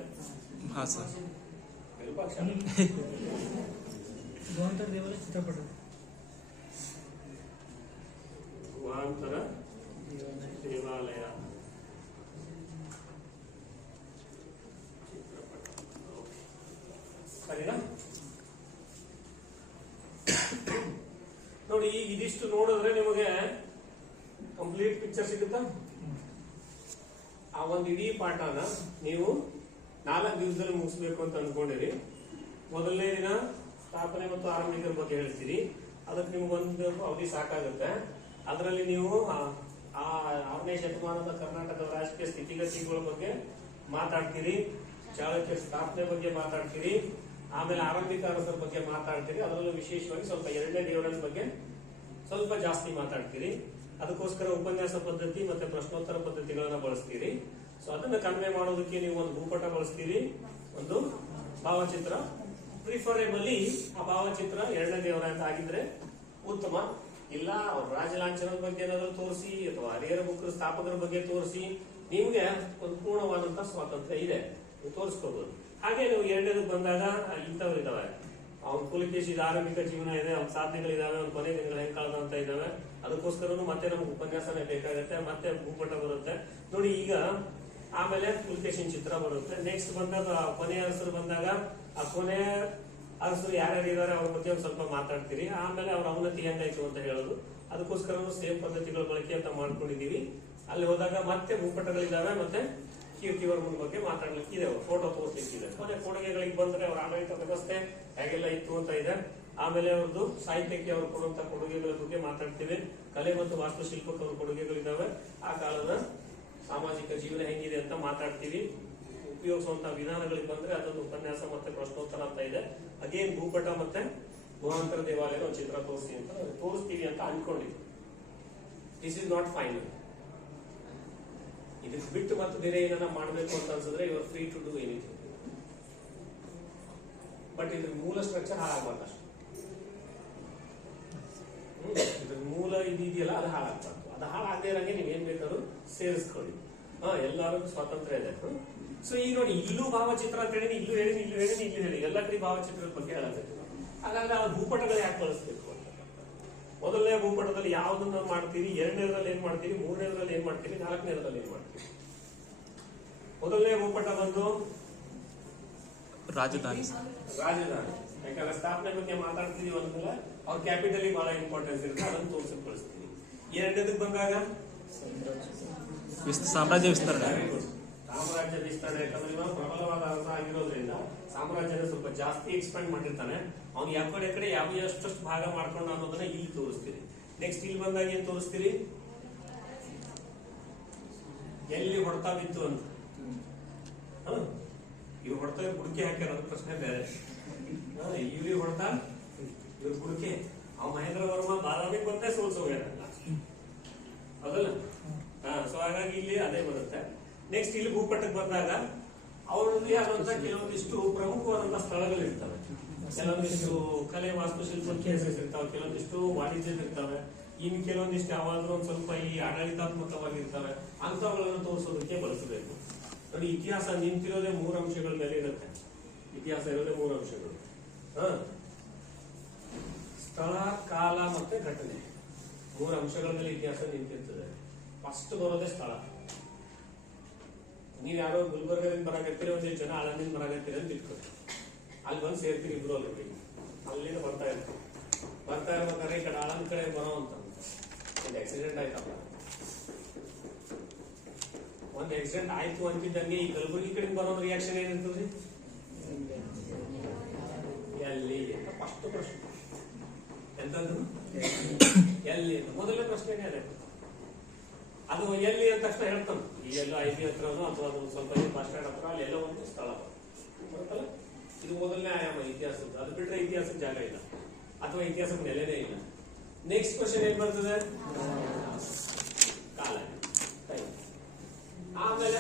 ಹಾ ಸರ್. ಗುಹಾಂತರ ದೇವಾಲಯ ಚಿತ್ರಪಟ. ಗುಹಾಂತರ ದೇವಾಲಯ ಸರಿನಾ? ನೋಡಿ, ಇದಿಷ್ಟು ನೋಡಿದ್ರೆ ನಿಮಗೆ ಕಂಪ್ಲೀಟ್ ಪಿಕ್ಚರ್ ಸಿಗುತ್ತಾ? ಆ ಒಂದು ಇಡೀ ಪಾಠನ ನೀವು 4 ದಿವಸದಲ್ಲಿ ಮುಗಿಸ್ಬೇಕು ಅಂತ ಅಂದ್ಕೊಂಡಿರಿ. ಮೊದಲನೇ ದಿನ ಸ್ಥಾಪನೆ ಮತ್ತು ಆರಂಭಿಕರ ಬಗ್ಗೆ ಹೇಳ್ತೀರಿ. ಅದಕ್ಕೆ ನಿಮ್ಗೊಂದು ಅವಧಿ ಸಾಕಾಗುತ್ತೆ. ಅದರಲ್ಲಿ ನೀವು ಆ 6ನೇ ಶತಮಾನದ ಕರ್ನಾಟಕದ ರಾಜಕೀಯ ಸ್ಥಿತಿಗತಿಗಳ ಬಗ್ಗೆ ಮಾತಾಡ್ತೀರಿ, ಚಾಳುಕ್ಯ ಸ್ಥಾಪನೆ ಬಗ್ಗೆ ಮಾತಾಡ್ತೀರಿ, ಆಮೇಲೆ ಆರಂಭಿಕ ಅರಸರ ಬಗ್ಗೆ ಮಾತಾಡ್ತೀರಿ. ಅದರಲ್ಲೂ ವಿಶೇಷವಾಗಿ ಸ್ವಲ್ಪ 2ನೇ ದೇವರನ ಬಗ್ಗೆ ಸ್ವಲ್ಪ ಜಾಸ್ತಿ ಮಾತಾಡ್ತೀರಿ. ಅದಕ್ಕೋಸ್ಕರ ಉಪನ್ಯಾಸ ಪದ್ಧತಿ ಮತ್ತೆ ಪ್ರಶ್ನೋತ್ತರ ಪದ್ಧತಿಗಳನ್ನ ಬಳಸ್ತೀರಿ. ಸೊ ಅದನ್ನ ಕನ್ವೆ ಮಾಡೋದಕ್ಕೆ ನೀವು ಒಂದು ಭೂಪಟ ಬಳಸ್ತೀರಿ, ಒಂದು ಭಾವಚಿತ್ರ. ಪ್ರಿಫರೇಬಲಿ ಆ ಭಾವಚಿತ್ರ 2ನೇ ದೇವರ ಅಂತ ಆಗಿದ್ರೆ ಉತ್ತಮ. ಇಲ್ಲ ಅವ್ರ ರಾಜಲಾಂಛನದ ಬಗ್ಗೆ ಏನಾದ್ರು ತೋರಿಸಿ ಅಥವಾ ಹರಿಹರ ಬುಕ್ರ ಸ್ಥಾಪಕರ ಬಗ್ಗೆ ತೋರಿಸಿ, ನಿಮ್ಗೆ ಒಂದು ಪೂರ್ಣವಾದಂತಹ ಸ್ವಾತಂತ್ರ್ಯ ಇದೆ, ನೀವು ತೋರಿಸ್ಕೋಬಹುದು. ಹಾಗೆ ನೀವು 2ನೇದಕ್ಕೆ ಬಂದಾಗ ಇಂಥವ್ರು ಇದಾವೆ. ಅವ್ನ ಪುಲಿಕೇಶಿದ ಆರಂಭಿಕ ಜೀವನ ಇದೆ, ಅವ್ನ ಸಾಧನೆಗಳಿದಾವೆ, ಅವ್ನ ಕೊನೆ ದಿನಗಳು ಹೆಂಗ್ ಕಳೆದಂತ ಇದಾವೆ. ಅದಕ್ಕೋಸ್ಕರನು ಮತ್ತೆ ನಮ್ಗೆ ಉಪನ್ಯಾಸನೇ ಬೇಕಾಗುತ್ತೆ, ಮತ್ತೆ ಭೂಪಟ ಬರುತ್ತೆ ನೋಡಿ. ಈಗ ಆಮೇಲೆ ಪುಲಿಕೇಶಿನ ಚಿತ್ರ ಬರುತ್ತೆ. ನೆಕ್ಸ್ಟ್ ಬಂದಾಗ ಕೊನೆಯ ಅರಸರು ಬಂದಾಗ ಆ ಕೊನೆ ಅರಸರು ಯಾರ್ಯಾರು ಇದಾರೆ ಅವ್ರ ಬಗ್ಗೆ ಒಂದು ಸ್ವಲ್ಪ ಮಾತಾಡ್ತೀರಿ. ಆಮೇಲೆ ಅವ್ರ ಅವನತಿ ಹೆಂಗಾಯ್ತು ಅಂತ ಹೇಳೋದು. ಅದಕ್ಕೋಸ್ಕರ ಸೇಮ್ ಪದ್ಧತಿಗಳ ಬಳಕೆ ಅಂತ ಮಾಡ್ಕೊಂಡಿದೀವಿ. ಅಲ್ಲಿ ಹೋದಾಗ ಮತ್ತೆ ಭೂಪಟಗಳಿದಾವೆ, ಮತ್ತೆ ಕೀರ್ತಿವರ್ಮನ ಬಗ್ಗೆ ಮಾತಾಡ್ಲಿಕ್ಕೆ ಇದೆ, ಫೋಟೋ ತೋರಿಸ್ಲಿಕ್ಕಿದೆ. ಕೊನೆ ಕೊಡುಗೆಗಳಿಗೆ ಬಂದ್ರೆ ಅವ್ರ ಆಡಳಿತ ವ್ಯವಸ್ಥೆ ಹೇಗೆಲ್ಲ ಇತ್ತು ಅಂತ ಇದೆ. ಆಮೇಲೆ ಅವ್ರದ್ದು ಸಾಹಿತ್ಯಕ್ಕೆ ಅವ್ರು ಕೊಡುವಂತ ಕೊಡುಗೆಗಳ ಬಗ್ಗೆ ಮಾತಾಡ್ತೀವಿ. ಕಲೆ ಮತ್ತು ವಾಸ್ತುಶಿಲ್ಪಕ್ಕೆ ಅವ್ರ ಕೊಡುಗೆಗಳಿದಾವೆ. ಆ ಕಾಲದ ಸಾಮಾಜಿಕ ಜೀವನ ಹೆಂಗಿದೆ ಅಂತ ಮಾತಾಡ್ತೀವಿ. ಉಪಯೋಗಿಸುವಂತಹ ವಿಧಾನಗಳಿಗೆ ಬಂದ್ರೆ ಅದೊಂದು ಉಪನ್ಯಾಸ ಮತ್ತೆ ಪ್ರಶ್ನೋತ್ತರ ಅಂತ ಇದೆ. ಅಗೇನ್ ಭೂಪಟ ಮತ್ತೆ ಗುಹಾಂತರ ದೇವಾಲಯದ ಒಂದು ಚಿತ್ರ ತೋರಿಸ್ತೀವಿ ಅಂತ ಅನ್ಕೊಂಡಿದ್ವಿ. This is not final. ಇದಕ್ಕೆ ಬಿಟ್ಟು ಮತ್ತೆ ಬೇರೆ ಏನಾರ ಮಾಡಬೇಕು ಅಂತ ಅನ್ಸಿದ್ರೆ you are free to do anything. But ಇದ್ರ ಮೂಲ ಸ್ಟ್ರಕ್ಚರ್ ಹಾಳಾಗಬಾರ್ದು ಅಷ್ಟೇ. ಇದ್ರ ಮೂಲ ಇದೆಯಲ್ಲ ಅದು ಹಾಳಾಗಬಾರ್ದು. ಅದು ಹಾಳಾಗದೇ ಇರಂಗೆ ನೀವೇನ್ ಬೇಕಾದ್ರೂ ಸೇರಿಸ್ಕೊಳ್ಳಿ. ಎಲ್ಲರಿಗೂ ಸ್ವಾತಂತ್ರ್ಯ ಇದೆ. ಸೊ ಈಗ ನೋಡಿ, ಇಲ್ಲೂ ಭಾವಚಿತ್ರ ಅಂತ ಹೇಳಿ, ಇಲ್ಲೂ ಹೇಳಿ, ಇಲ್ಲೂ ಹೇಳಿ, ಇಲ್ಲೂ ಹೇಳಿ, ಎಲ್ಲ ಕಡೆ ಭಾವಚಿತ್ರದ ಬಗ್ಗೆ ಹೇಳಬೇಕು. ಹಾಗಾದ್ರೆ ಆ ಭೂಪಟಗಳು ಯಾಕೆ ಬಳಸಬೇಕು ಅಂತ. ಮೊದಲನೇ ಭೂಪಟದಲ್ಲಿ ಯಾವ್ದನ್ನ ಮಾಡ್ತೀರಿ, 2ನೇದ್ರಲ್ಲಿ ಏನ್ ಮಾಡ್ತೀರಿ, 3ನೇದ್ರಲ್ಲಿ ಏನ್ ಮಾಡ್ತೀರಿ, 4ನೇದ್ರಲ್ಲಿ ಏನ್ ಮಾಡ್ತೀರಿ. ಮೊದಲನೇ ಭೂಪಟ ಬಂದು ರಾಜಧಾನಿ. ಯಾಕಂದ್ರೆ ಸ್ಥಾಪನೆ ಬಗ್ಗೆ ಮಾತಾಡ್ತಿದೀವಿ ಅಂದ್ಮೇಲೆ ಅವ್ರ ಕ್ಯಾಪಿಟಲ್ ಬಹಳ ಇಂಪಾರ್ಟೆನ್ಸ್ ಇರುತ್ತೆ, ಅದನ್ನು ತೋರಿಸಕ್ ಕಳಿಸ್ತೀವಿ. ಎರಡನೇದಕ್ಕೆ ಬಂದಾಗ ಸಾಮ್ರಾಜ್ಯ ವಿಸ್ತರಣೆ. ಸಾಮ್ರಾಜ್ಯ ವಿಸ್ತರಣೆ, ಯಾಕಂದ್ರೆ ಇವಾಗ ಪ್ರಬಲವಾದ ಅರ್ಥ ಆಗಿರೋದ್ರಿಂದ ಸಾಮ್ರಾಜ್ಯನ ಸ್ವಲ್ಪ ಜಾಸ್ತಿ ಎಕ್ಸ್ಪ್ಯಾಂಡ್ ಮಾಡಿರ್ತಾನೆ. ಅವ್ನು ಯಾವ ಕಡೆ ಯಾವ ಎಷ್ಟು ಭಾಗ ಮಾಡ್ಕೊಂಡು ಅನ್ನೋದನ್ನ ಇಲ್ಲಿ ತೋರಿಸ್ತೀರಿ. ನೆಕ್ಸ್ಟ್ ಇಲ್ಲಿ ಬಂದಾಗ ಏನ್ ತೋರಿಸ್ತೀರಿ, ಎಲ್ಲಿ ಹೊಡೆತ ಬಿತ್ತು ಅಂತ. ಇವ್ರು ಹೊಡೆತ ಬುಡಕೆ ಹಾಕ್ಯಾರ, ಅದು ಪ್ರಶ್ನೆ ಬೇರೆ. ಇವ್ರಿಗೆ ಹೊಡೆತ ಇವ್ರ ಬುಡಕೆ. ಅವ್ ಮಹೇಂದ್ರ ವರ್ಮ ಬಾದಾಮಿಗೆ ಬಂದೇ ಸೋಲ್ಸೋಗ್ಯಾರಲ್ಲ, ಹೌದಲ್ಲ? ಸೊ ಹಾಗಾಗಿ ಇಲ್ಲಿ ಅದೇ ಬರುತ್ತೆ. ನೆಕ್ಸ್ಟ್ ಇಲ್ಲಿ ಭೂಪಟಕ್ಕೆ ಬಂದಾಗ ಅವರಲ್ಲಿ ಆದಂತ ಕೆಲವೊಂದಿಷ್ಟು ಪ್ರಮುಖವಾದಂತಹ ಸ್ಥಳಗಳಿರ್ತವೆ. ಕೆಲವೊಂದಿಷ್ಟು ಕಲೆ ವಾಸ್ತುಶಿಲ್ಪ ಕೇಸಸ್ ಇರ್ತಾವೆ, ಕೆಲವೊಂದಿಷ್ಟು ವಾಣಿಜ್ಯದ ಇರ್ತವೆ, ಇನ್ ಕೆಲವೊಂದಿಷ್ಟು ಯಾವಾದ್ರೂ ಒಂದ್ ಸ್ವಲ್ಪ ಈ ಆಡಳಿತಾತ್ಮಕವಾಗಿರ್ತವೆ. ಅಂತವುಗಳನ್ನು ತೋರಿಸೋದಕ್ಕೆ ಬಳಸಬೇಕು. ನೋಡಿ, ಇತಿಹಾಸ ನಿಂತಿರೋದೇ 3 ಅಂಶಗಳ ಮೇಲೆ ಇರುತ್ತೆ. ಇತಿಹಾಸ ಇರೋದೇ 3 ಅಂಶಗಳು. ಸ್ಥಳ, ಕಾಲ ಮತ್ತೆ ಘಟನೆ, 3 ಅಂಶಗಳ ಮೇಲೆ ಇತಿಹಾಸ ನಿಂತಿರ್ತದೆ. ಫಸ್ಟ್ ಬರೋದೇ ಸ್ಥಳ. ನೀವ್ ಯಾರೋ ಗುಲ್ಬರ್ಗದಿಂದ ಬರಾಕತ್ತೀರಿ, ಒಂದಿಷ್ಟು ಜನ ಆಳಂದಿಂದ ಬರಾಕತ್ತೀರಿ ಅಂತ ಇಟ್ಕೊರಿ. ಅಲ್ಲಿ ಬಂದು ಸೇರ್ತೀರಿ ಇಬ್ರು ಅಲ್ಲಿ. ಅಲ್ಲಿಂದ ಬರ್ತಾ ಇರ್ಬೇಕಾದ್ರೆ ಈ ಕಡೆ ಆಳಂದ ಕಡೆ ಬರೋ ಅಂತ ಒಂದು ಆಕ್ಸಿಡೆಂಟ್ ಆಯ್ತಲ್ಲ. ಒಂದು ಆಕ್ಸಿಡೆಂಟ್ ಆಯ್ತು ಅಂತಿದ್ದಂಗೆ ಈ ಕಲಬುರಗಿ ಕಡೆ ಬರೋ ರಿಯಾಕ್ಷನ್ ಏನಿರ್ತದ್ರಿ? ಎಲ್ಲಿ ಅಂತ ಫಸ್ಟ್ ಪ್ರಶ್ನೆ. ಎಂತದ್ದು ಎಲ್ಲಿ ಅಂತ ಮೊದಲನೇ ಪ್ರಶ್ನೆನೇ ಅದೇ. ಅದು ಎಲ್ಲಿ ಅಂತ ತಕ್ಷಣ ಹೇಳ್ತಾನೆ, ಈ ಎಲ್ಲ IB ಹತ್ರನೋ ಅಥವಾ ಅದು ಸ್ವಲ್ಪ ಬಸ್ ಸ್ಟ್ಯಾಂಡ್ ಹತ್ರ ಅಲ್ಲಿ ಎಲ್ಲ ಒಂದು ಸ್ಥಳ ಬರುತ್ತಲ್ಲ. ಇದು ಮೊದಲನೇ ಆಯಾಮ ಇತಿಹಾಸದ. ಅದು ಬಿಟ್ರೆ ಇತಿಹಾಸದ ಜಾಗ ಇಲ್ಲ ಅಥವಾ ಇತಿಹಾಸದ ನೆಲೆನೇ ಇಲ್ಲ. ನೆಕ್ಸ್ಟ್ ಕ್ವಶನ್ ಏನ್ ಬರ್ತದೆ? ಕಾಲ, ಆಮೇಲೆ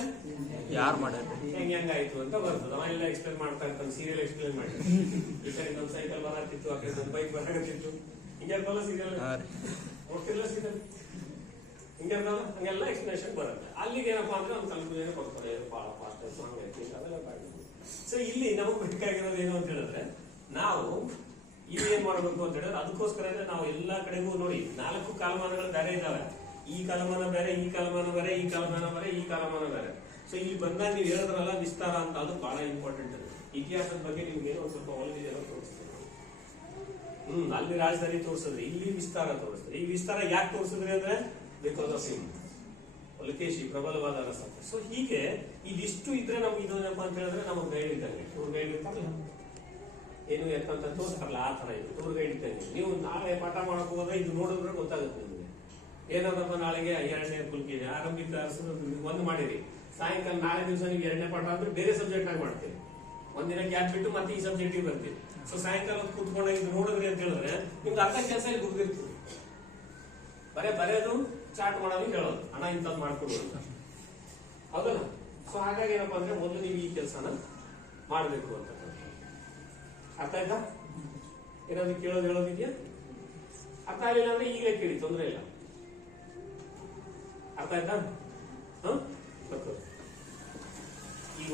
ಯಾರು ಮಾಡ್ಯಾರ, ಹೆಂಗಾಯ್ತು ಅಂತ ಬರ್ತದೆ. ಅವ ಎಲ್ಲ ಎಕ್ಸ್ಪ್ಲೇನ್ ಮಾಡ್ತಾ ಇರ್ತಾನೆ, ಸೀರಿಯಲ್ ಎಕ್ಸ್ಪ್ಲೇನ್ ಮಾಡಿ. ಈ ಕಡೆ ಒಂದು ಸೈಕಲ್ ಬರಾತಿತ್ತು, ಆ ಕಡೆ ಒಂದು ಬೈಕ್ ಬರಾಕತ್ತಿತ್ತು, ಹಿಂಗೆಲ್ಲ ಸೀರಿಯಲ್ ನೋಡ್ತಿಲ್ಲ. ಸೀರಿಯಲ್ ಹಂಗೆಲ್ಲ ಎಕ್ಸ್ಪ್ಲೇಷನ್ ಬರುತ್ತೆ. ಅಲ್ಲಿಗೆ ಏನಪ್ಪಾ ಅಂದ್ರೆ ಒಂದು ಕಲ್ಪನೆ ಕೊಡ್ತಾರೆ, ಬಹಳ ಫಾಸ್ಟ್ ಅವೆಲ್ಲ. ಸೊ ಇಲ್ಲಿ ನಮಗ್ ಬೇಕಾಗಿರೋದು ಏನು ಅಂತ ಹೇಳಿದ್ರೆ, ನಾವು ಇಲ್ಲಿ ಏನ್ ಮಾಡ್ಬೇಕು ಅಂತ ಹೇಳಿದ್ರೆ, ಅದಕ್ಕೋಸ್ಕರ ನಾವು ಎಲ್ಲಾ ಕಡೆಗೂ ನೋಡಿ 4 ಕಾಲಮಾನಗಳು ಬೇರೆ ಇದಾವೆ. ಈ ಕಾಲಮಾನ ಬೇರೆ, ಈ ಕಾಲಮಾನ ಬೇರೆ, ಈ ಕಾಲಮಾನ ಬೇರೆ, ಈ ಕಾಲಮಾನ ಬೇರೆ. ಸೊ ಇಲ್ಲಿ ಬಂದಾಗ ನೀವು ಹೇಳಿದ್ರಲ್ಲ ವಿಸ್ತಾರ ಅಂತ, ಅದು ಬಹಳ ಇಂಪಾರ್ಟೆಂಟ್. ಇತಿಹಾಸದ ಬಗ್ಗೆ ನಿಮ್ಗೆ ಏನೋ ಒಂದು ಸ್ವಲ್ಪ ಒಳಗಿದೆ ತೋರಿಸ್ತಾರೆ. ಅಲ್ಲಿ ರಾಜಧಾನಿ ತೋರಿಸಿದ್ರಿ, ಇಲ್ಲಿ ವಿಸ್ತಾರ ತೋರಿಸ್ತಾರೆ. ಈ ವಿಸ್ತಾರ ಯಾಕೆ ತೋರಿಸಿದ್ರಿ ಅಂದ್ರೆ ಬಿಕಾಸ್ ಆಫ್ ಹಿಮ್, ಲುಕೇಶಿ ಪ್ರಬಲವಾದ ರಸ. ಸೊ ಹೀಗೆ ಇದಿಷ್ಟು ಇದ್ರೆ ನಮ್ಗೆ ಇದೇನಪ್ಪ ಅಂತ ಹೇಳಿದ್ರೆ ನಮಗೆ ಗೈಡ್ ಇದ್ದಂಗೆ. ಟೂರ್ ಗೈಡ್ ಇರ್ತಾರಲ್ಲ, ಏನು ಎತ್ತಂತ ತೋರಿಸ್ತಾರಲ್ಲ, ಆ ತರ ಇದು ಟೂರ್ ಗೈಡ್ ಇದ್ದಂಗೆ. ನೀವು ನಾಳೆ ಪಾಠ ಮಾಡಕ್ ಹೋದ್ರೆ ಇದು ನೋಡಿದ್ರೆ ಗೊತ್ತಾಗುತ್ತೆ ನಿಮಗೆ. ಏನಂತಪ್ಪ, ನಾಳೆಗೆ 2ನೇ ಕುಲ್ಕಿ ಆರಂಭಿಕ ಒಂದು ಮಾಡಿರಿ, ಸಾಯಂಕಾಲ ನಾಳೆ ದಿವಸ ನೀವು 2ನೇ ಪಾಠ ಅಂದ್ರೆ ಬೇರೆ ಸಬ್ಜೆಕ್ಟ್ ಆಗಿ ಮಾಡ್ತೀರಿ. ಒಂದಿನ ಗ್ಯಾಪ್ ಬಿಟ್ಟು ಮತ್ತೆ ಈ ಸಬ್ಜೆಕ್ಟ್ ಬರ್ತೀವಿ. ಸೊ ಸಾಯಂಕಾಲ ಕೂತ್ಕೊಂಡಾಗ ಇದು ನೋಡಿದ್ರಿ ಅಂತ ಹೇಳಿದ್ರೆ ನಿಮ್ಗೆ ಅರ್ಧ ಕೆಲಸ ಇಲ್ಲಿ ಮುಗಿದಿರ್ತೀವಿ. ಬರೆಯೋದು ಚಾಟ್ ಮಾಡೋದು, ಹೇಳೋದು ಅಣ್ಣ ಇಂಥದ್ದು ಮಾಡ್ಕೊಡು ಅಂತ, ಹೌದಲ್ಲ? ಸೊ ಹಾಗಾಗಿ ಏನಪ್ಪಾ ಅಂದ್ರೆ ಮೊದಲು ನೀವು ಈ ಕೆಲಸನ ಮಾಡ್ಬೇಕು ಅಂತ. ಅರ್ಥ ಆಯ್ತಾ? ಏನಾದ್ರು ಕೇಳೋದು ಹೇಳೋದಿದ್ಯಾ? ಅರ್ಥ ಆಗಲಿಲ್ಲ ಅಂದ್ರೆ ಈಗಲೇ ಕೇಳಿ, ತೊಂದರೆ ಇಲ್ಲ. ಅರ್ಥ ಆಯ್ತಾ? ಈಗ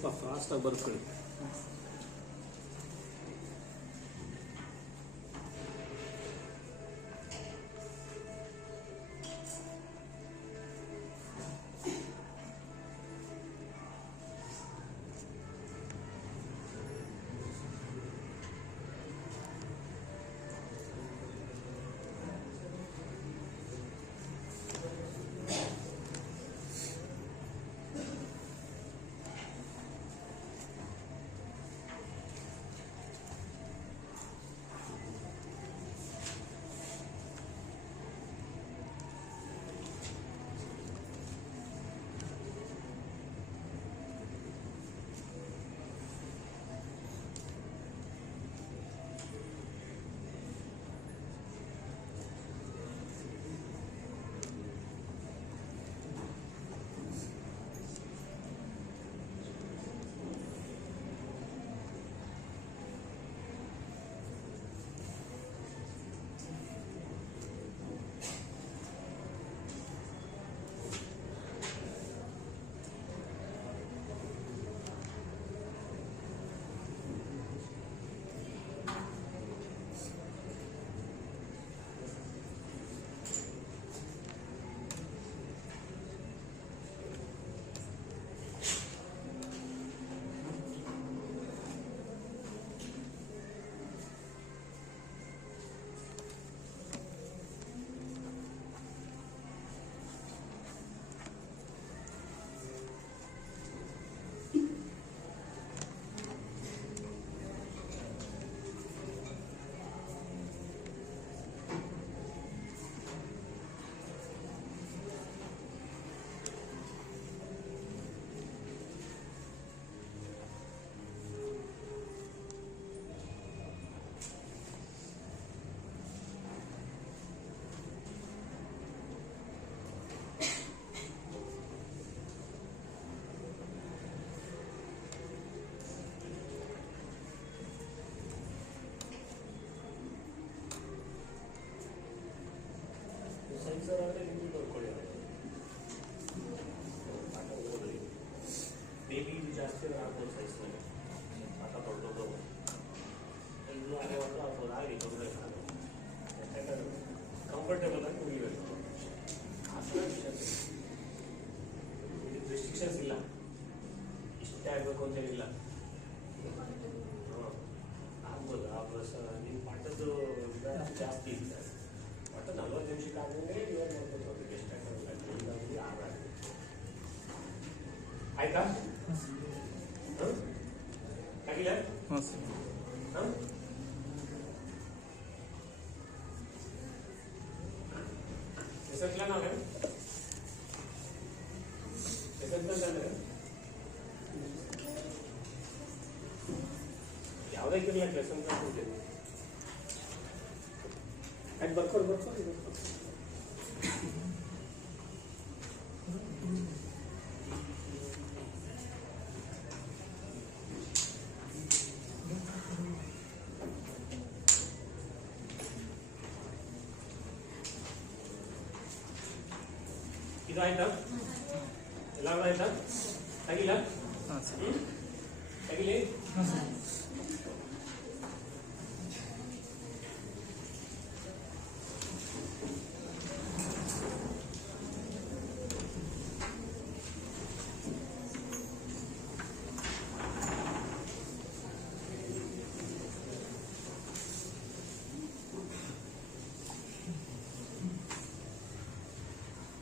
ಸ್ವಲ್ಪ ಫಾಸ್ಟ್ ಆಗಿ ಬರ್ಕೊಳ್ಳಿ. ಜಾಸ್ತಿ ಆಗ್ಬೋದು ಸೈಜ್ನಲ್ಲಿ ಪಾಠ ದೊಡ್ಡದು ಇದು 60 ಆಗ್ಬೋದು ಆಗಿ ತೊಂದರೆ ಯಾಕಂದ್ರೆ ಕಂಫರ್ಟೇಬಲ್ ಆಗಿ ಮುಗಿಬೇಕು ಆ ಥರ ರೆಸ್ಟ್ರಿಕ್ಷನ್ಸ್ ಇಲ್ಲ ಇಷ್ಟೇ ಆಗಬೇಕು ಅಂತೇನಿಲ್ಲ ಆಗ್ಬೋದು ಆ ಪ್ಲಸ್ ನಿಮ್ಮ ಪಾಠದ್ದು ಜಾಸ್ತಿ ಇದೆ ಪಾಠ 40 ನಿಮಿಷಕ್ಕೆ ಆದಂಗೆ ಇವಾಗ ಮಾಡ್ಬೋದು ಅದಕ್ಕೆ ಎಷ್ಟಾಗಲ್ಲ ಆಯ್ತಾ ಆಗಿಲ್ಲ ಹಾಂ ಸರ್. ಹೆಸರು ನಾವೇ ಹೆಸರು ಯಾವುದೇ ಕಿರಲಿ ಲೆಸನ್ ಕೊಡ್ತೀವಿ ಆಯ್ತು ಬರ್ಕೊಳ್ಳಿ ಇದು ಆಯ್ತಾ ಎಲ್ಲಾರು ಆಯ್ತಾ ಆಗಿಲ್ಲ ಹಾಂ ಸರ್. ಆಗಿಲಿ ಹಾಂ ಸರ್.